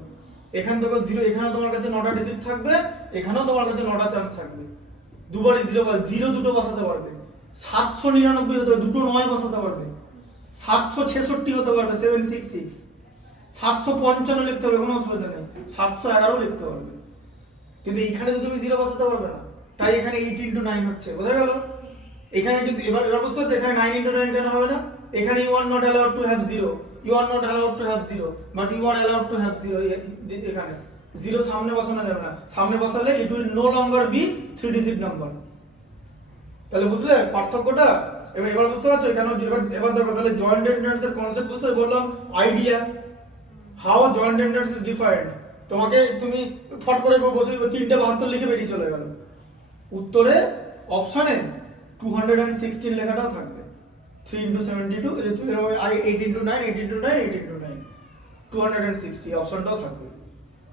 এখান থেকে 0, এখানে তোমার কাছে 9টা ডিজিট থাকবে, এখানেও তোমার কাছে 9টা চান্স থাকবে। দুবারই 0 দুটো বসাতে পারবে। 799 হতে পারবে, দুটো 9 বসাতে পারবে। 766 হতে পারবে, 766। 755 লিখতে হবে, কোনো অসুবিধা নেই। 711 লিখতে পারবে। কিন্তু এইখানে তো তুমি 0 বসাতে পারবে না, তাই এখানে 8 × 9 হচ্ছে, বোঝা গেল? এখানে কিন্তু এবার বুঝতে হচ্ছে এখানে 9 × 9 কেন হবে না? এখানে you are not allowed to have 0, you are not allowed to have 0, but you are allowed to have 0। এখানে 0 সামনে বসানো যাবে না, সামনে বসালে it will no longer be 3 digit number। তাহলে বুঝলে পার্থক্যটা? এবার বুঝতে পারছো কেন? এবার দেখো, তাহলে জয়েন্ট এন্ট্রান্স এর কনসেপ্ট বুঝতে বললাম, idea how joint entrance is defined. তুমি ফট করে বসে 372 লিখে বেরিয়ে চলে গেল, উত্তরে অপশনে 216 লেখাটাও থাকবে। 3 × 72, 8 × 9, 8 × 9, 8 × 9, 260 অপশনটাও থাকবে।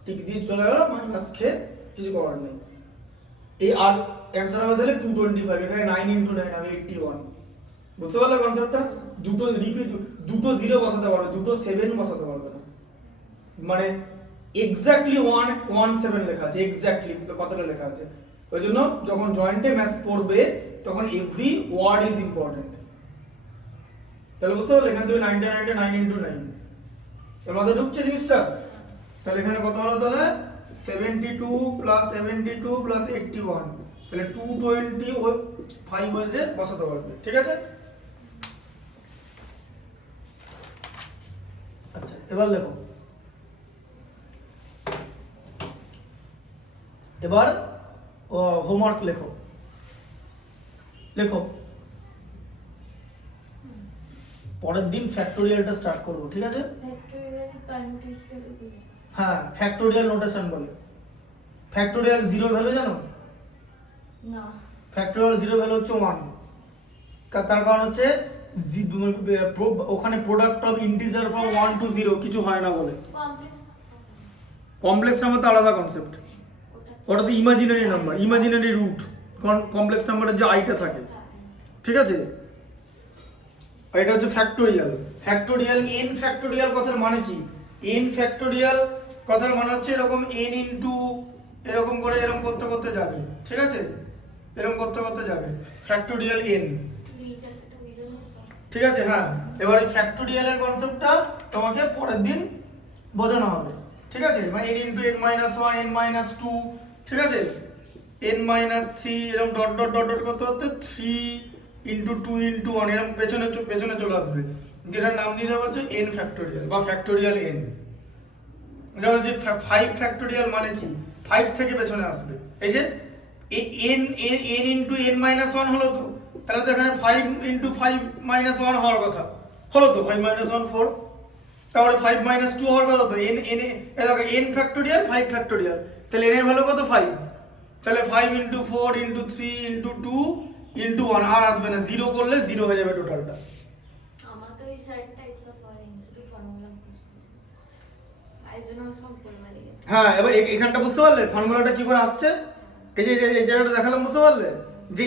টিক দিয়ে চলে গেল, মাইনাস খেয়ে কিছু করার নেই। এই আর অ্যান্সার হবে তাহলে 225, এখানে 9 × 9 হবে 81। বুঝতে পারলে কনসেপ্টটা? দুটো 0 বসাতে পারবে, দুটো 7 বসাতে পারবে না। মানে এক্স্যাক্টলি 117 লেখা আছে, এক্স্যাক্টলি কতটা লেখা আছে। ওই জন্য যখন জয়েন্টে ম্যাথস পড়বে তখন এভরি ওয়ার্ড ইজ ইম্পর্টেন্ট। তাহলে বুঝতে পারলে এখানে তুমি 9 × 9 এর মধ্যে ঢুকছে জিনিসটা। তাহলে এখানে কত হলো? তাহলে 72 + 72 + 81, তাহলে 225 হয়েছে, বসাতে পারবে। ঠিক আছে, আচ্ছা এবার লেখো। এবার হোমওয়ার্ক লেখো। পরের দিন ফ্যাক্টোরিয়ালটা স্টার্ট করবো, ঠিক আছে? হ্যাঁ, ফ্যাক্টোরিয়াল নোটেশন বলে। ফ্যাক্টোরিয়াল 0 ভ্যালু জানো? না ফ্যাক্টোরিয়াল 0 ভ্যালু হচ্ছে 1। তার কারণ হচ্ছে ওখানে product of integer from 1 to 0 কিছু হয় না বলে। কমপ্লেক্স নাম্বার তো আলাদা কনসেপ্ট, ওটা তো imaginary number, imaginary root. Complex নাম্বারের যে আইটা থাকে, ঠিক আছে? আর এটা হচ্ছে ফ্যাক্টোরিয়াল। n ফ্যাক্টোরিয়াল কথার মানে কি? n ফ্যাক্টোরিয়াল কথার মানে হচ্ছে এরকম n ইনটু এরকম করে এরকম করতে করতে যাবে, ঠিক আছে? এরকম করতে করতে যাবে ফ্যাক্টোরিয়াল n, ঠিক আছে? হ্যাঁ, এবার এই ফ্যাক্টোরিয়ালের কনসেপ্টটা তোমাকে পরের দিন বোঝানো হবে, ঠিক আছে? মানে n ইনটু n - 1, n - 2, ঠিক আছে? n - 3 এরকম ডট ডট ডট ডট করতে করতে 3 ইনটু 2 ইনটু 1 এরকম পেছনে চলে আসবে। যেটার নাম দিয়ে দেওয়া হচ্ছে n ফ্যাক্টোরিয়াল বা ফ্যাক্টোরিয়াল n। যেমন যে 5 ফ্যাক্টোরিয়াল মানে কি 5 থেকে পেছনে আসবে এই যে n ইনটু n মাইনাস 1 হলো তো, তাহলে তো এখানে 5 ইনটু 5 মাইনাস 1 হওয়ার কথা হলো তো, 5 মাইনাস 1 4, তারপরে 5 মাইনাস 2 হওয়ার কথা তো, n দেখো n ফ্যাক্টোরিয়াল 5 ফ্যাক্টোরিয়াল, তাহলে n এর ভ্যালু কত 5, তাহলে 5 ইনটু 4 ইনটু 3 ইনটু 2 ইনটু 1 আর আসবে না, 0 করলে 0 হয়ে যাবে টোটালটা। আমার তো এই সাইডটা এসব হয়নি, শুধু ফর্মুলা মুখস্থ, এই জন্য সব গোলমালে গেছে। হ্যাঁ, এবার এখানটা বুঝতে পারলে ফর্মুলাটা কি করে আসছে, এই যে এই জায়গাটা দেখালাম, বুঝতে পারলে যে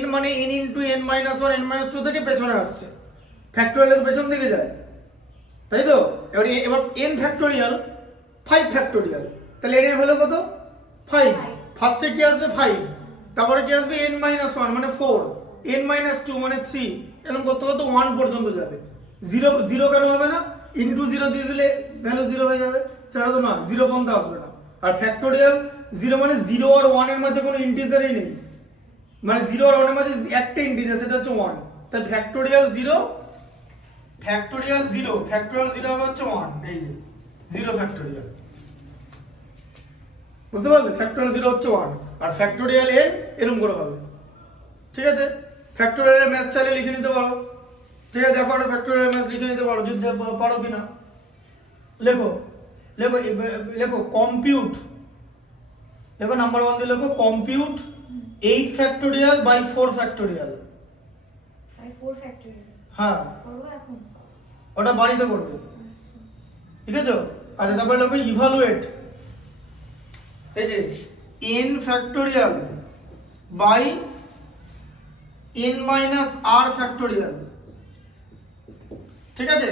n মানে n into n minus 1 n minus 2 থেকে পেছনে আসছে, ফ্যাক্টোরিয়ালের পেছন দিকে যায়, তাই তো। এবার n ফ্যাক্টোরিয়াল 5 ফ্যাক্টোরিয়াল, তাহলে n এর ভ্যালু কত 5, ফার্স্টে কি আসবে 5, তারপরে কি আসবে n মাইনাস 1 মানে 4, n মাইনাস 2 মানে 3, এরকম করতে করতে 1 পর্যন্ত যাবে। 0 কেন হবে না, ইনটু 0 দিয়ে দিলে ভ্যালু 0 হয়ে যাবে, সেটা তো না, 0 পর্যন্ত আসবে না। আর ফ্যাক্টোরিয়াল 0 মানে 0 আর 1 এর মাঝে কোনো ইন্টিজারই নেই, মানে 0 আর 1 এর মাঝে একটা ইন্টিজার, সেটা হচ্ছে 1, তাই ফ্যাক্টোরিয়াল 0 হবে হচ্ছে 1, এই যে 0 ফ্যাক্টোরিয়াল, বুঝতে পারলে, ফ্যাক্টোরিয়াল 0 হচ্ছে 1 আর ফ্যাক্টোরিয়াল n এরকম করে হবে, ঠিক আছে। ফ্যাক্টোরিয়াল ম্যাথ চাইলে লিখে নিতে পারো, ঠিক আছে, দেখো একটা ফ্যাক্টোরিয়াল ম্যাথ লিখে নিতে পারো, যদি পারো কিনা লেখো কম্পিউট, লেখো নাম্বার 1 দিয়ে লেখো compute 8 factorial by 4 factorial. By 4 factorial হ্যাঁ, করব এখন। ওটা বাড়িতে করবে, ঠিক আছে। আচ্ছা, তারপরে লেখো ইভালুয়েট, এই যে n factorial by n minus r factorial, ঠিক আছে,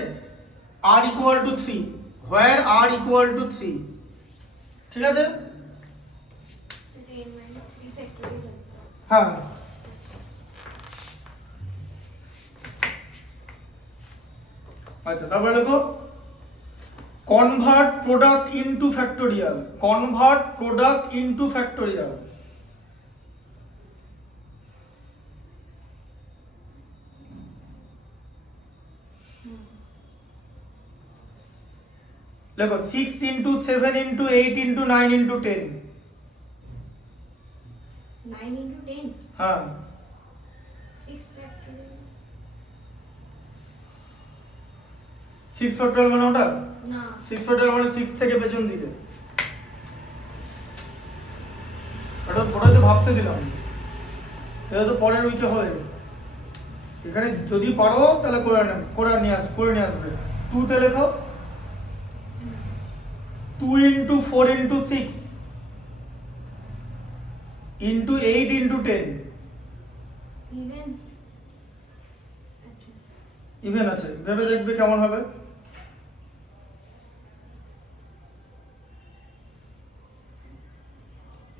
r equal to 3, where r equal to 3, ঠিক আছে। এটা n - 3 ফ্যাক্টোরিয়াল হচ্ছে। হ্যাঁ, আচ্ছা, তারপরে লেখো convert product into factorial, convert product into factorial, লেখো 6 ইনটু 7 ইনটু 8 ইনটু 9 ইনটু 10, 9 * 10 হ্যাঁ 6 ফ্যাক্টোরিয়াল 6 ফ্যাক্টোরিয়াল মানে ওটা, না 6 ফ্যাক্টোরিয়াল মানে 6 থেকে পেছন দিকে, ওটাই তো ভাবতে দিলাম, এটা তো পরের উইকে হয়, এখানে যদি পারো তাহলে করে নিয়ে আসবে। 2 তে লেখো 2 into 4 into 6 into 8 into 10, even আচ্ছা ইভেন আছে, ভেবে দেখবে কেমন হবে।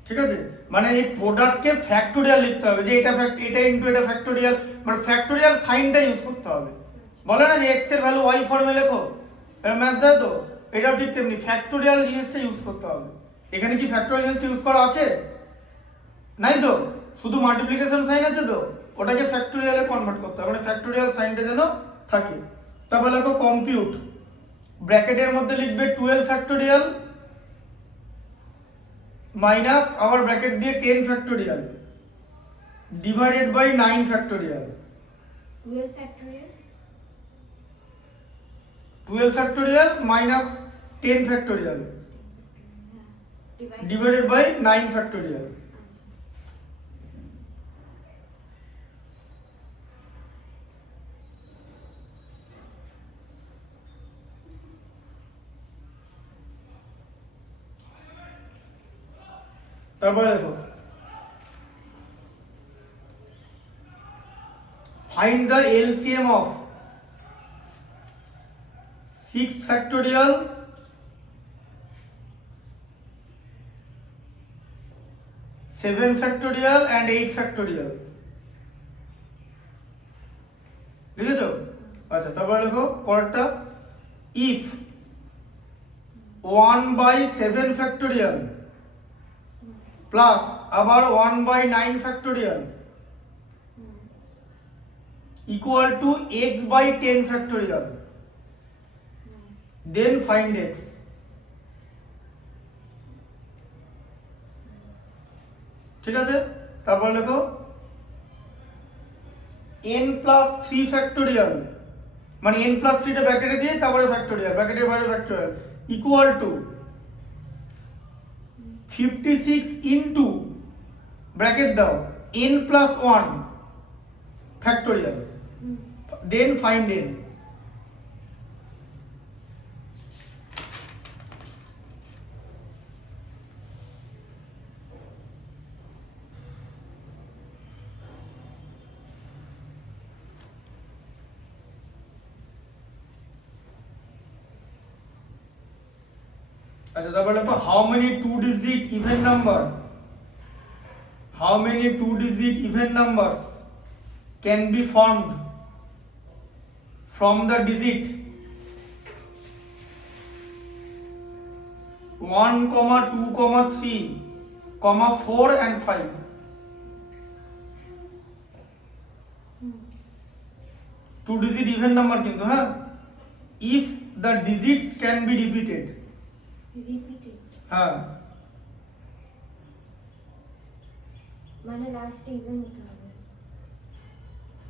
ঠিক আছে, মানে এই প্রোডাক্টকে ফ্যাক্টোরিয়াল লিখতে হবে, যে এটা ইনটু এটা ফ্যাক্টোরিয়াল, মানে ফ্যাক্টোরিয়াল সাইনটা ইউজ করতে হবে। বলে না যে x এর ভ্যালু y ফর্মে লেখো, এটা ম্যাথ দেয় তো, এটাও ঠিক তেমনি ফ্যাক্টোরিয়াল জিনিসটা ইউজ করতে হবে। এখানে কি ফ্যাক্টোরিয়াল জিনিসটা ইউজ করা আছে? নাই তো, শুধু মাল্টিপ্লিকেশন সাইন আছে তো, ওটাকে ফ্যাক্টোরিয়ালে কনভার্ট করতে হবে, মানে ফ্যাক্টোরিয়াল সাইনটা যেন থাকে। তারপর লেখো কম্পিউট, ব্র্যাকেটের মধ্যে লিখবে 12 ফ্যাক্টোরিয়াল মাইনাস আবার ব্র্যাকেট দিয়ে 10 factorial divided by 9 factorial, 12 factorial 12 factorial minus 10 factorial divided by 9 factorial. তারপরে দেখো find the LCM of 6 factorial 7 factorial and 8 factorial, লিখেছো? আচ্ছা, তারপরে লেখো পরেরটা, ইফ 1/7 ফ্যাক্টোরিয়াল প্লাস আবার 1/9 factorial equal to x/10 factorial, then find x। ঠিক আছে, তারপর লেখো n প্লাস 3 ফ্যাক্টোরিয়াল, মানে n প্লাস 3টা ব্র্যাকেটে দিয়ে তারপরে ফ্যাক্টোরিয়াল, ব্র্যাকেটের বাইরে factorial, equal to 56 into bracket দাও n plus 1 factorial, then find n। আচ্ছা, তারপর লেখো how many two digit even number, how many two digit even numbers can be formed from the digit 1, 2, 3, 4 and 5। Two digit even number কিন্তু, হ্যাঁ, if the digits can be repeated, repeated হ্যাঁ, মানে লাস্টে even হতে হবে।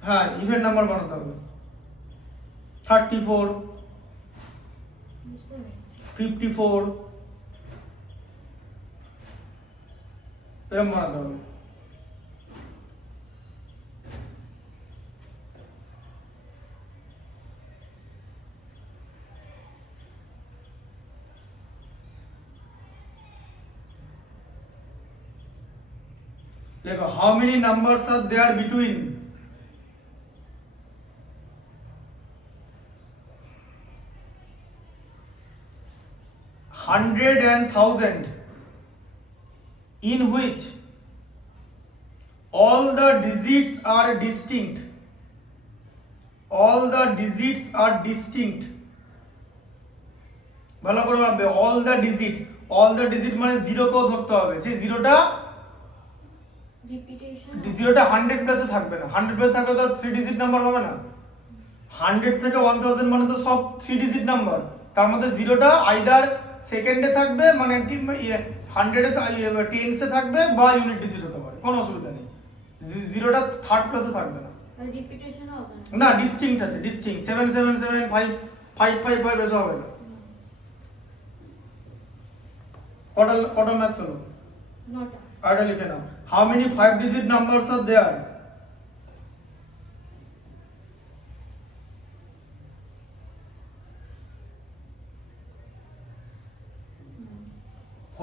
হ্যাঁ, even number বানাতে হবে। 34, বুঝতে পেরেছি। 54 এরকম বানাতে হবে। লেখো how many numbers are there between 100 and 1000 in which all the digits are distinct, all the digits are distinct। ভালো করে ভাববে, all the digit মানে জিরো কেও ধরতে হবে, সেই জিরোটা রিপিটেশন 100 প্লাসে থাকবে না, 100 প্লাসে থাকলে তো 3 ডিজিট নাম্বার হবে না। 100 থেকে 1000 মানে তো সব 3 ডিজিট নাম্বার, তার মধ্যে জিরোটা আইদার সেকেন্ডে থাকবে, মানে 100 এ টেন্সে থাকবে, বা ইউনিট ডিজিট হতে পারে, কোনো অসুবিধা নেই। জিরোটা থার্ড প্লাসে থাকবে না। আর রিপিটেশন হবে না। না, ডিস্টিংক্ট আছে, ডিস্টিংক্ট 777 555 এসব হবে না। কটা ম্যাথস হলো? নটা। আরটা লিখে নাও, how many 5 digit numbers are there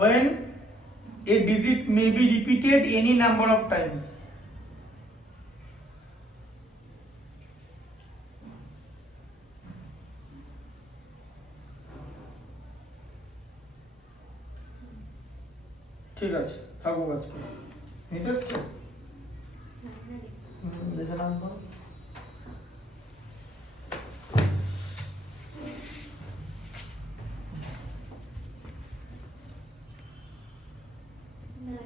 when a digit may be repeated any number of times। ঠিক আছে, থাকুক আজকে। নিতে এসছে? দেখে নাম তো। না